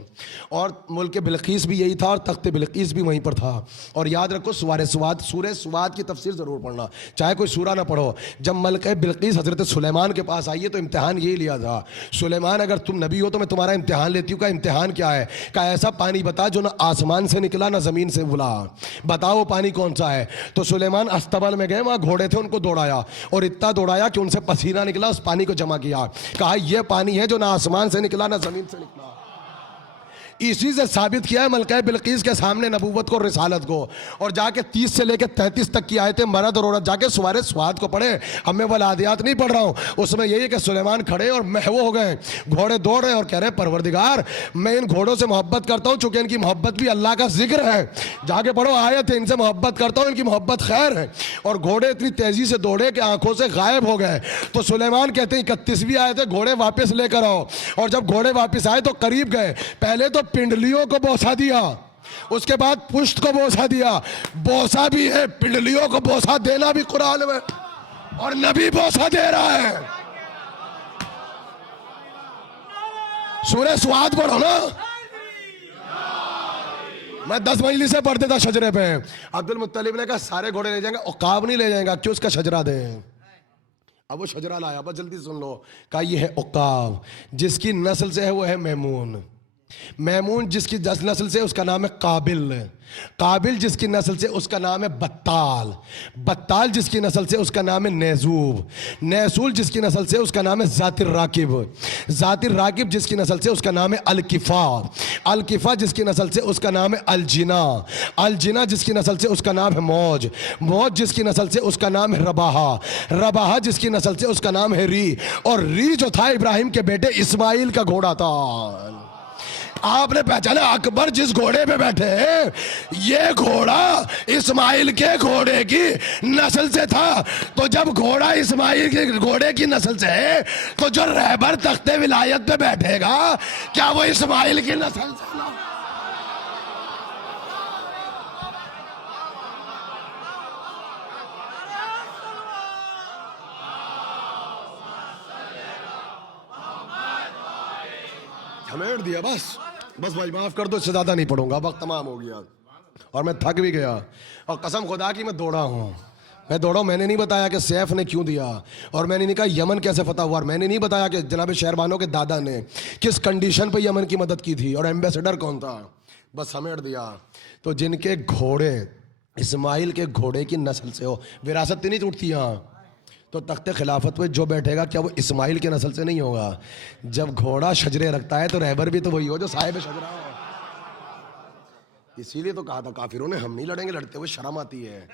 اور ملک بلقیس بھی یہی تھا اور تخت بلقیس بھی وہیں پر تھا. اور یاد رکھو سورہ سواد کی تفسیر ضرور پڑھنا، چاہے کوئی سورہ نہ پڑھو. جب ملکہ بلقیس حضرت سلیمان کے پاس آئی ہے تو امتحان یہی لیا تھا، سلیمان اگر تم نبی ہو تو میں تمہارا امتحان لیتی ہوں. کا امتحان کیا ہے؟ کہ ایسا پانی بتا جو نہ آسمان سے نکلا نہ زمین سے بلا، بتاؤ وہ پانی کون سا ہے. تو سلیمان استبل میں گئے، وہاں گھوڑے تھے، ان کو دوڑایا اور اتنا دوڑایا کہ ان سے پسینہ نکلا، اس پانی کو جمع کیا. کہا یہ پانی ہے جو نہ آسمان سے نکلا نہ زمین سے نکلا. اسی سے ثابت کیا ہے ملکہ بلقیس کے سامنے نبوت کو اور رسالت کو. اور جا کے 30 سے لے کے 33 تک کی آیتیں مرد اور عورت جا کے سورہ سواد کو پڑھے. اب میں ولادیات نہیں پڑھ رہا ہوں، اس میں یہی ہے کہ سلیمان کھڑے اور محو ہو گئے، گھوڑے دوڑ رہے اور کہہ رہے پروردگار میں ان گھوڑوں سے محبت کرتا ہوں چونکہ ان کی محبت بھی اللہ کا ذکر ہے. جا کے پڑھو آیت ہے، ان سے محبت کرتا ہوں، ان کی محبت خیر ہے. اور گھوڑے اتنی تیزی سے دوڑے کہ آنکھوں سے غائب ہو گئے. تو سلیمان کہتے ہیں 31ویں آیت ہے گھوڑے واپس لے کر آؤ. اور جب گھوڑے واپس آئے تو قریب گئے، پہلے تو پنڈلیوں کو بوسہ دیا، اس کے بعد پشت کو بوسہ دیا. بوسہ بھی ہے، پنڈلیوں کو بوسہ دینا بھی قرآن میں، اور نبی بوسہ دے رہا ہے. سورہ سواد پڑھو نا، میں 10 مجلس سے پڑھتے تھا شجرے پہ. عبد المطلب نے کہا سارے گھوڑے لے جائیں گے، عقاب نہیں لے جائیں گا، کیوں؟ اس کا شجرہ دیں. اب وہ شجرہ لایا، بس جلدی سن لو. کہا یہ ہے عقاب، جس کی نسل سے ہے وہ ہے میمون. میمون جس کی نسل سے اس کا نام ہے قابل. قابل جس کی نسل سے اس کا نام ہے بطال. بطال جس کی نسل سے اس کا نام ہے نیزوب. نیسول جس کی نسل سے اس کا نام ہے ذات الراکب. ذات الراکب جس کی نسل سے اس کا نام ہے الکفا. الکفا جس کی نسل سے اس کا نام ہے الجنا. الجنا جس کی نسل سے اس کا نام ہے موج. موج جس کی نسل سے اس کا نام ہے رباہا. رباہا جس کی نسل سے اس کا نام ہے ری. اور ری جو تھا ابراہیم کے بیٹے اسماعیل کا گھوڑا تھا. آپ نے پہچانا اکبر جس گھوڑے پہ بیٹھے ہیں یہ گھوڑا اسماعیل کے گھوڑے کی نسل سے تھا. تو جب گھوڑا اسماعیل کے گھوڑے کی نسل سے ہے تو جو رہبر تخت ولایت پہ بیٹھے گا کیا وہ اسماعیل کی نسل سے نہ؟ سمیٹ دیا بس بھائی معاف کر دو, اس سے زیادہ نہیں پڑھوں گا, وقت تمام ہو گیا اور میں تھک بھی گیا. اور قسم خدا کی میں دوڑا ہوں, میں نے نہیں بتایا کہ سیف نے کیوں دیا, اور میں نے نہیں کہا یمن کیسے فتح ہوا, اور میں نے نہیں بتایا کہ جناب شہربانوں کے دادا نے کس کنڈیشن پہ یمن کی مدد کی تھی اور ایمبیسڈر کون تھا. بس سمیٹ دیا. تو جن کے گھوڑے اسماعیل کے گھوڑے کی نسل سے ہو, وراثت نہیں ٹوٹتی یہاں. تو تخت خلافت پہ جو بیٹھے گا کیا وہ اسماعیل کی نسل سے نہیں ہوگا؟ جب گھوڑا شجرے رکھتا ہے تو رہبر بھی تو وہی ہو جو صاحب شجرا ہو. اسی لیے تو کہا تھا کافروں نے ہم نہیں لڑیں گے, لڑتے ہوئے شرم آتی ہے.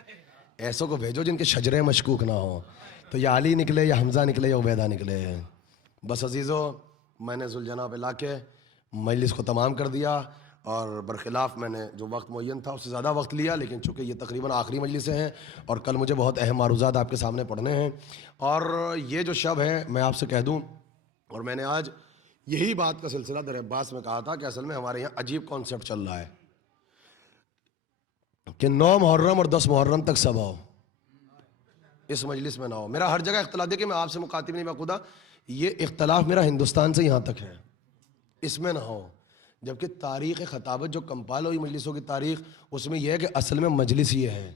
ایسوں کو بھیجو جن کے شجرے مشکوک نہ ہو. تو یا علی نکلے یا حمزہ نکلے یا عبیدہ نکلے. بس عزیزو, میں نے ذوالجناح پہ لا کے مجلس کو تمام کر دیا, اور برخلاف میں نے جو وقت معین تھا اس سے زیادہ وقت لیا, لیکن چونکہ یہ تقریباً آخری مجلسیں ہیں اور کل مجھے بہت اہم معروضات آپ کے سامنے پڑھنے ہیں. اور یہ جو شب ہے میں آپ سے کہہ دوں, اور میں نے آج یہی بات کا سلسلہ در عباس میں کہا تھا کہ اصل میں ہمارے یہاں عجیب کانسیپٹ چل رہا ہے کہ 9 محرم اور 10 محرم تک سب ہو, اس مجلس میں نہ ہو. میرا ہر جگہ اختلاف, دیکھیں میں آپ سے مخاطب نہیں, میں خدا یہ اختلاف میرا ہندوستان سے یہاں تک ہے, اس میں نہ ہو. جبکہ تاریخ خطابت جو کمپائل ہوئی مجلسوں کی تاریخ, اس میں یہ ہے کہ اصل میں مجلس یہ ہے,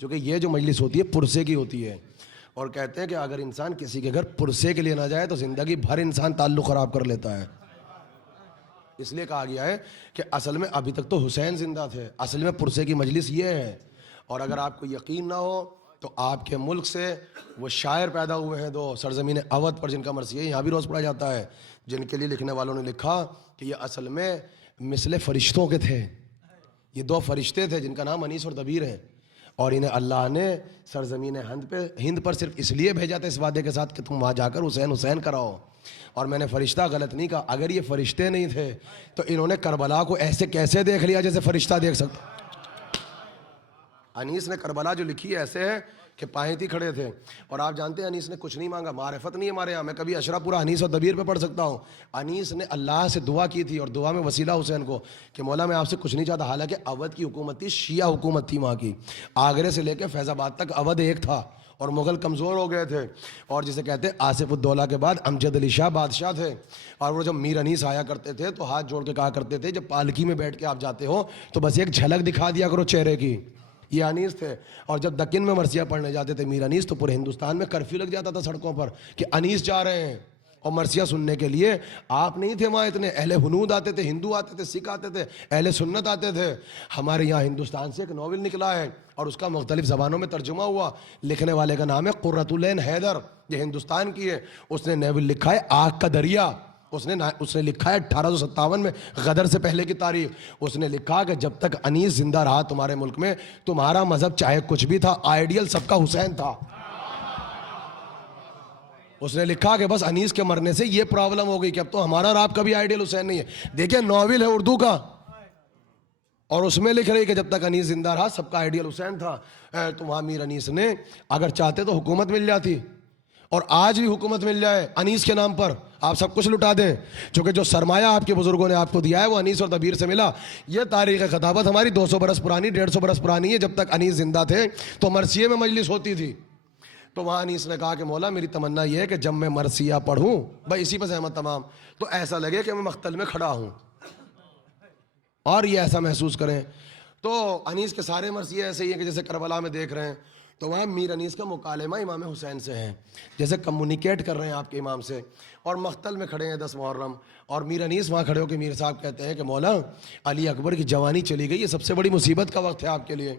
کیونکہ یہ جو مجلس ہوتی ہے پرسے کی ہوتی ہے, اور کہتے ہیں کہ اگر انسان کسی کے گھر پرسے کے لیے نہ جائے تو زندگی بھر انسان تعلق خراب کر لیتا ہے. اس لیے کہا گیا ہے کہ اصل میں ابھی تک تو حسین زندہ تھے, اصل میں پرسے کی مجلس یہ ہے. اور اگر آپ کو یقین نہ ہو تو آپ کے ملک سے وہ شاعر پیدا ہوئے ہیں دو سرزمین اودھ پر, جن کا مرثیہ یہاں بھی روز پڑھا جاتا ہے, جن کے لیے لکھنے والوں نے لکھا کہ یہ اصل میں مثل فرشتوں کے تھے. یہ 2 فرشتے تھے جن کا نام انیس اور دبیر ہے, اور انہیں اللہ نے سرزمین ہند پر صرف اس لیے بھیجا تھا اس وعدے کے ساتھ کہ تم وہاں جا کر حسین حسین کراؤ. اور میں نے فرشتہ غلط نہیں کہا, اگر یہ فرشتے نہیں تھے تو انہوں نے کربلا کو ایسے کیسے دیکھ لیا جیسے فرشتہ دیکھ سکتا. انیس نے کربلا جو لکھی ہے ایسے ہے کہ پائیں کھڑے تھے, اور آپ جانتے ہیں انیس نے کچھ نہیں مانگا, معرفت نہیں ہے ہمارے یہاں, میں کبھی اشرا پورا انیس اور دبیر پہ پڑھ سکتا ہوں. انیس نے اللہ سے دعا کی تھی, اور دعا میں وسیلہ حسین کو کہ مولا میں آپ سے کچھ نہیں چاہتا. حالانکہ اودھ کی حکومت تھی, شیعہ حکومت تھی وہاں کی, آگرے سے لے کے فیض آباد تک اودھ ایک تھا, اور مغل کمزور ہو گئے تھے. اور جسے کہتے ہیں آصف الدولہ کے بعد امجد علی شاہ بادشاہ تھے, اور وہ جب میر انیس آیا کرتے تھے تو ہاتھ جوڑ کے کہا کرتے تھے جب پالکی میں بیٹھ کے آپ جاتے ہو تو بس ایک جھلک دکھا دیا کرو چہرے کی. یہ انیس تھے. اور جب دکن میں مرثیہ پڑھنے جاتے تھے میر انیس تو پورے ہندوستان میں کرفیو لگ جاتا تھا سڑکوں پر کہ انیس جا رہے ہیں, اور مرثیہ سننے کے لیے آپ نہیں تھے وہاں اتنے, اہل ہنود آتے تھے, ہندو آتے تھے, سکھ آتے تھے, اہل سنت آتے تھے. ہمارے یہاں ہندوستان سے ایک ناول نکلا ہے اور اس کا مختلف زبانوں میں ترجمہ ہوا, لکھنے والے کا نام ہے قرۃ العین حیدر, یہ ہندوستان کی ہے. اس نے ناول لکھا ہے آگ کا دریا, اس نے لکھا ہے 1857 میں غدر سے پہلے کی تاریخ. اس نے لکھا کہ جب تک انیس زندہ رہا تمہارے ملک میں, تمہارا مذہب چاہے کچھ بھی تھا, آئیڈیل سب کا حسین تھا. اس نے لکھا کہ بس انیس کے مرنے سے یہ پرابلم ہو گئی کہ اب تو ہمارا اور آپ کا بھی آئیڈیل حسین نہیں ہے. دیکھیں ناول ہے اردو کا, اور اس میں لکھ رہی کہ جب تک انیس زندہ رہا سب کا آئیڈیل حسین تھا. تو وہاں میر انیس نے اگر چاہتے تو حکومت مل جاتی, اور آج بھی حکومت مل جائے انیس کے نام پر, آپ سب کچھ لٹا دیں, چونکہ جو سرمایہ آپ کے بزرگوں نے آپ کو دیا ہے وہ انیس اور دبیر سے ملا. یہ تاریخ خطابت ہماری 200 برس پرانی, 150 برس پرانی ہے. جب تک انیس زندہ تھے تو مرثیے میں مجلس ہوتی تھی. تو وہاں انیس نے کہا کہ مولا میری تمنا یہ ہے کہ جب میں مرثیہ پڑھوں, بھائی اسی پہ سہمت تمام, تو ایسا لگے کہ میں مقتل میں کھڑا ہوں, اور یہ ایسا محسوس کریں. تو انیس کے سارے مرثیے ایسے ہی ہیں کہ جیسے کربلا میں دیکھ رہے ہیں, تو وہاں میر انیس کا مکالمہ امام حسین سے ہے, جیسے کمیونیکیٹ کر رہے ہیں آپ کے امام سے, اور مقتل میں کھڑے ہیں 10 محرم, اور میر انیس وہاں کھڑے ہو کے میر صاحب کہتے ہیں کہ مولا علی اکبر کی جوانی چلی گئی, یہ سب سے بڑی مصیبت کا وقت ہے آپ کے لیے.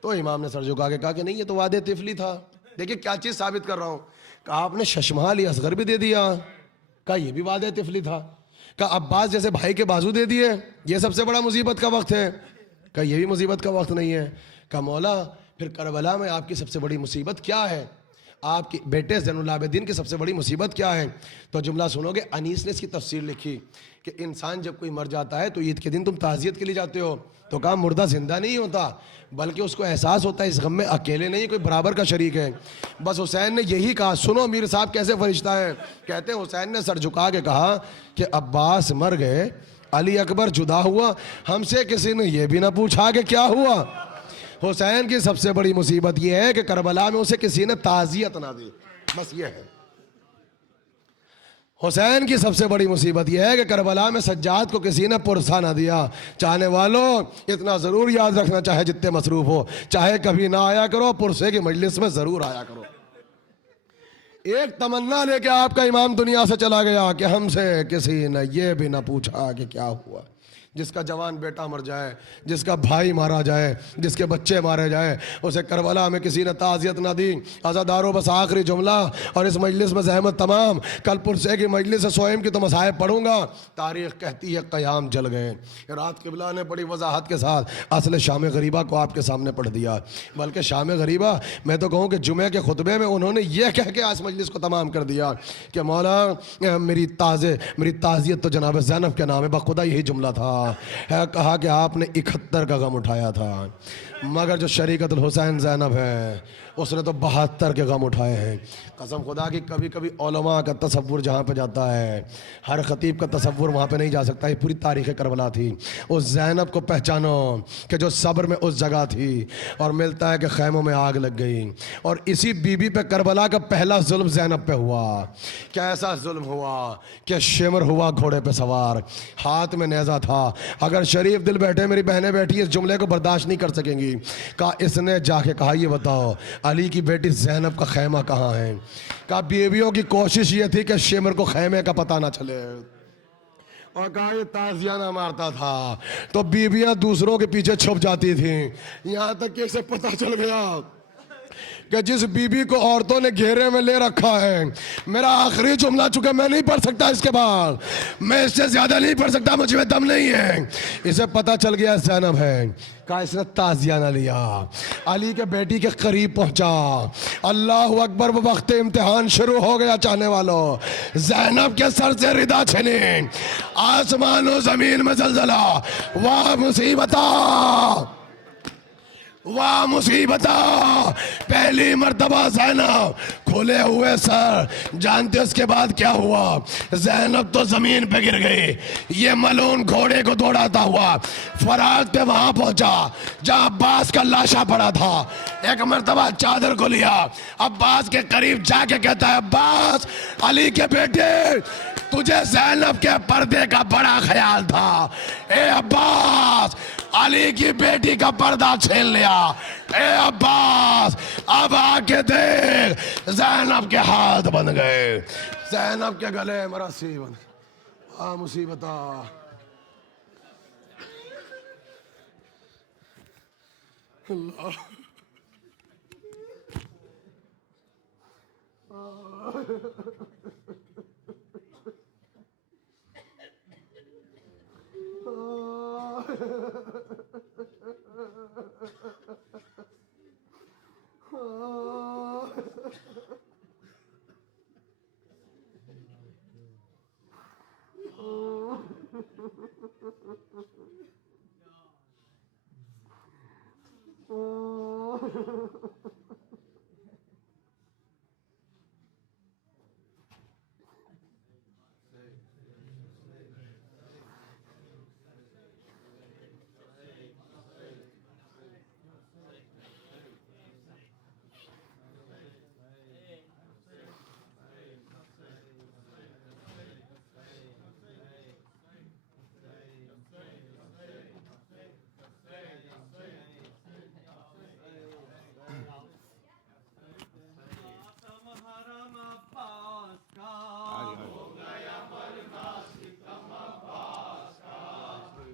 تو امام نے سر جھکا کے کہا کہ نہیں, یہ تو وعدے طفلی تھا. دیکھیے کیا چیز ثابت کر رہا ہوں, کہا آپ نے ششمہ علی اصغر بھی دے دیا, کہا یہ بھی وعدہ طفلی تھا. کہا عباس جیسے بھائی کے بازو دے دیے, یہ سب سے بڑا مصیبت کا وقت ہے, کہا یہ بھی مصیبت کا وقت نہیں ہے. کہا مولا پھر کربلا میں آپ کی سب سے بڑی مصیبت کیا ہے؟ آپ کے بیٹے زین العابدین کی سب سے بڑی مصیبت کیا ہے؟ تو جملہ سنو گے، انیس نے اس کی تفسیر لکھی کہ انسان جب کوئی مر جاتا ہے تو عید کے دن تم تعزیت کے لیے جاتے ہو، تو کہا مردہ زندہ نہیں ہوتا، بلکہ اس کو احساس ہوتا ہے اس غم میں اکیلے نہیں، کوئی برابر کا شریک ہے۔ بس حسین نے یہی کہا، سنو میر صاحب کیسے فرشتہ ہے، کہتے ہیں حسین نے سر جھکا کے کہا کہ عباس مر گئے، علی اکبر جدا ہوا، ہم سے کسی نے یہ بھی نہ پوچھا کہ کیا ہوا۔ حسین کی سب سے بڑی مصیبت یہ ہے کہ کربلا میں اسے کسی نے تعزیت نہ دی، بس یہ ہے۔ حسین کی سب سے بڑی مصیبت یہ ہے کہ کربلا میں سجاد کو کسی نے پرسہ نہ دیا۔ چاہنے والوں اتنا ضرور یاد رکھنا، چاہے جتنے مصروف ہو، چاہے کبھی نہ آیا کرو، پرسے کی مجلس میں ضرور آیا کرو۔ ایک تمنا لے کے آپ کا امام دنیا سے چلا گیا کہ ہم سے کسی نے یہ بھی نہ پوچھا کہ کیا ہوا۔ جس کا جوان بیٹا مر جائے، جس کا بھائی مارا جائے، جس کے بچے مارے جائے، اسے کربلا میں کسی نے تعزیت نہ دی۔ عزادارو بس آخری جملہ، اور اس مجلس میں زحمت تمام، کل پرسے کی مجلس سوئم کی تو مصائب پڑھوں گا۔ تاریخ کہتی ہے قیام جل گئے۔ رات قبلہ نے بڑی وضاحت کے ساتھ اصل شام غریبہ کو آپ کے سامنے پڑھ دیا، بلکہ شام غریبہ میں تو کہوں کہ جمعہ کے خطبے میں انہوں نے یہ کہہ کے اس مجلس کو تمام کر دیا کہ مولا میری تعزیت تو جناب زینب کے نام ہے، بخدا یہی جملہ تھا۔ کہا کہ آپ نے 71 کا غم اٹھایا تھا، مگر جو شریکت الحسین زینب ہے اس نے تو 72 کے غم اٹھائے ہیں۔ قسم خدا کی کبھی کبھی علماء کا تصور جہاں پہ جاتا ہے، ہر خطیب کا تصور وہاں پہ نہیں جا سکتا۔ یہ پوری تاریخ کربلا تھی۔ اس زینب کو پہچانو کہ جو صبر میں اس جگہ تھی، اور ملتا ہے کہ خیموں میں آگ لگ گئی، اور اسی بی بی پہ کربلا کا پہلا ظلم زینب پہ ہوا۔ کیسا ظلم ہوا کہ شمر ہوا گھوڑے پہ سوار، ہاتھ میں نیزہ تھا۔ اگر شریف دل بیٹھے، میری بہنیں بیٹھی اس جملے کو برداشت نہیں کر سکیں گی۔ کہا اس نے جا کے کہا یہ بتاؤ علی کی بیٹی زینب کا خیمہ کہاں ہے؟ کہا بیویوں کی کوشش یہ تھی کہ شمر کو خیمے کا پتہ نہ چلے، اور کہا یہ تازیہ نہ مارتا تھا، تو بیویاں دوسروں کے پیچھے چھپ جاتی تھیں، یہاں تک کہ اسے پتہ چل گیا کہ جس بی بی کو عورتوں نے گھیرے میں لے رکھا ہے۔ میرا آخری جملہ، چونکہ میں نہیں پڑھ سکتا اس کے بعد، میں اس سے زیادہ نہیں پڑھ سکتا، مجھ میں دم نہیں ہے۔ اسے پتہ چل گیا زینب ہے۔ کہا اس نے تعزیہ نہ لیا، علی کے بیٹی کے قریب پہنچا۔ اللہ اکبر، وہ وقت امتحان شروع ہو گیا۔ چاہنے والوں، زینب کے سر سے ردا چھنی، آسمان و زمین میں زلزلہ، واہ مصیبتہ، واہ مصیبتہ۔ پہلی مرتبہ زینب کھلے ہوئے سر، جانتے اس کے بعد کیا ہوا؟ زینب تو زمین پہ گر گئی۔ یہ ملعون گھوڑے کو دوڑاتا ہوا فراق پہ وہاں پہنچا جہاں عباس کا لاشا پڑا تھا۔ ایک مرتبہ چادر کو لیا، عباس کے قریب جا کے کہتا ہے عباس، علی کے بیٹے، تجھے زینب کے پردے کا بڑا خیال تھا۔ اے عباس، علی کی بیٹی کا پردہ چھین لیا۔ اے عباس، اب آ کے دیکھ، زینب کے ہاتھ بن گئے، زینب کے گلے میں رسی بن گئی۔ آ مصیبتہ، اللہ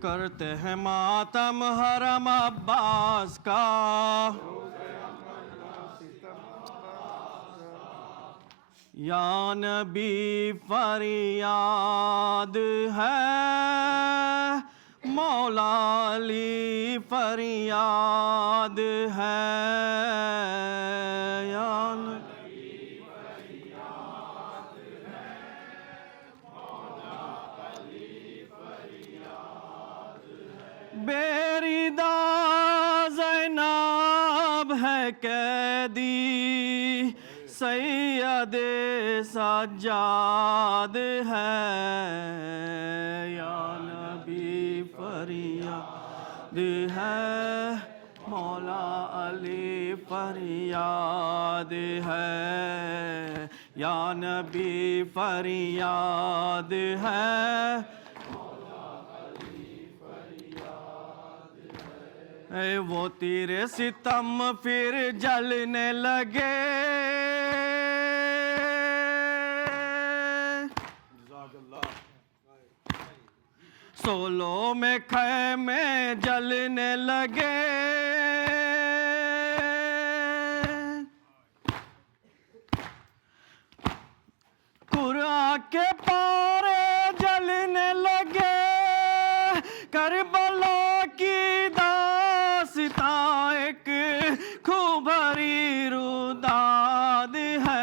کرتے ہیں ماتم حرم عباس کا، یا نبی فریاد ہے، مولا علی فریاد ہے، یا نبی اب ہے قیدی سید سجاد ہے یا نبی فریاد ہے مولا علی فریاد ہے یا نبی فریاد ہے اے وہ تیرے ستم پھر جلنے لگے سولو میں خیمے جلنے لگے قرآن کے پارے جلنے لگے کربلا کی داستان ایک خوب بھری روداد ہے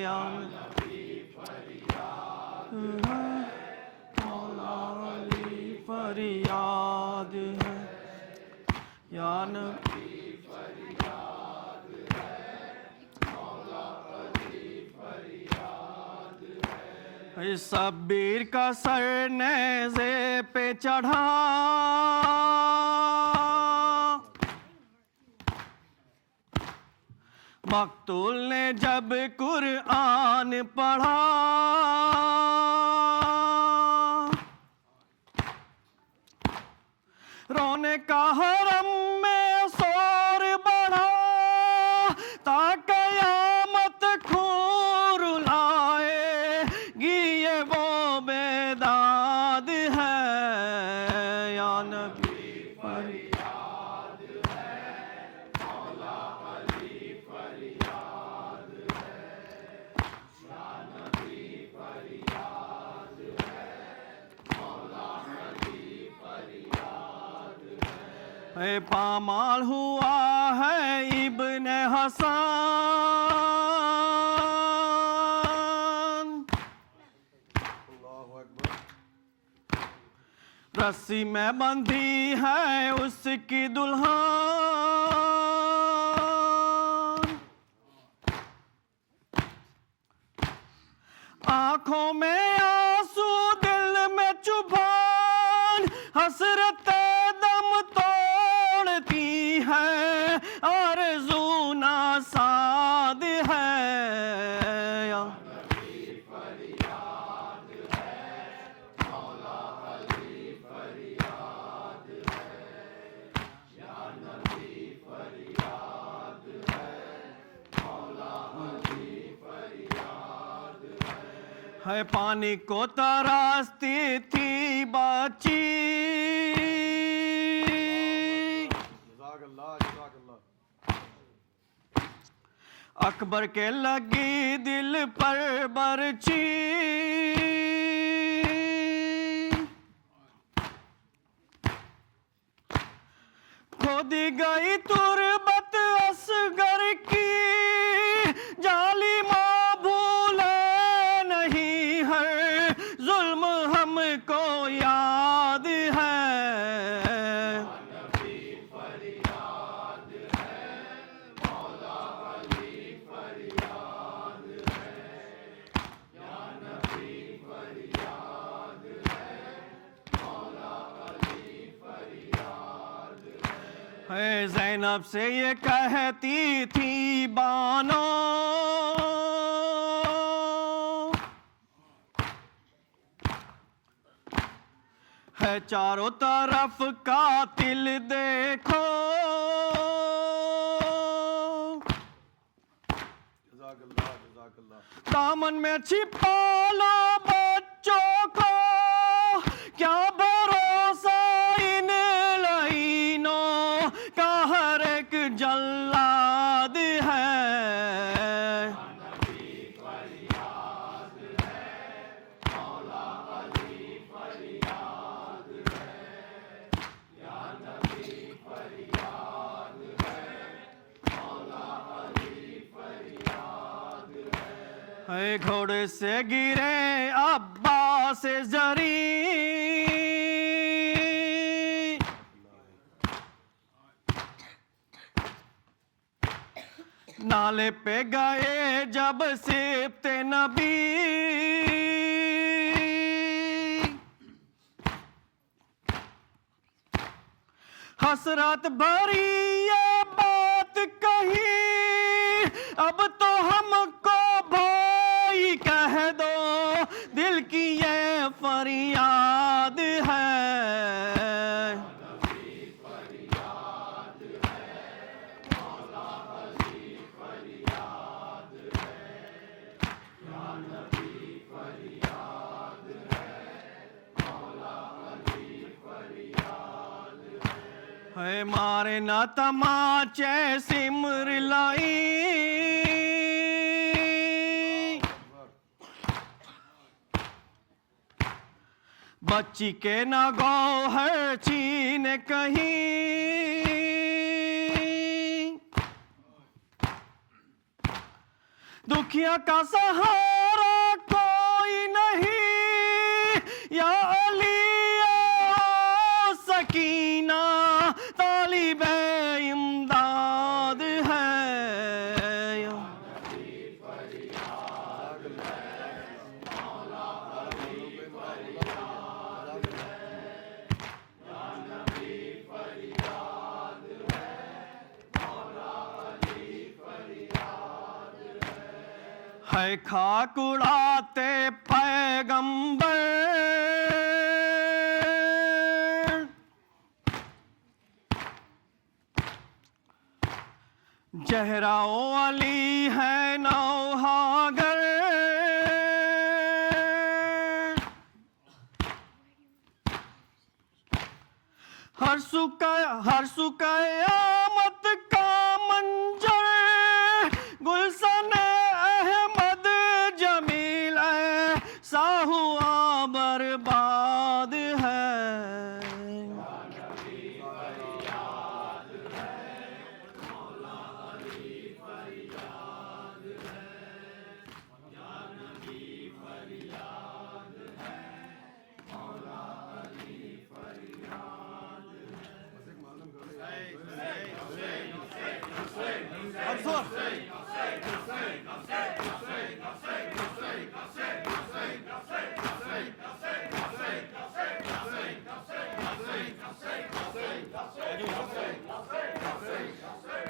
یا نبی فریاد ہے مولا علی فریاد ہے یا نبی فریاد ہے مولا علی فریاد ہے شبیر کا سر نیزے پہ چڑھا مقتول نے جب قرآن پڑھا رونے کا حرم میں شور بڑھا تا قیامت خون رلائے گی یہ وہ بیداد ہے یا نبی فریاد ہے مولا علی فریاد ہے یا نبی فریاد ہے مولا علی فریاد ہے پامال ہوا ہے ابن حسن رسی میں بندھی ہے اس کی دلہن آنکھوں میں آنسو دل میں چبھان حسرت دم توڑتی ہے آرزو ناساد ہے یا نبی فریاد ہے مولا علی فریاد ہے یا نبی فریاد ہے مولا علی فریاد ہے پانی کو تراستی تھی بچی اکبر کے لگی دل پر برچی کھودی گئی تربت اصغر کی جالی ماں بھولے نہیں ہر ظلم ہم کو یاد ہے زینب سے یہ کہتی تھی بانو ہے چاروں طرف قاتل دیکھو دامن میں چھپا لو بچوں کو کیا بھروسہ ان لعینوں کا ہر ایک جلاد ہے اے گھوڑے سے گرے عباس زری نالے پہ گئے جب سبط نبی، حسرت بھری یہ بات کہی، اب تو ہم کو بھائی کہہ دو، دل کی یہ فریاد ہے۔ ہے مارے نہ تماچے سمر لائی، بچی کے نہ گوہر چین کہیں، دکھیا کا سہارا کوئی نہیں، یا علی یا سکینہ طالب امداد ہے۔ ہے خاک اڑاتے پیغمبر، زہرا و علی ہے نوحاگر، ہر سو قیامت کا منظر، گلشن احمد جمیل ایسا ہوا برباد ہے۔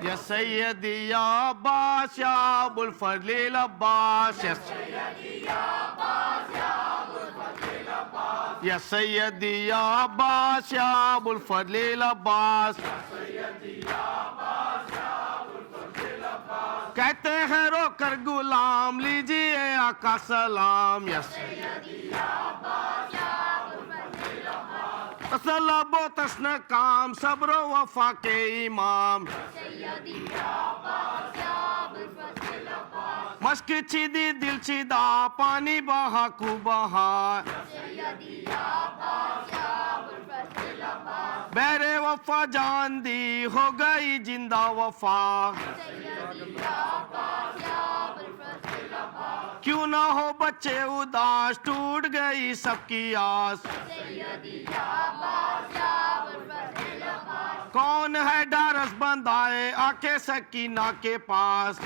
یا سیدی یا عباس یا ابو الفضل العباس، یا سیدی یا عباس یا ابو الفضل العباس، کہتے ہیں رو کر غلام لیجئے آقا سلام، یا سیدی یا عباس یا ابو الفضل العباس، طلب و تشن کام صبر و وفا کے امام، مشک چیدی دل چیدہ پانی بہا کو بہا، بہر وفا جان دی ہو گئی زندہ وفا، کیوں نہ ہو بچے اداس ٹوٹ گئی سب کی آس، کون ہے ڈارس بندائے آکے سکینہ کے پاس،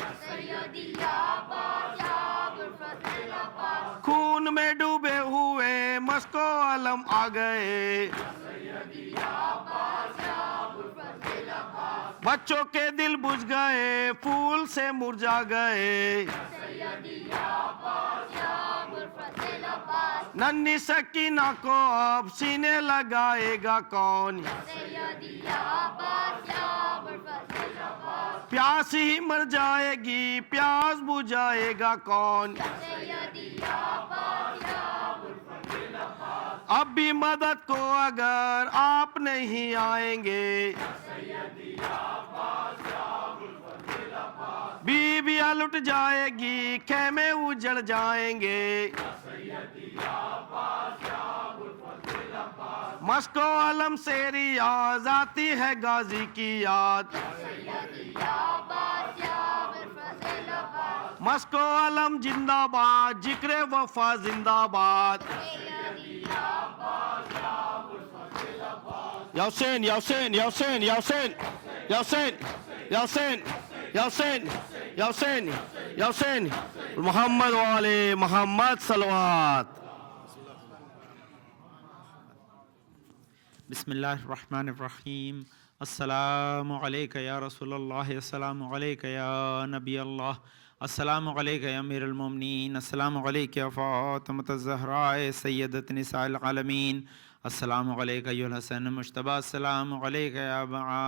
خون میں ڈوبے ہوئے مشک و علم آ گئے، بچوں کے دل بجھ گئے پھول سے مرجھا گئے، ننھی سکینہ کو اب سینے لگائے گا کون، پیاس ہی مر جائے گی پیاس بجھائے گا کون، اب بھی مدد کو اگر آپ نہیں آئیں گے، بیویاں لٹ جائے گی خیمے اجڑ جائیں گے، مشک و علم سے ریاض آتی ہے غازی کی یاد، مشک و علم زندہ باد ذکر وفا زندہ باد، یا حسین یا حسین یا حسین یا حسین یا حسین یا حسین یا حسین یا حسین یا حسین محمد والے محمد صلوات. بسم اللہ الرحمن الرحیم. السلام علیکہ یا رسول اللہ، السلام علیکہ یا نبی اللہ، السلام علیکہ یا امیر المومنین، السلام علیکہ یا فاطمۃ الزہراء سیدۃ نساء العالمین، السلام علیکہ یا الحسن المجتبی، السلام علیکہ یا ابا